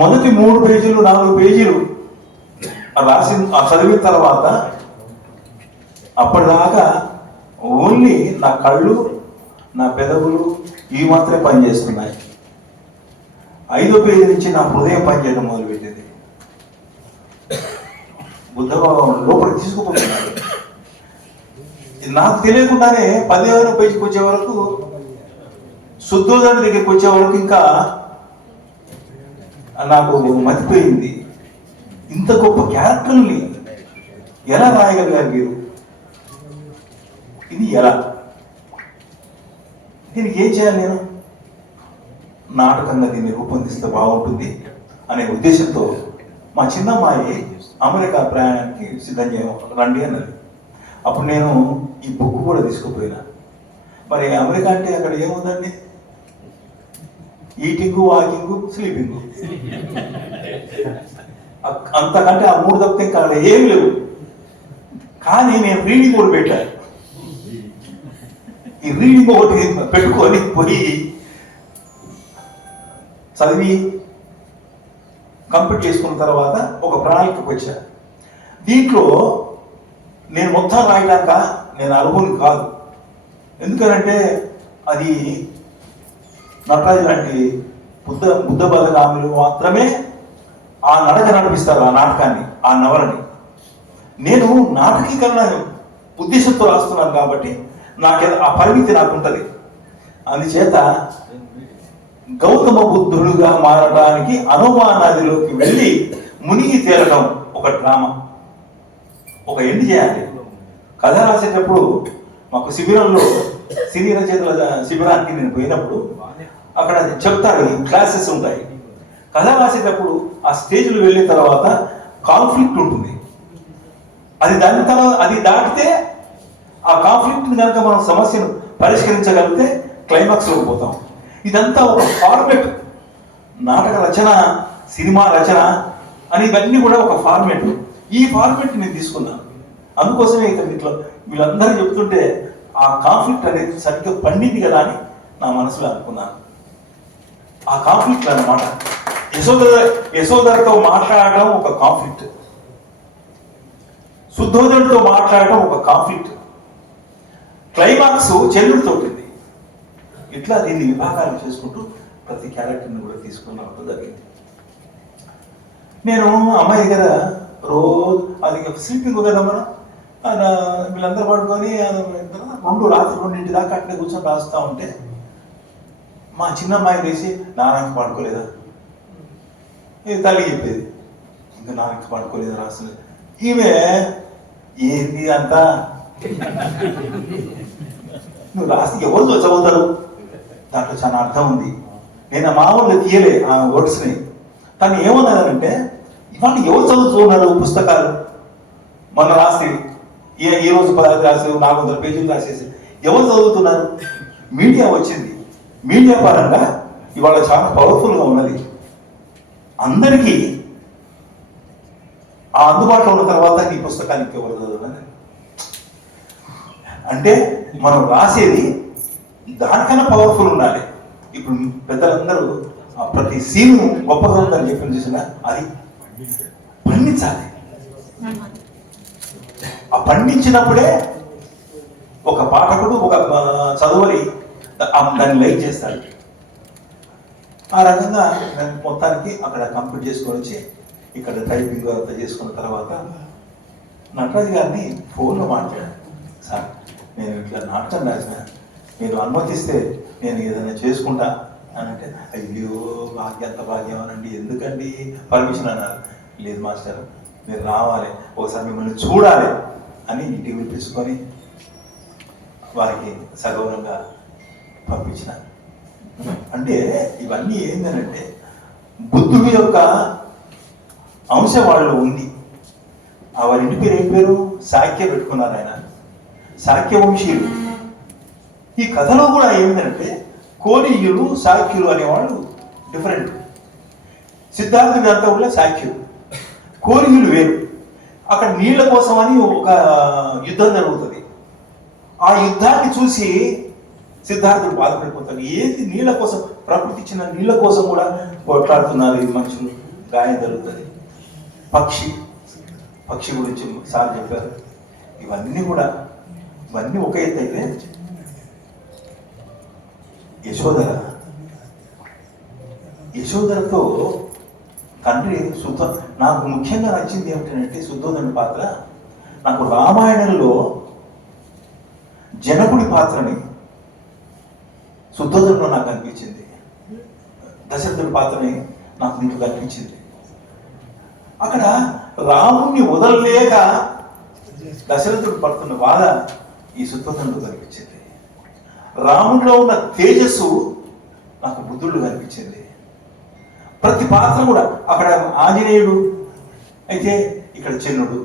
మొదటి 3 పేజీలు 4 పేజీలు చదివిన తర్వాత అప్పటిదాకా ఓన్లీ నా కళ్ళు నా పెదవులు ఇవి మాత్రమే పనిచేస్తున్నాయి. 5వ పేజీ నుంచి నా హృదయం పనిచేయడం మొదలుపెట్టింది. బుద్ధభావం లోపలికి తీసుకుపోతున్నాడు. నాకు తెలియకుండానే 10వ పేజీకి వచ్చే వరకు, శుద్ధోదరుడి దగ్గరికి వచ్చే వరకు ఇంకా నాకు మతిపోయింది. ఇంత గొప్ప క్యారెక్టర్ని ఎలా రాయగలిగారు మీరు? ఇది ఎలా? దీనికి ఏం చేయాలి? నేను నాటకంగా దీన్ని రూపొందిస్తే బాగుంటుంది అనే ఉద్దేశంతో మా చిన్నమ్మాయి అమెరికా ప్రయాణానికి సిద్ధం రండి అన్నది. అప్పుడు నేను ఈ బుక్ కూడా తీసుకుపోయినా. మరి అమెరికా అంటే అక్కడ ఏముందండి? ఈటింగ్, వాకింగ్, స్లీపింగ్, అంతకంటే ఆ 3 తప్పితే ఇంకా అక్కడ ఏమి లేవు. కానీ నేను రీడింగ్ కూడా పెట్టాను. ఈ రీడింగ్ ఒకటి పెట్టుకొని పోయి చదివి కంప్లీట్ చేసుకున్న తర్వాత ఒక ప్రణాళికకు వచ్చా. దీంట్లో నేను మొత్తం రాయడాక నేను అనుభవం కాదు. ఎందుకనంటే అది నటరాజు లాంటి బుద్ధ బదగాములు మాత్రమే ఆ నడక నడిపిస్తారు, ఆ నాటకాన్ని, ఆ నవలని. నేను నాటకీకరణ ఉద్దేశంతో రాస్తున్నాను కాబట్టి నాకు ఆ పరిమితి నాకు ఉంటుంది. అందుచేత గౌతమ బుద్ధుడుగా మారడానికి అనుమానాదిలోకి వెళ్ళి మునిగి తేలడం ఒక డ్రామా, ఒక ఎండ్ చేయాలి. కథ రాసేటప్పుడు మాకు శిబిరంలో సినీ రచయితల శిబిరానికి నేను పోయినప్పుడు అక్కడ చెప్తారు, క్లాసెస్ ఉంటాయి. కథ రాసేటప్పుడు ఆ స్టేజ్లో వెళ్ళిన తర్వాత కాన్ఫ్లిక్ట్ ఉంటుంది. అది దాటితే ఆ కాన్ఫ్లిక్ట్ కనుక మనం సమస్యను పరిష్కరించగలిగితే క్లైమాక్స్లోకి పోతాం. ఇదంతా ఒక ఫార్మేట్. నాటక రచన, సినిమా రచన అని ఇవన్నీ కూడా ఒక ఫార్మేట్. ఈ ఫార్మేట్ నేను తీసుకున్నాను. అందుకోసమే ఇట్లా వీళ్ళందరూ చెప్తుంటే ఆ కాన్ఫ్లిక్ట్ అనేది సరిగ్గా పండింది కదా అని నా మనసులో అనుకున్నాను. ఆ కాన్ఫ్లిక్ట్ అన్నమాట. యశోదరతో మాట్లాడటం ఒక కాన్ఫ్లిక్ట్, శుద్ధోదరుడితో మాట్లాడటం ఒక కాన్ఫ్లిక్ట్, క్లైమాక్స్ చంద్రుడితో ఉంటుంది. ఇట్లా దీన్ని విభాగాలు చేసుకుంటూ ప్రతి క్యారెక్టర్ని కూడా తీసుకున్నట్టు జరిగింది. నేను అమ్మాయి దగ్గర రోజు అది స్లీపింగ్ కదా మనం వీళ్ళందరూ పడుకొని 2 రాత్రి 2 దాకా అట్లే కూర్చొని రాస్తూ ఉంటే మా చిన్న అమ్మాయి వేసి నాన్నకి పడుకోలేదా, ఇది తల్లి చెప్పేది, ఇంకా నాన్నకి పడుకోలేదా రాస్తుంది. ఈమె ఏంది అంతా నువ్వు రాస్తే ఎవరు చదువుతారు, దాంట్లో చాలా అర్థం ఉంది. నేను మామూలుగా తీయలే ఆ వర్డ్స్ని. తను ఏమన్నదంటే ఇవాళ ఎవరు చదువుతున్నారు పుస్తకాలు, మొన్న రాసి ఈ రోజు 10 రాసి 400 పేజీలు రాసేసి ఎవరు చదువుతున్నారు? మీడియా వచ్చింది. మీడియా పరంగా ఇవాళ చాలా పవర్ఫుల్గా ఉన్నది. అందరికీ ఆ అందుబాటులో ఉన్న తర్వాత ఈ పుస్తకానికి ఎవరు చదవాలి అంటే మనం రాసేది దానికన్నా పవర్ఫుల్ ఉండాలి. ఇప్పుడు పెద్దలందరూ ప్రతి సీను గొప్పగా ఉందని చెప్పి చూసిన అది పండించాలి. ఆ పండించినప్పుడే ఒక పాఠకుడు, ఒక చదువరి దాన్ని లైక్ చేస్తాడు. ఆ రకంగా నేను మొత్తానికి అక్కడ కంప్లీట్ చేసుకొని వచ్చి ఇక్కడ టైపింగ్ అంతా చేసుకున్న తర్వాత నటరాజు గారిని ఫోన్లో మాట్లాడాను. సార్, నేను ఇట్లా నాటకం రాసిన, మీరు అనుమతిస్తే నేను ఏదైనా చేసుకుంటా అని అంటే, అయ్యో భాగ్యంత భాగ్యం అనండి, ఎందుకండి పర్మిషన్ అన్నారు. లేదు మాస్టర్, మీరు రావాలి, ఒకసారి మిమ్మల్ని చూడాలి అని ఇంటికి పిలిపించుకొని వారికి సగౌరవంగా పంపించిన. అంటే ఇవన్నీ ఏంటంటే బుద్ధుడి యొక్క అంశం వాళ్ళు ఉంది. వారి ఇంటి పేరు ఏం పేరు? శాక్య పెట్టుకున్నారు ఆయన, శాక్య వంశీయులు. ఈ కథలో కూడా ఏంటంటే కోలీయులు, శాక్యులు అనేవాళ్ళు డిఫరెంట్. సిద్ధార్థుడి అంతా కూడా శాక్యులు, కోలీయులు వేరు. అక్కడ నీళ్ల కోసం అని ఒక యుద్ధం జరుగుతుంది. ఆ యుద్ధాన్ని చూసి సిద్ధార్థుడు బాధపడిపోతాడు. ఏది నీళ్ళ కోసం, ప్రకృతి ఇచ్చిన నీళ్ళ కోసం కూడా పోట్లాడుతున్నారు ఈ మనుషులు. గాయం జరుగుతుంది. పక్షి గురించి సార్ చెప్పారు. ఇవన్నీ ఒక ఎత్తు అయితే యశోధరతో తండ్రి నాకు ముఖ్యంగా నచ్చింది ఏమిటంటే శుద్ధోదనుడి పాత్ర. నాకు రామాయణంలో జనకుడి పాత్రని శుద్ధోదనుడిలో నాకు అనిపించింది, దశరథుడి పాత్రని నాకు నీకు కనిపించింది. అక్కడ రాముణ్ణి వదలలేక దశరథుడు పడుతున్న బాధ ఈ శుద్ధోదనుడు కనిపించింది. రాముడిలో ఉన్న తేజస్సు నాకు బుద్ధుడు కనిపించింది. ప్రతి పాత్ర కూడా, అక్కడ ఆంజనేయుడు అయితే ఇక్కడ చెన్నుడు,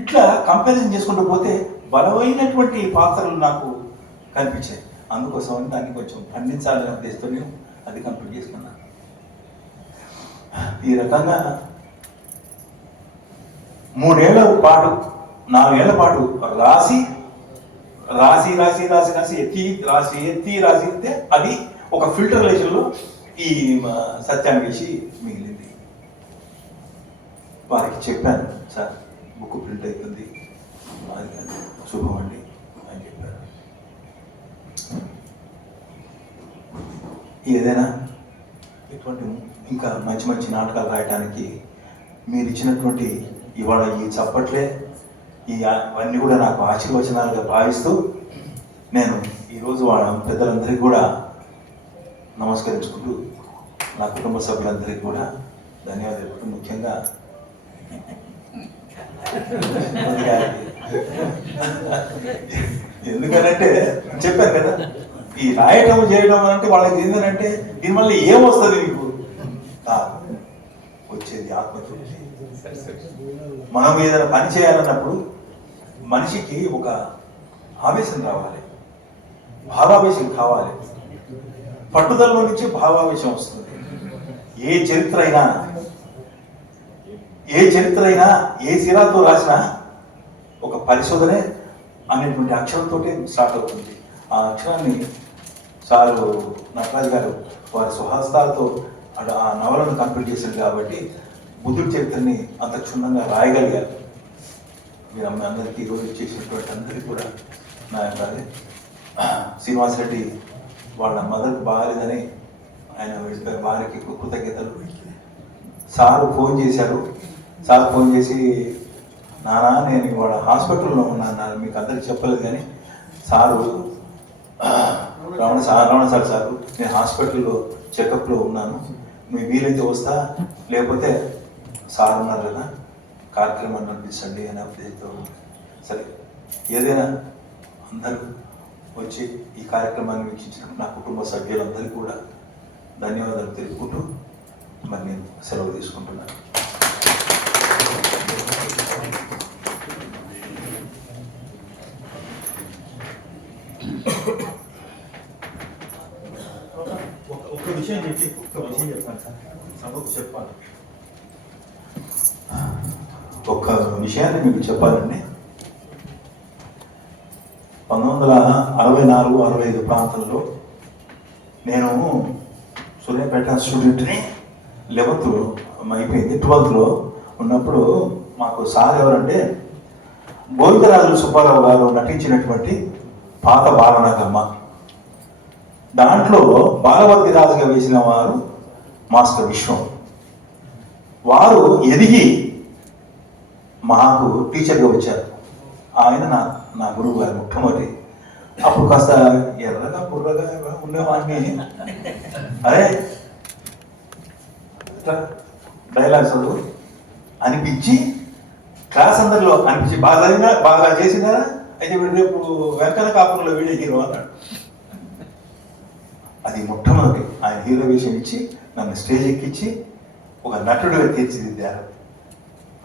ఇట్లా కంపారిజన్ చేసుకుంటూ పోతే బలమైనటువంటి పాత్రలు నాకు కనిపించాయి. అందుకోసం దాన్ని కొంచెం ఖండించాలనే ఉద్దేశంతో నేను అది కంప్లీట్ చేసుకున్నాను. ఈ రకంగా 3 ఏళ్ల పాటు 4 ఏళ్ల పాటు రాసి ఎత్తే అది ఒక ఫిల్టర్ రిలేషన్లో ఈ సత్యాన్ని వేసి మిగిలింది. వారికి చెప్పాను, సార్ బుక్ ప్రింట్ అవుతుంది, శుభం అండి అని చెప్పారు. ఏదైనా ఇటువంటి ఇంకా మంచి మంచి నాటకాలు రాయడానికి మీరు ఇచ్చినటువంటి ఇవాళ ఈ చప్పట్లే అవన్నీ కూడా నాకు ఆశీర్వచనాలుగా భావిస్తూ నేను ఈరోజు వాళ్ళ పెద్దలందరికీ కూడా నమస్కరించుకుంటూ నా కుటుంబ సభ్యులందరికీ కూడా ధన్యవాదాలు. ముఖ్యంగా ఎందుకనంటే చెప్పాను కదా, ఈ రాయటం చేయడం అంటే వాళ్ళకి ఏంటంటే దీనివల్ల ఏమొస్తుంది మీకు, వచ్చేది ఆత్మతృప్తి. మనం ఏదైనా పని చేయాలన్నప్పుడు మనిషికి ఒక ఆవేశం రావాలి, భావావేశం కావాలి. పట్టుదలలో నుంచి భావావేశం వస్తుంది. ఏ చరిత్ర అయినా ఏ సిరాతో రాసినా ఒక పరిశోధనే అనేటువంటి అక్షరంతో స్టార్ట్ అవుతుంది. ఆ అక్షరాన్ని సారు నటరాజు గారు వారి స్వహస్తాలతో ఆ నవలను కంప్లీట్ చేశారు కాబట్టి బుద్ధుడి చరిత్రని అంత క్షుణ్ణంగా రాయగలిగారు. మీరు అందరికీ ఈరోజు చేసినటువంటి అందరికీ కూడా నా యొక్క శ్రీనివాసరెడ్డి వాళ్ళ మదర్కి బాగాలేదని ఆయన వెళ్ళిపోయారు, వారికి కృతజ్ఞతలు. సారు ఫోన్ చేశారు. సార్ ఫోన్ చేసి, నానా నేను ఇవాళ హాస్పిటల్లో ఉన్నాను, మీకు అందరికి చెప్పలేదు కానీ సారు రమణ సారు నేను హాస్పిటల్లో చెకప్లో ఉన్నాను, మీ వీలైతే వస్తా, లేకపోతే సార్ ఉన్నారు కదా కార్యక్రమాన్ని నడిపించండి అని అప్డేట్తో. సరే, ఏదైనా అందరూ వచ్చి ఈ కార్యక్రమాన్ని వీక్షించిన నా కుటుంబ సభ్యులందరికీ కూడా ధన్యవాదాలు తెలుపుకుంటూ మరి నేను సెలవు తీసుకుంటున్నాను. ఒక్క విషయం చెప్పాను సార్, సభకు చెప్పాలి. ఒక్క విషయాన్ని మీకు చెప్పాలండి. 1964-65 ప్రాంతంలో నేను సూర్యాపేట స్టూడెంట్ని, 11th అయిపోయింది, 12th ఉన్నప్పుడు మాకు సార్ ఎవరంటే గోవిందరాజులు సుబ్బారావు గారు నటించినటువంటి పాత బాలనగమ్మ, దాంట్లో బాలవర్తి రాజుగా వేసిన వారు మాస్టర్ విశ్వం. వారు ఎదిగి మాకు టీచర్గా వచ్చారు. ఆయన నా గురువు గారు మొట్టమొదటి. అప్పుడు కాస్త ఎర్రగా బుర్రగా ఉండేవాడిని. అదే డైలాగ్స్ అనిపించి క్లాస్ అందరిలో అనిపించి బాగా చేసినారా అయితే వీడు రేపు వెంకన్న కాపురంలో వీడే హీరో అన్నాడు. అది మొట్టమొదటి ఆయన హీరో వేషం ఇచ్చి నన్ను స్టేజ్ ఎక్కించి ఒక నటుడిగా తీర్చిదిద్దారు.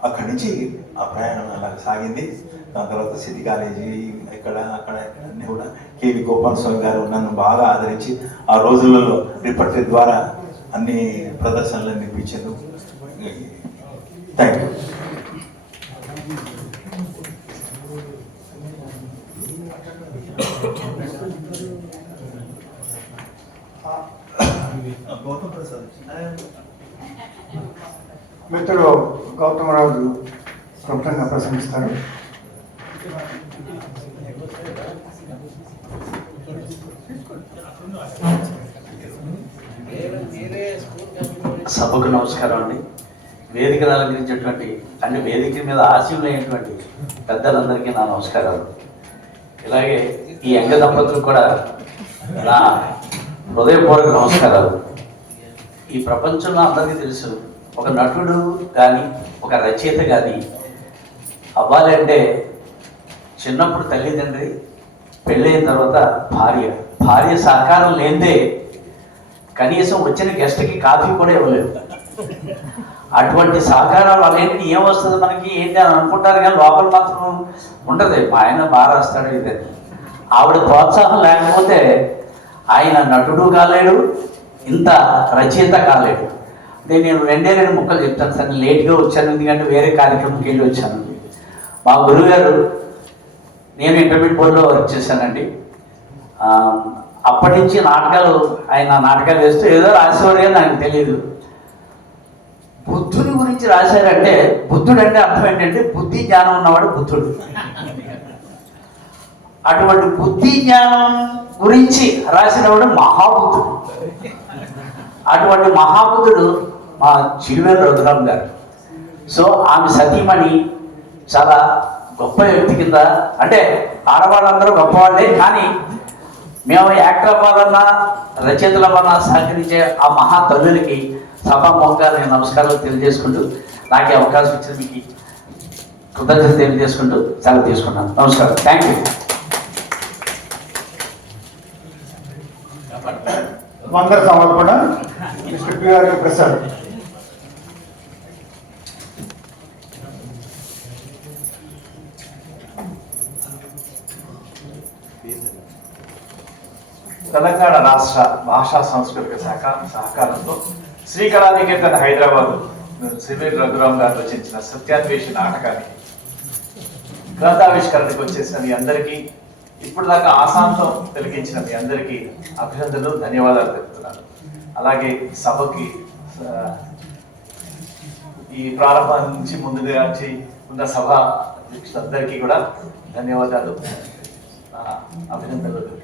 అక్కడి నుంచి ఆ ప్రయాణం అలా సాగింది. దాని తర్వాత సిటీ కాలేజీ అక్కడ అన్నీ కూడా కేవి గోపాలస్వామి గారు నన్ను బాగా ఆదరించి ఆ రోజులలో రిపర్టరీ ద్వారా అన్ని ప్రదర్శనలు నిర్మించారు. Thank you. గౌతమ్ ప్రసాద్. మిత్రుడు గౌతమరాజు క్లుప్తంగా ప్రసంగిస్తారు. సభకు నమస్కారం అండి. వేదికను అలంకరించినటువంటి అంటే వేదిక మీద ఆశీనులైనటువంటి పెద్దలందరికీ నా నమస్కారాలు. ఇలాగే ఈ యంగ దంపతులకు కూడా నా హృదయపూర్వక నమస్కారాలు. ఈ ప్రపంచంలో అందరికీ తెలుసు, ఒక నటుడు కానీ ఒక రచయిత కానీ అవ్వాలి అంటే చిన్నప్పుడు తల్లిదండ్రి, పెళ్ళైన తర్వాత భార్య సహకారం లేనిదే కనీసం వచ్చిన గెస్ట్కి కాఫీ కూడా ఇవ్వలేదు. అటువంటి సహకారాలు వాళ్ళేంటి ఏమొస్తుంది మనకి ఏంటి అని అనుకుంటారు, కానీ లోపల మాత్రం ఉండదు. మా ఆయన బాగా రాస్తాడు ఇదని. ఆవిడ ప్రోత్సాహం లేకపోతే ఆయన నటుడు కాలేడు, ఇంత రచయిత కాలేడు. అంటే నేను 2 ముక్కలు చెప్తాను సార్. నేను లేట్గా వచ్చాను, ఎందుకంటే వేరే కార్యక్రమంకి వెళ్ళి వచ్చాను. మా గురువుగారు, నేను ఇంటర్మీడియట్ బోర్డులో వర్క్ చేశానండి. అప్పటి నుంచి ఆయన నాటకాలు వేస్తూ ఏదో రాసేవారు కానీ నాకు తెలియదు. బుద్ధుని గురించి రాశారంటే, బుద్ధుడు అంటే అర్థం ఏంటంటే బుద్ధి జ్ఞానం ఉన్నవాడు బుద్ధుడు. అటువంటి బుద్ధి జ్ఞానం గురించి రాసినవాడు మహాబుద్ధుడు. అటువంటి మహాబుద్ధుడు మా చిరువేలు రఘురామ్ గారు. సో ఆమె సతీమణి చాలా గొప్ప వ్యక్తి కింద, అంటే ఆడవాళ్ళందరూ గొప్పవాళ్ళే, కానీ మేము యాక్టర్ అవ్వాలన్నా రచయితలు అవ్వాలన్నా సహకరించే ఆ మహా తల్లులకి సభాముఖంగా నేను నమస్కారాలు తెలియజేసుకుంటూ, నాకు అవకాశం ఇచ్చిన మీకు కృతజ్ఞతలు తెలియజేసుకుంటూ సెలవు తీసుకున్నాను. నమస్కారం. Thank you. మందర సమర్పణ మిస్టర్ పిఆర్ ప్రసాద్. తెలంగాణ రాష్ట్ర భాషా సాంస్కృతిక శాఖ సహకారంతో శ్రీకళానికేతన్ హైదరాబాద్ సివిల్ రఘురామ్ గారు రచించిన సత్యాన్వేషి నాటకానికి గ్రంథావిష్కరణకు వచ్చేసిన మీ అందరికీ, ఇప్పుడు దాకా ఆసాంతం తిలకించిన మీ అందరికీ అభినందనలు, ధన్యవాదాలు తెలుపుతున్నాను. అలాగే సభకి ఈ ప్రారంభం నుంచి ముందుగా ఉన్న సభ అధ్యక్షులందరికీ కూడా ధన్యవాదాలు, అభినందనలు తెలుపుతున్నాను.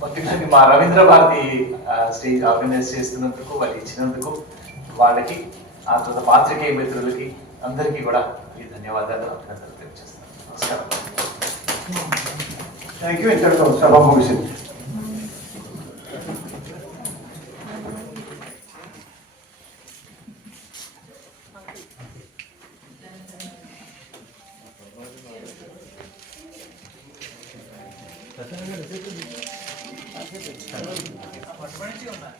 ముఖ్యంగా మా రవీంద్ర భారతి స్టేజ్ ఆర్గనైజ్ చేస్తున్నందుకు, వాళ్ళు ఇచ్చినందుకు వాళ్ళకి, ఆ తర్వాత పాత్రికేయ మిత్రులకి అందరికీ కూడా ఈ ధన్యవాదాలు, అభినందనలు తెలియజేస్తాను. నమస్కారం. Thank you. ఇంతటితో సభ ముగిసింది. పట్టుబడి ఉన్నారు.